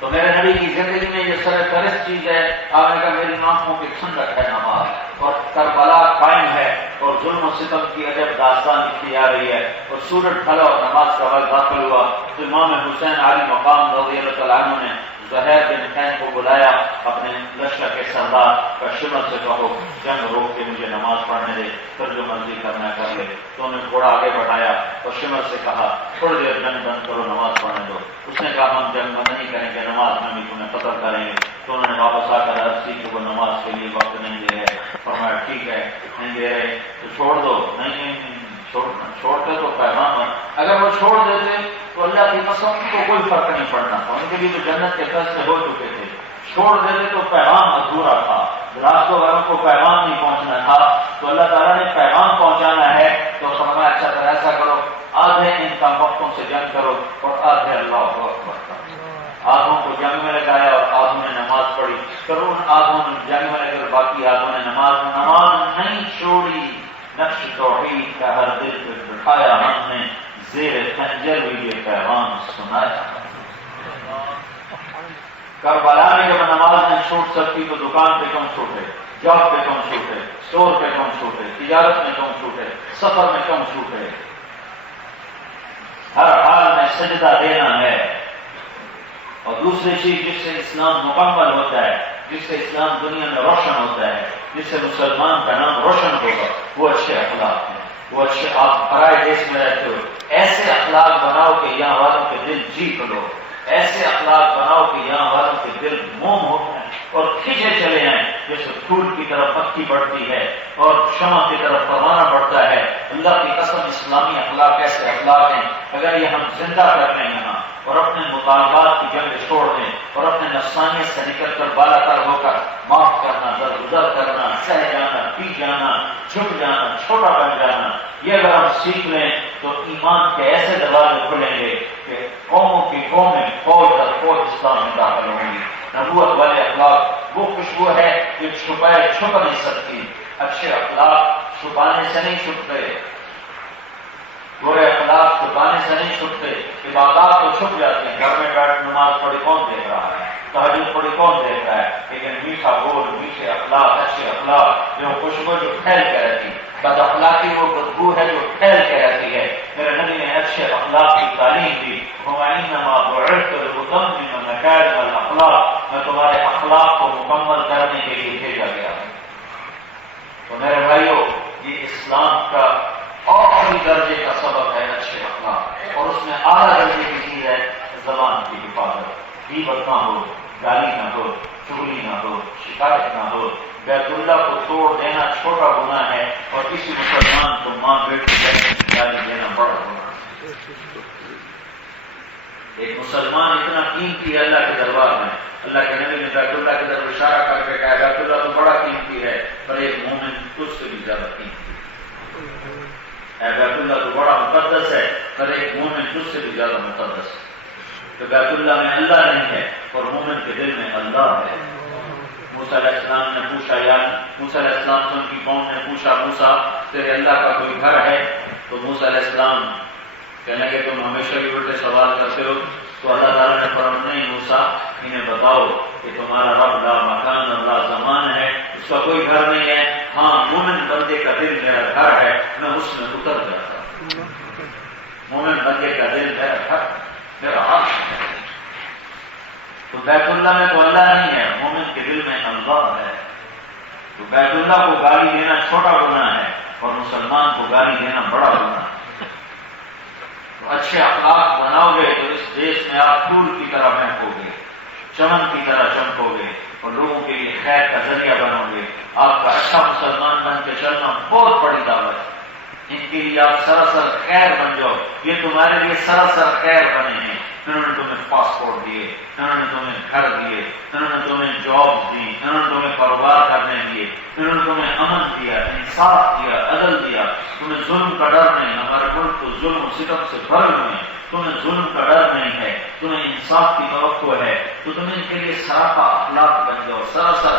تو میرے نبی کی زندگی میں یہ سرفہرست چیز ہے۔ آپ نے کہا میری آنکھوں کی ٹھنڈک ہے نماز، اور کربلا قائم ہے اور ظلم و ستم کی عجب داستان لکھی جا رہی ہے، اور سورج ڈھلا اور نماز کا وقت داخل ہوا تو امام حسین علی مقام رضی اللہ تعالیٰ عنہ نے زہیر بن خین کو بلایا، اپنے لشکر کے سردار کا شمر سے کہو جنگ روک کے مجھے نماز پڑھنے دے، پھر جو مرضی کرنا کر لے۔ تو انہوں نے تھوڑا آگے بڑھایا اور شمر سے کہا تھوڑی دیر جنگ بند کرو، نماز پڑھنے دو۔ اس نے کہا ہم جنگ بند نہیں کریں گے، نماز میں بھی تمہیں قتل کریں گے۔ تو انہوں نے واپس آ کر عرض کی کہ وہ نماز کے لیے وقت نہیں دے رہے۔ فرمایا ٹھیک ہے نہیں دے رہے تو چھوڑ دو۔ نہیں چھوڑتے تو پیغام، اگر وہ چھوڑ دیتے تو اللہ کی قسم کو کوئی فرق نہیں پڑنا تھا، ان کے لیے تو جنت کے فیصلے ہو چکے تھے۔ چھوڑ دیتے تو پیغام ادھورا تھا، راستوں والوں کو پیغام نہیں پہنچنا تھا، تو اللہ تعالیٰ نے پیغام پہنچانا ہے تو فرمایا اچھا تو ایسا کرو، آدھے ان کا وقتوں سے جنگ کرو اور آدھے اللہ اکبر کرو۔ آدھوں کو جنگ میں لگایا اور آدھوں نے نماز پڑھی، پھر ان آدھوں نے جنگ میں لے کر باقی آدھوں نے نماز نہیں چھوڑی۔ نقش توحید کا ہر دل پہ بٹھایا ہم نے، زیر خنجر بھی یہ پیغام سنایا۔ کربلا میں جب نماز نہیں چھوٹ سکتی تو دکان پہ کم چھوٹے، جاب پہ کم چھوٹے، اسٹور پہ کم چھوٹے، تجارت میں کم چھوٹے، سفر میں کم چھوٹے۔ ہر حال میں سجدہ دینا ہے۔ اور دوسری چیز جس سے اسلام مکمل ہوتا ہے، جس سے اسلام دنیا میں روشن ہوتا ہے، جس سے مسلمان کا نام روشن ہوگا، وہ اچھے اخلاق ہیں۔ وہ اچھے، آپ پرائے دیش میں رہتے ہو، ایسے اخلاق بناؤ کہ یہاں والوں کے دل جیت لو، ایسے اخلاق بناؤ کہ یہاں والوں کے دل موم ہو جائیں اور کھینچے چلے آئیں، جیسے پھول کی طرف پتی بڑھتی ہے اور شمع کی طرف پروانہ بڑھتا ہے۔ اللہ کی قسم اسلامی اخلاق ایسے اخلاق ہیں، اگر یہ ہم زندہ کر لیں یہاں اور اپنے مطالبات کی جنگ چھوڑ دیں اور اپنے نفسانیت سے نکل کر بالا تر ہو کر معاف کرنا، درگزر کرنا، سہ جانا، پی جانا، جھک جانا، چھوٹا بن جانا، یہ اگر ہم سیکھ لیں تو ایمان کے ایسے دروازے کھلیں گے کہ قوموں کی قومیں فوج در فوج اسلام میں داخل ہوں گی. نبوت والے اخلاق وہ خوشبو ہے جو چھپائے چھپ نہیں سکتی. اچھے اخلاق چھپانے سے نہیں چھپتے، برے اخلاق چھپانے سے نہیں چھپتے. عبادات تو چھپ جاتے ہیں، گھر میں بیٹھ نماز پڑھی کون دیکھ رہا ہے، تہجد پڑھی کون دیکھ رہا ہے، لیکن میٹھا بول، میٹھے اخلاق، اچھے اخلاق جو خوشبو جو پھیل کے رہتی، بد اخلاقی وہ بدبو ہے جو پھیل کے رہتی ہے. میرے نبی نے اچھے اخلاق کی تعلیم دی. وَإِنَّمَا بُعِثْتُ لِأُتَمِّمَ مَكَارِمَ الْأَخْلَاقِ، میں تمہارے اخلاق کو مکمل کرنے کے لیے بھیجا گیا ہوں. تو میرے بھائیوں، یہ اسلام کا آخری درجے کا سبب ہے اچھے اخلاق، اور اس میں اعلیٰ درجے کی چیز ہے زبان کی حفاظت. غیبت نہ ہو، گالی نہ ہو، چغلی نہ ہو، شکایت نہ ہو. بیت اللہ کو توڑ دینا چھوٹا گناہ ہے، اور کسی مسلمان کو ماں بیٹی کی گالی دینا بڑا گناہ ہے. ایک مسلمان اتنا قیمتی ہے اللہ کے دربار میں. اللہ کے نبی نے بیت اللہ کی طرف اشارہ کر کے کہا بیت اللہ تو بڑا قیمتی ہے، پر ایک مومن تجھ سے بھی زیادہ قیمتی ہے. بیت اللہ تو بڑا مقدس ہے، پر ایک مومن تجھ سے بھی زیادہ مقدس ہے. تو بیت اللہ میں اللہ نہیں ہے، اور مومن کے دل میں اللہ ہے. موسیٰ علیہ السلام نے پوچھا، موسیٰ علیہ السلام سے ان کی قوم نے پوچھا، موسیٰ تیرے اللہ کا کوئی گھر ہے؟ تو موسیٰ علیہ السلام کہنے کہ تم ہمیشہ بھی الٹے سوال کرتے ہو. تو اللہ تعالیٰ نے فرمایا نہیں موسیٰ، انہیں بتاؤ کہ تمہارا رب لا مکان اور لا زمان ہے، اس کا کوئی گھر نہیں ہے. ہاں، مومن بندے کا دل میرا گھر ہے، میں اس میں اتر جاتا ہوں. مومن بندے کا دل میرا گھر، میرا عرش ہے. تو بیت اللہ میں تو اللہ نہیں ہے، مومن کے دل میں اللہ ہے. تو بیت اللہ کو گالی دینا چھوٹا گناہ ہے، اور مسلمان کو گالی دینا بڑا گناہ ہے. تو اچھے اخلاق بناؤ گے تو اس دیش میں آپ پھول کی طرح مہکو گے، چمن کی طرح چمکو گے، اور لوگوں کے لیے خیر کا ذریعہ بنو گے. آپ کا اچھا مسلمان بن کے چلنا بہت بڑی دعوت ہے. ان کے لیے آپ سراسر خیر بن جاؤ. یہ تمہارے لیے سراسر خیر بنے ہیں. انہوں نے تمہیں پاسپورٹ دیے، انہوں نے تمہیں گھر دیے، انہوں نے تمہیں جاب دی، انہوں نے تمہیں کاروبار کرنے دیے، انہوں نے تمہیں امن دیا، انصاف دیا، عدل دیا. تمہیں ظلم کا ڈر نہیں. ہمارے ملک تو ظلم و ستم سے بھرے ہوئے ہیں. تمہیں ظلم کا ڈر نہیں ہے، تمہیں انصاف کی توقع ہے. تو تمہیں ان کے لیے سراپا اخلاق بن جاؤ، سراسر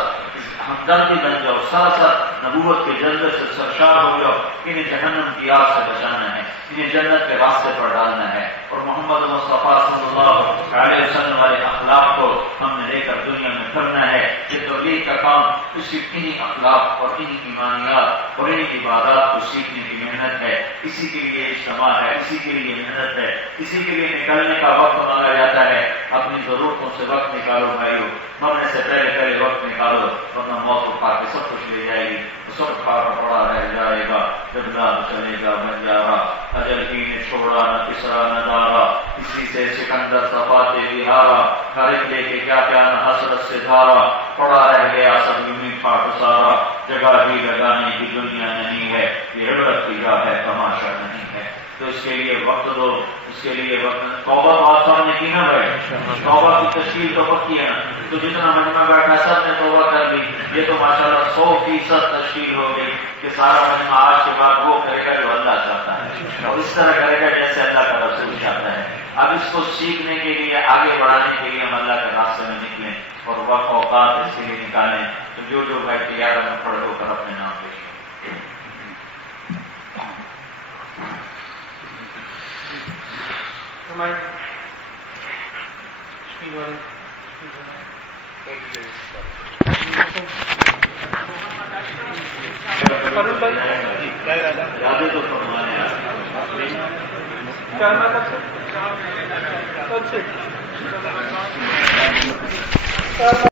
ہمدردی بن جاؤ، سراسر نبوت کے جذبے سے سرشار ہو جاؤ. انہیں جہنم کی آگ سے بچانا ہے، انہیں جنت کے راستے پر ڈالنا ہے. اور محمد مصطفیٰ صلی اللہ علیہ وسلم والے اخلاق کو ہم نے لے کر دنیا میں کرنا ہے. یہ تبلیغ کا کام انہی اخلاق اور انہی ایمانیات اور انہی عبادات کو سیکھنے کی محنت ہے. اسی کے لیے اجتماع ہے، اسی کے لیے محنت ہے، اسی کے لیے نکلنے کا وقت مانگا جاتا ہے. اپنی ضرورتوں سے وقت نکالو بھائیو، مرنے سے پہلے وقت نکالو، ورنہ موت اٹھا کے سب کچھ لے جائے گی. سب کھانا پڑا رہ جائے گا، جب نام چلے گا بنجارا. اجل ہی نے چھوڑا نہ کسرا نہ دارا، اسی سے سکندر صفاتے بہارا. خرید لے کے کیا کیا نہ حسرت سے دھارا، پڑا رہ گیا سب یوں ہی پاٹ سارا. جگہ بھی لگانے کی دنیا نہیں ہے، یہ عبرت کی جگہ ہے، تماشا نہیں ہے. تو اس کے لیے وقت دو، اس کے لیے وقت. توبہ تو آپ سب نے کی نا بھائی، توبہ کی تشکیل تو پکی ہے نا. تو جتنا مجمع بیٹھا سب نے توبہ کر لی. یہ تو ماشاءاللہ 100% تشکیل ہو گئی کہ سارا مجمع آج کے بعد وہ کرے گا جو اللہ چاہتا ہے، اور اس طرح کرے گا جیسے اللہ کا رسول چاہتا ہے. اب اس کو سیکھنے کے لیے، آگے بڑھانے کے لیے ہم اللہ کے راستے میں نکلیں اور وقت اوقات اس کے لیے نکالیں. تو جو بھائی تیار ہے کھڑے ہو کر اپنے نام لکھیں. یادیں تو فرمانے